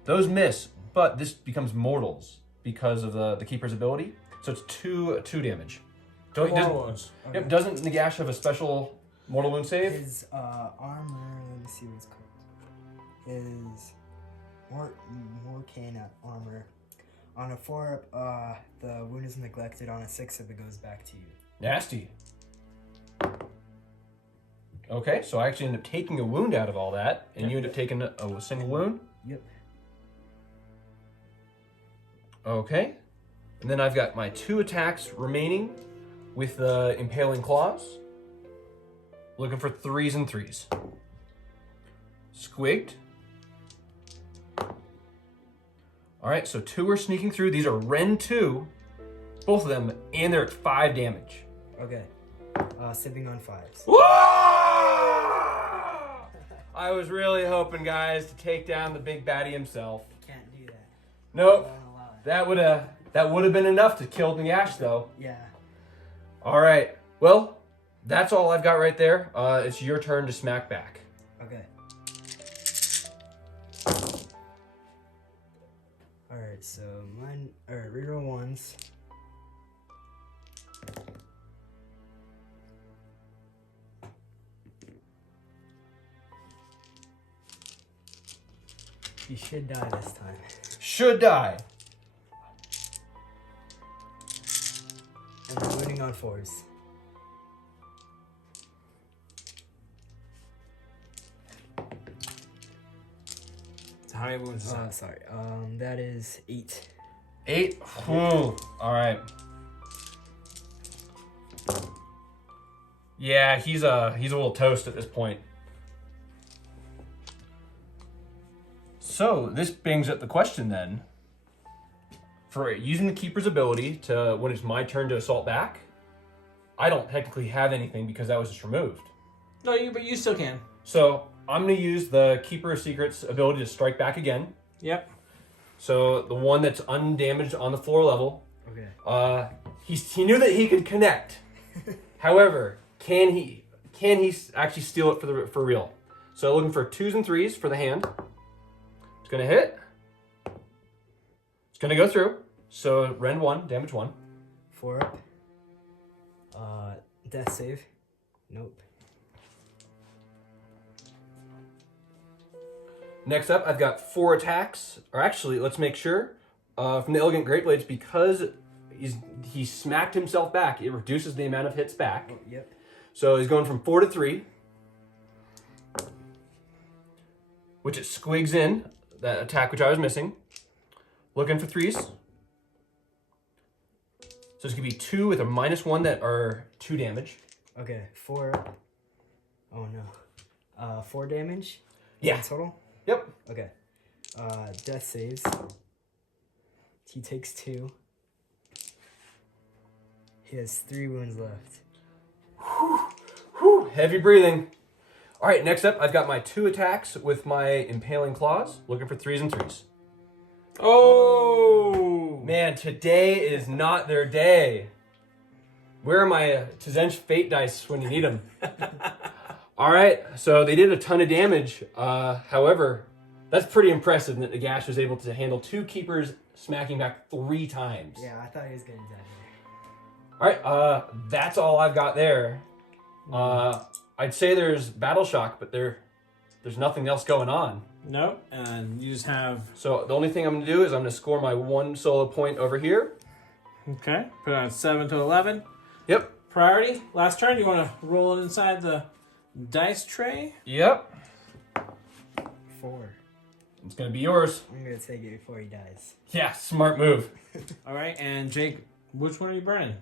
those miss, but this becomes mortals because of the Keeper's ability. So it's 2 damage. Mortal wounds. Okay. Yep, doesn't Nagash have a special mortal wound save? His armor, let me see what it's called. His Morcane armor. On a 4 up, the wound is neglected. On a 6 up, it goes back to you. Nasty. Okay, so I actually end up taking a wound out of all that, and you end up taking a single wound? Yep. Okay. And then I've got my 2 attacks remaining with the Impaling Claws. Looking for 3s and 3s. Squigged. All right, so 2 are sneaking through. These are Rend 2, both of them, and they're at 5 damage. Okay. Sipping on 5s. Whoa! I was really hoping, guys, to take down the big baddie himself. Can't do that. Nope. Don't allow it. That would have been enough to kill Nagash, though. Yeah. All right. Well, that's all I've got right there. It's your turn to smack back. Okay. Alright, so mine reroll 1s. You should die this time. Should die. And I'm wounding on 4s. So how many wounds is that? Sorry. That is 8. 8. Ooh. All right. Yeah, he's a little toast at this point. So this brings up the question then. For using the Keeper's ability to, when it's my turn to assault back, I don't technically have anything because that was just removed. No, but you still can. So I'm going to use the Keeper of Secrets ability to strike back again. Yep. So the one that's undamaged on the floor level. Okay. He knew that he could connect. However, can he actually steal it for real? So looking for 2s and 3s for the hand. It's gonna hit. It's gonna go through. So rend 1, damage 1. 4 up. Death save. Nope. Next up, I've got 4 attacks. Or actually, let's make sure. From the Elegant Great Blades, because he smacked himself back, it reduces the amount of hits back. Oh, yep. So he's going from 4 to 3. which it squigs in, that attack which I was missing. Looking for 3s. So it's going to be 2 with a -1 that are 2 damage. Okay, 4. Oh no. 4 damage? Yeah. In total? Yep. Okay. Death saves. He takes 2. He has 3 wounds left. Whew, heavy breathing. All right, next up, I've got my 2 attacks with my Impaling Claws. Looking for 3s and 3s. Oh! Man, today is not their day. Where are my Tzench Fate dice when you need them? All right, so they did a ton of damage. However, that's pretty impressive that Nagash was able to handle 2 keepers smacking back 3 times. Yeah, I thought he was going to die there. All right, that's all I've got there. I'd say there's Battle Shock, but there's nothing else going on. Nope. And you just have... So the only thing I'm going to do is I'm going to score my 1 solo point over here. Okay. Put it on 7 to 11. Yep. Priority. Last turn. You want to roll it inside the dice tray? Yep. 4. It's going to be yours. I'm going to take it before he dies. Yeah, smart move. All right. And Jake, which one are you burning?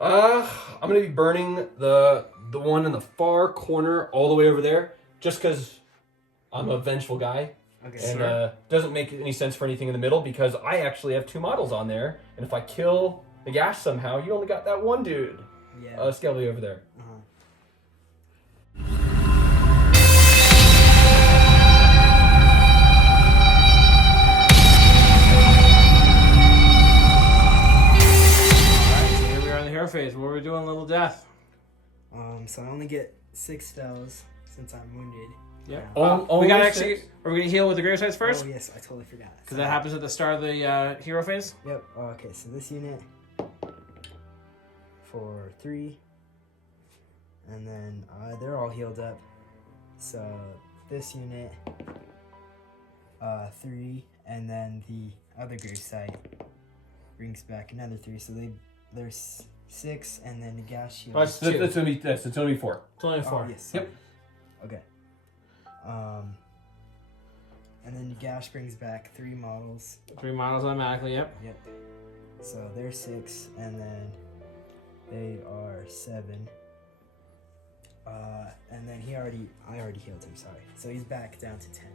I'm going to be burning the one in the far corner all the way over there, just because I'm a vengeful guy. Okay. And doesn't make any sense for anything in the middle, because I actually have 2 models on there, and if I kill Nagash somehow, you only got that one dude. Yeah. Skelly over there. Phase. What are we doing, Little Death? So I only get 6 spells since I'm wounded. Yep. Only we got 6? Are we gonna heal with the Grave Sites first? Oh yes, I totally forgot. Because that happens at the start of the hero phase. Yep. Okay, so this unit for 3, and then they're all healed up. So this unit 3, and then the other grave site brings back another 3. So there's 6, and then Nagash heals. That's only 4. It's only 4. Oh, yes. Sorry. Yep. Okay. And then Nagash brings back 3 models. 3 models automatically. Yep. Yep. So they're 6, and then they are 7. And then I already healed him. Sorry. So he's back down to 10.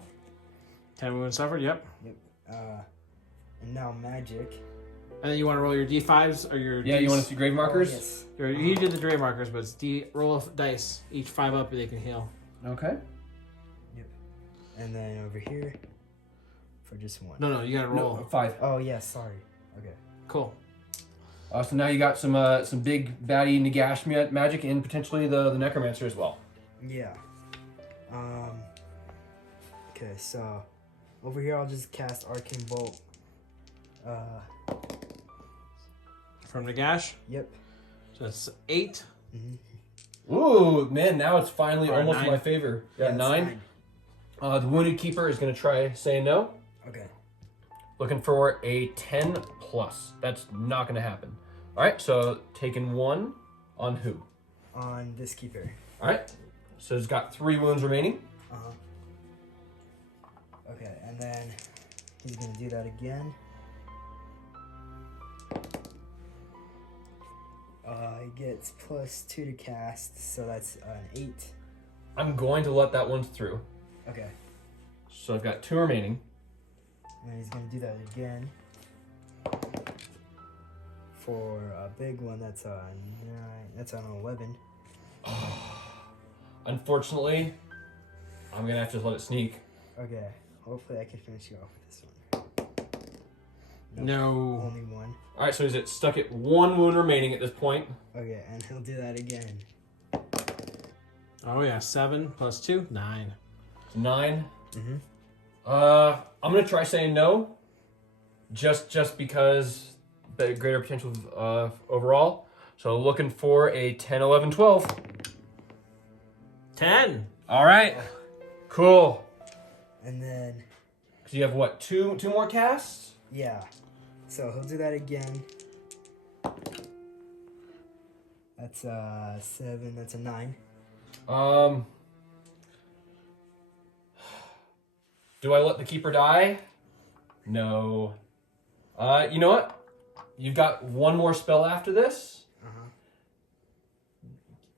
10 wounds suffered. Yep. Yep. And now magic. And then you want to roll your d5s or your Yeah, you want to see grave markers? Oh, yes. You did the grave markers, but it's roll of dice. Each 5 up, they can heal. Okay. Yep. And then over here for just 1. No, you gotta roll. No, 5. Oh yeah, sorry. Okay. Cool. So now you got some big baddie Nagash magic and potentially the Necromancer as well. Yeah. Okay, so over here I'll just cast Arcane Bolt. From Nagash. Yep. So it's 8. Mm-hmm. Ooh, man, now it's finally Or almost 9. in my favor. Yeah, it's 9. The Wounded Keeper is going to try saying no. Okay. Looking for a 10 plus. That's not going to happen. All right, so taking 1 on who? On this keeper. All right, so it's got 3 wounds remaining. Okay, and then he's gonna do that again. He gets +2 to cast, so that's an 8. I'm going to let that one through. Okay. So I've got 2 remaining. And then he's gonna do that again. For a big one, that's a 9. That's an 11. Unfortunately, I'm going to have to let it sneak. Okay. Hopefully I can finish you off with this one. Nope. No. Only 1. All right, so he's stuck at 1 wound remaining at this point. Okay, and he'll do that again. Oh yeah, 7 + 2, 9. 9. Mm-hmm. I'm going to try saying no. Just because the greater potential overall. So looking for a 10, 11, 12. 10. All right. Cool. And then, So you have what, two more casts? yeah. So he'll do that again. That's a 7. That's a 9. Do I let the keeper die? No. You know what? You've got one more spell after this.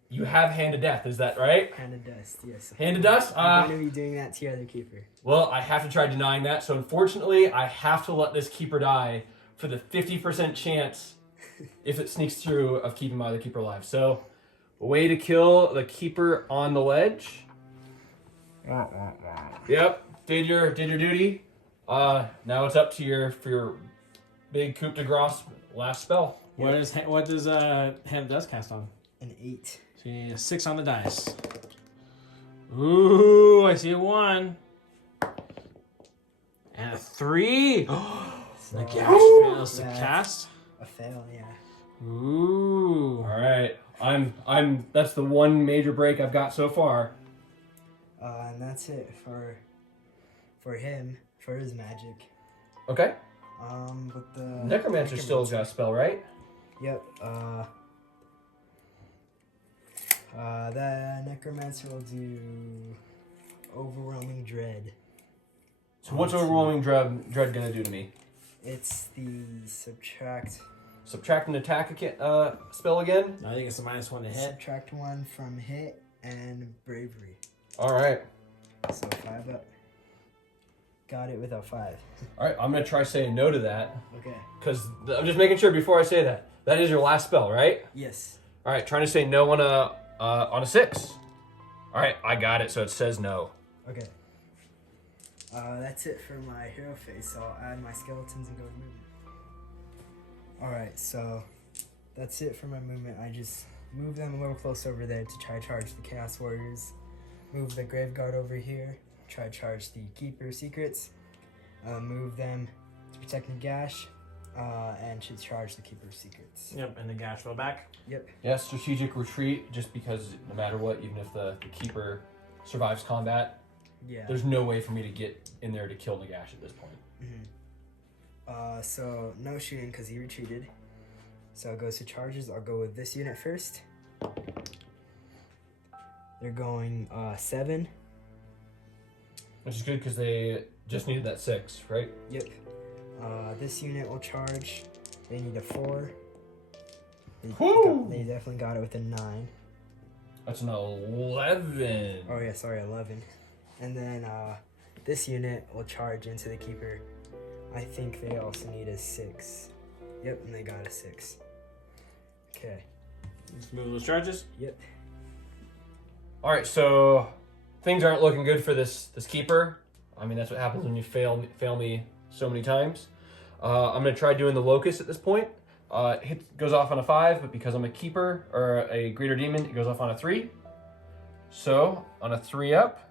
You have Hand of Death, is that right? Hand of Dust, yes. Hand of Dust? I'm going to be doing that to your other keeper. Well, I have to try denying that, so unfortunately, I have to let this keeper die for the 50% chance, if it sneaks through, of keeping my other keeper alive. So, a way to kill the keeper on the ledge. Yep, did your duty. Now it's up to your big coup de grace last spell. What does Hand of Dust cast on? An 8. So you need a 6 on the dice. Ooh, I see a 1. And a 3. So, Nagash fails to that's cast. a fail, yeah. Ooh. All right, I'm. That's the one major break I've got so far. And that's it for him, for his magic. Okay. But the Necromancer still's got a spell, right? Yep. The Necromancer will do Overwhelming Dread. So what's Overwhelming Dread gonna do to me? It's the subtract Subtract an attack spell again? I think it's a -1 to hit. subtract 1 from hit and bravery. All right. So 5 up. Got it with a 5. All right, I'm gonna try saying no to that Okay. because I'm just making sure before I say that. That is your last spell, right? Yes. All right, trying to say no on a 6. All right, I got it. So it says no. Okay. That's it for my hero phase, so I'll add my skeletons and go to movement. Alright, so that's it for my movement. I just move them a little close over there to try to charge the Chaos Warriors. Move the Graveguard over here, try to charge the Keeper Secrets. Move them to protect Nagash, and to charge the Keeper Secrets. Yep, and Nagash fell back. Yep. Yeah, strategic retreat. Just because no matter what, even if the keeper survives combat, Yeah. there's no way for me to get in there to kill Nagash at this point. So no shooting because he retreated. So it goes to charges. I'll go with this unit first. They're going 7. Which is good because they just needed that 6, right? Yep. This unit will charge. They need a 4. They definitely got it with a 9. That's an 11. Oh yeah, sorry, 11. And then this unit will charge into the keeper. I think they also need a 6. Yep, and they got a 6. Okay. Let's move those charges. Yep. All right, so things aren't looking good for this keeper. I mean, that's what happens when you fail me so many times. I'm gonna try doing the locust at this point. Goes off on a 5, but because I'm a keeper or a greater demon, it goes off on a 3. So on a 3 up,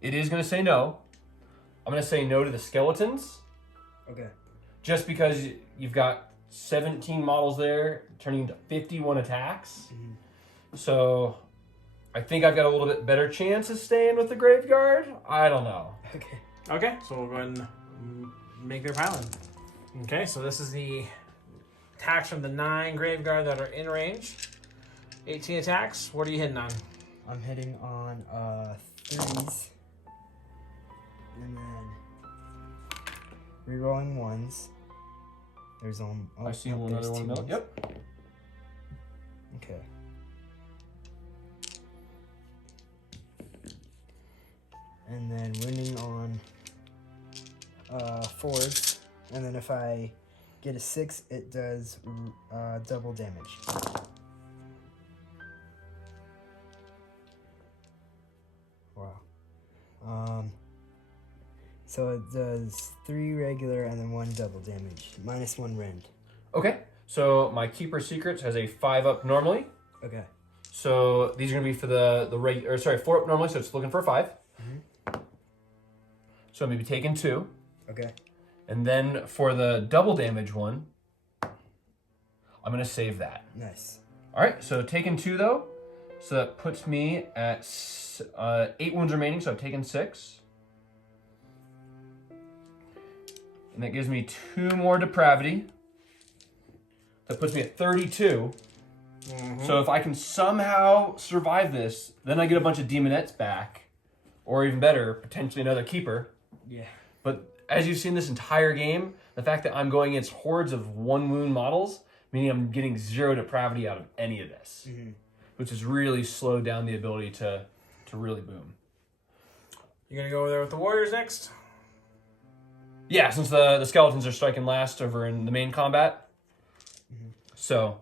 it is gonna say no. I'm gonna say no to the skeletons, Okay. just because you've got 17 models there, turning into 51 attacks. So I think I've got a little bit better chance of staying with the Graveguard. I don't know. Okay. Okay, so we'll go ahead and make their piling. Okay, so this is the attacks from the 9 Graveguard that are in range. 18 attacks. What are you hitting on? I'm hitting on 3s. And then rerolling 1s. There's I see there's another one. 2 ones. Yep. Okay. And then winning on 4s. And then if I get a 6, it does double damage. Wow. So it does 3 regular and then 1 double damage. -1 rend. Okay, so my Keeper Secrets has a 5 up normally. Okay. So these are gonna be for the 4 up normally, so it's looking for a 5. So I'm gonna be taking 2. Okay. And then for the double damage one, I'm gonna save that. Nice. All right, so taking 2 though, so that puts me at 8 wounds remaining. So I've taken 6, and that gives me 2 more depravity. That puts me at 32. So if I can somehow survive this, then I get a bunch of demonettes back. or even better, potentially another keeper. Yeah. But as you've seen this entire game, the fact that I'm going against hordes of 1 wound models, meaning I'm getting 0 depravity out of any of this, which has really slowed down the ability to really boom. You gonna go over there with the warriors next? Yeah, since the skeletons are striking last over in the main combat. So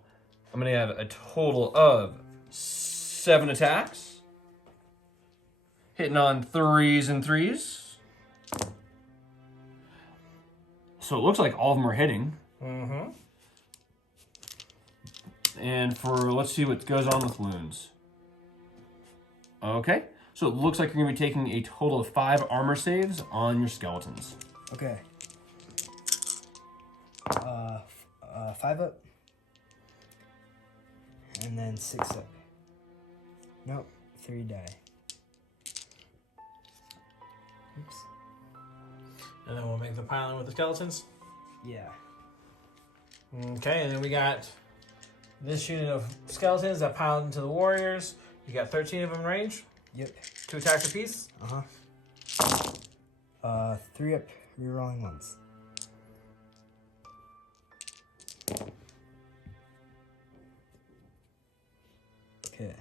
I'm going to have a total of 7 attacks. Hitting on 3s and 3s. So it looks like all of them are hitting. Mm-hmm. And let's see what goes on with wounds. Okay, so it looks like you're going to be taking a total of 5 armor saves on your skeletons. Okay. 5 up. And then 6 up. Nope, 3 die. Oops. And then we'll make the pylon with the skeletons. Yeah. Okay, and then we got this unit of skeletons that piled into the warriors. You got 13 of them in range. Yep. 2 attacks apiece. 3 up, rerolling ones. Okay.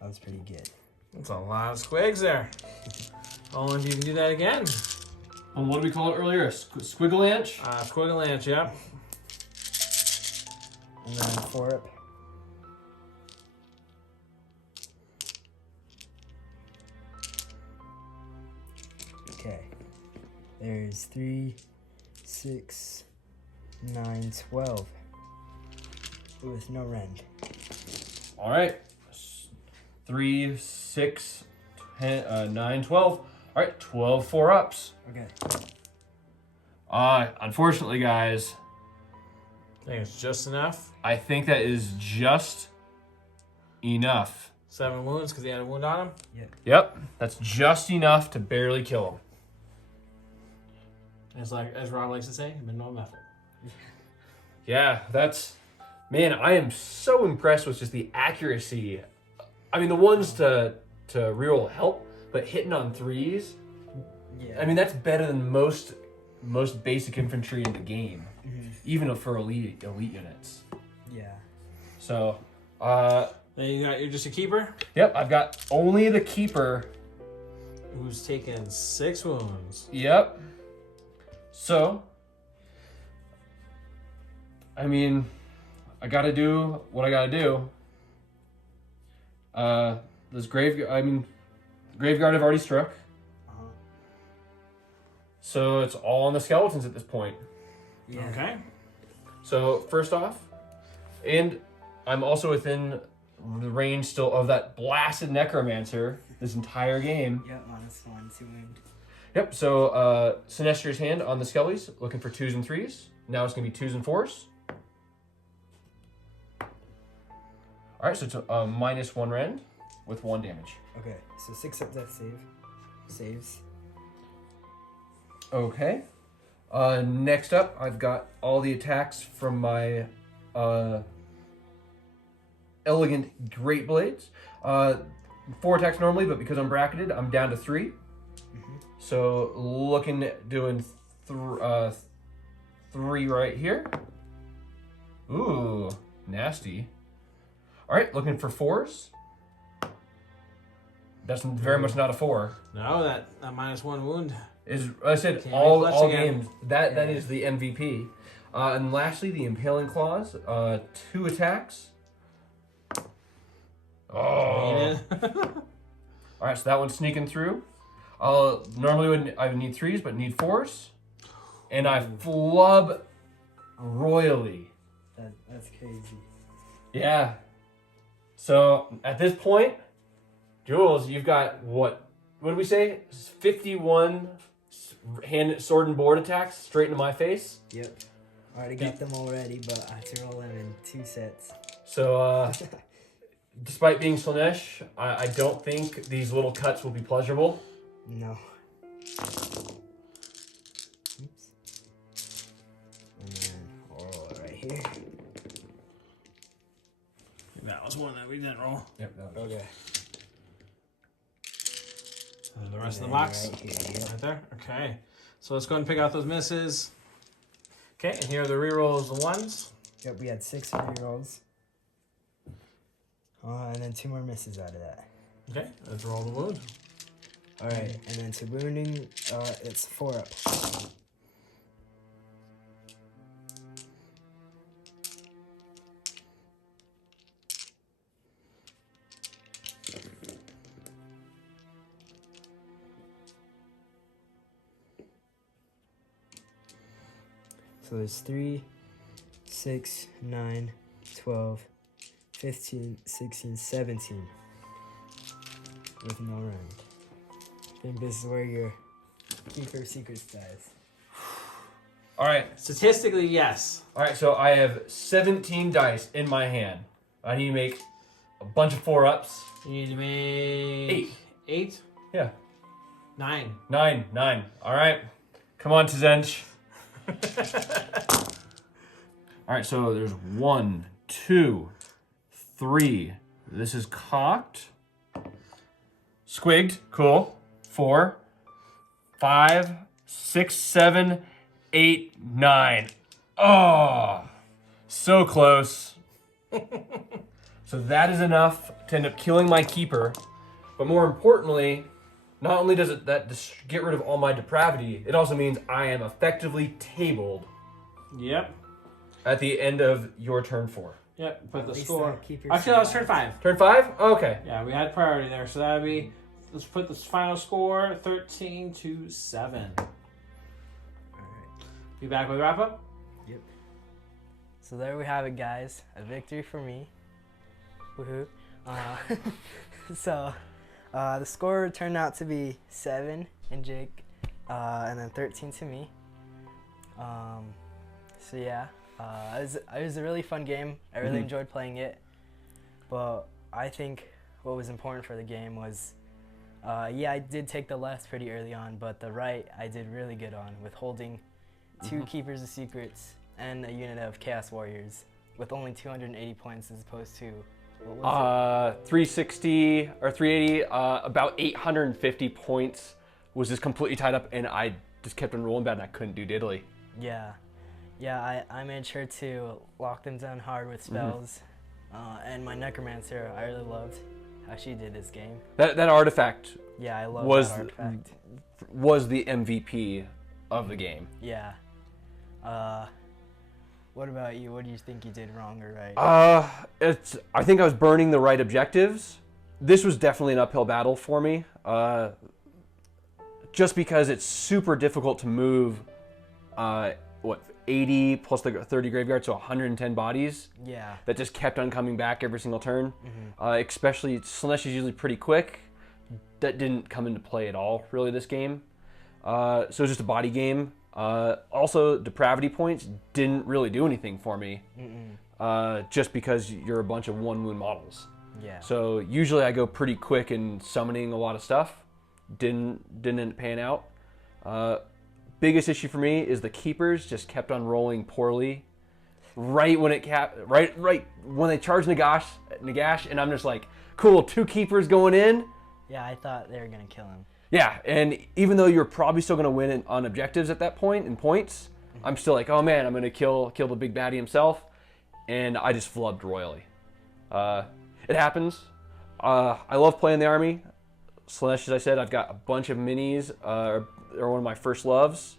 That was pretty good. That's a lot of squigs there. Only if you can do that again. And what did we call it earlier? A squiggleanch? Squiggleanch, yeah. And then 4 up. Okay. There's 3, 6, 9, 12. With no rend. All right. 3, 6, 10, 9, 12. All right, 12 4-ups. Okay. Unfortunately, guys, I think it's just enough. I think that is just enough. 7 wounds because he had a wound on him. Yep, that's just enough to barely kill him. It's like, as Rob likes to say, been no method. Yeah, man, I am so impressed with just the accuracy. I mean, the ones to reroll help, but hitting on 3s, Yeah. I mean, that's better than most basic infantry in the game, even for elite units. Yeah. So, Then you're just a keeper yep, I've got only the keeper. who's taken 6 wounds. Yep. So, I mean, I gotta do what I gotta do. This graveyard I've already struck. So it's all on the skeletons at this point. Yeah. Okay. So first off, and I'm also within the range still of that blasted Necromancer this entire game. Yep, -1, 2 wound. Yep, so Sinester's hand on the skellies, looking for 2s and 3s. Now it's going to be 2s and 4s. Alright, so it's a -1 rend with 1 damage. Okay, so 6 up death save. Saves. Okay. Next up, I've got all the attacks from my Elegant Great Blades. 4 attacks normally, but because I'm bracketed, I'm down to 3. So looking at doing 3 right here. Ooh, nasty. All right, looking for 4s. That's very much not a 4. No, that -1 wound. Is I said Can't all be clutch again. games. That is the MVP. And lastly, the Impaling Claws. 2 attacks. Oh. All right, so that one's sneaking through. Normally I would need 3s, but need 4s, and I flub royally. That's crazy. Yeah. So at this point, Jules, you've got what did we say? 51 sword and board attacks straight into my face. Yep. Already got them already, but I had to roll them in 2 sets. So despite being Slaanesh, I don't think these little cuts will be pleasurable. No. Oops. And then I'll roll it right here. That was one that we didn't roll. Yep. Okay. The rest of the then box? right here, yep. Right there? Okay. So let's go ahead and pick out those misses. Okay, and here are the rerolls, the ones. Yep, we had 6 rerolls. And then 2 more misses out of that. Okay, let's roll the wound. Alright, and then to wounding, it's 4 up. So there's 3, 6, 9, 12, 15, 16, 17. With no round. I think this is where your Keeper Secrets dies. All right. Statistically, yes. All right, so I have 17 dice in my hand. I need to make a bunch of 4-ups. You need to make... 8? Yeah. 9. 9. All right. Come on, Tzench. All right, so there's 1, 2, 3. This is cocked. Squigged. Cool. 4, 5, 6, 7, 8, 9. Oh, so close. So that is enough to end up killing my keeper. But more importantly, not only does it get rid of all my depravity, it also means I am effectively tabled Yep. at the end of your turn 4. Yep, put the least score. that Keeper Actually, that was turn survives. 5. Turn 5? Okay. Yeah, we had priority there, so that would be... Let's put this final score, 13-7. Alright. Be back with wrap up. Yep. So there we have it, guys. A victory for me. Woohoo. So the score turned out to be 7 in Jake, and then 13 to me. So yeah, it was a really fun game. I really enjoyed playing it. But I think what was important for the game was, yeah, I did take the left pretty early on, but the right I did really good on with holding 2 Keepers of Secrets and a unit of Chaos Warriors with only 280 points as opposed to, what was 360 or 380, about 850 points was just completely tied up, and I just kept on rolling bad, and I couldn't do diddly. it? Yeah, I made sure to lock them down hard with spells, and my Necromancer, I really loved how she did this game. That artifact Yeah, I love was that artifact. was the MVP of the game. Yeah. What about you? What do you think you did wrong or right? I think I was burning the right objectives. This was definitely an uphill battle for me, just because it's super difficult to move, 80 plus the 30 graveyard, so 110 bodies. Yeah. That just kept on coming back every single turn. Especially, Slaanesh is usually pretty quick. That didn't come into play at all, really, this game. So it was just a body game. Also, depravity points didn't really do anything for me, just because you're a bunch of 1 wound models. Yeah. So usually I go pretty quick in summoning a lot of stuff. Didn't end up paying out. Biggest issue for me is the keepers just kept on rolling poorly. Right when right when they charge Nagash, and I'm just like, cool, 2 keepers going in. Yeah, I thought they were gonna kill him. Yeah, and even though you're probably still going to win on objectives at that point in points, I'm still like, oh man, I'm going to kill the big baddie himself, and I just flubbed royally. It happens. I love playing the army. Slaanesh, as I said, I've got a bunch of minis. They're one of my first loves.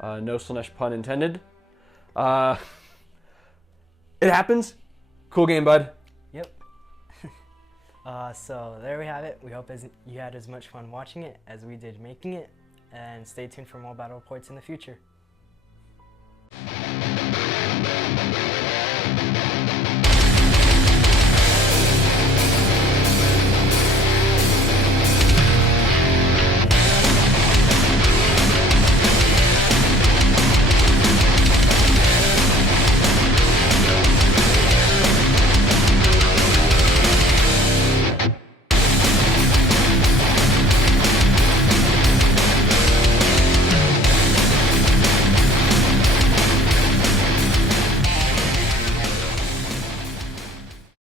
No Slaanesh pun intended. It happens. Cool game, bud. Yep. So there we have it. We hope you had as much fun watching it as we did making it, and stay tuned for more battle reports in the future.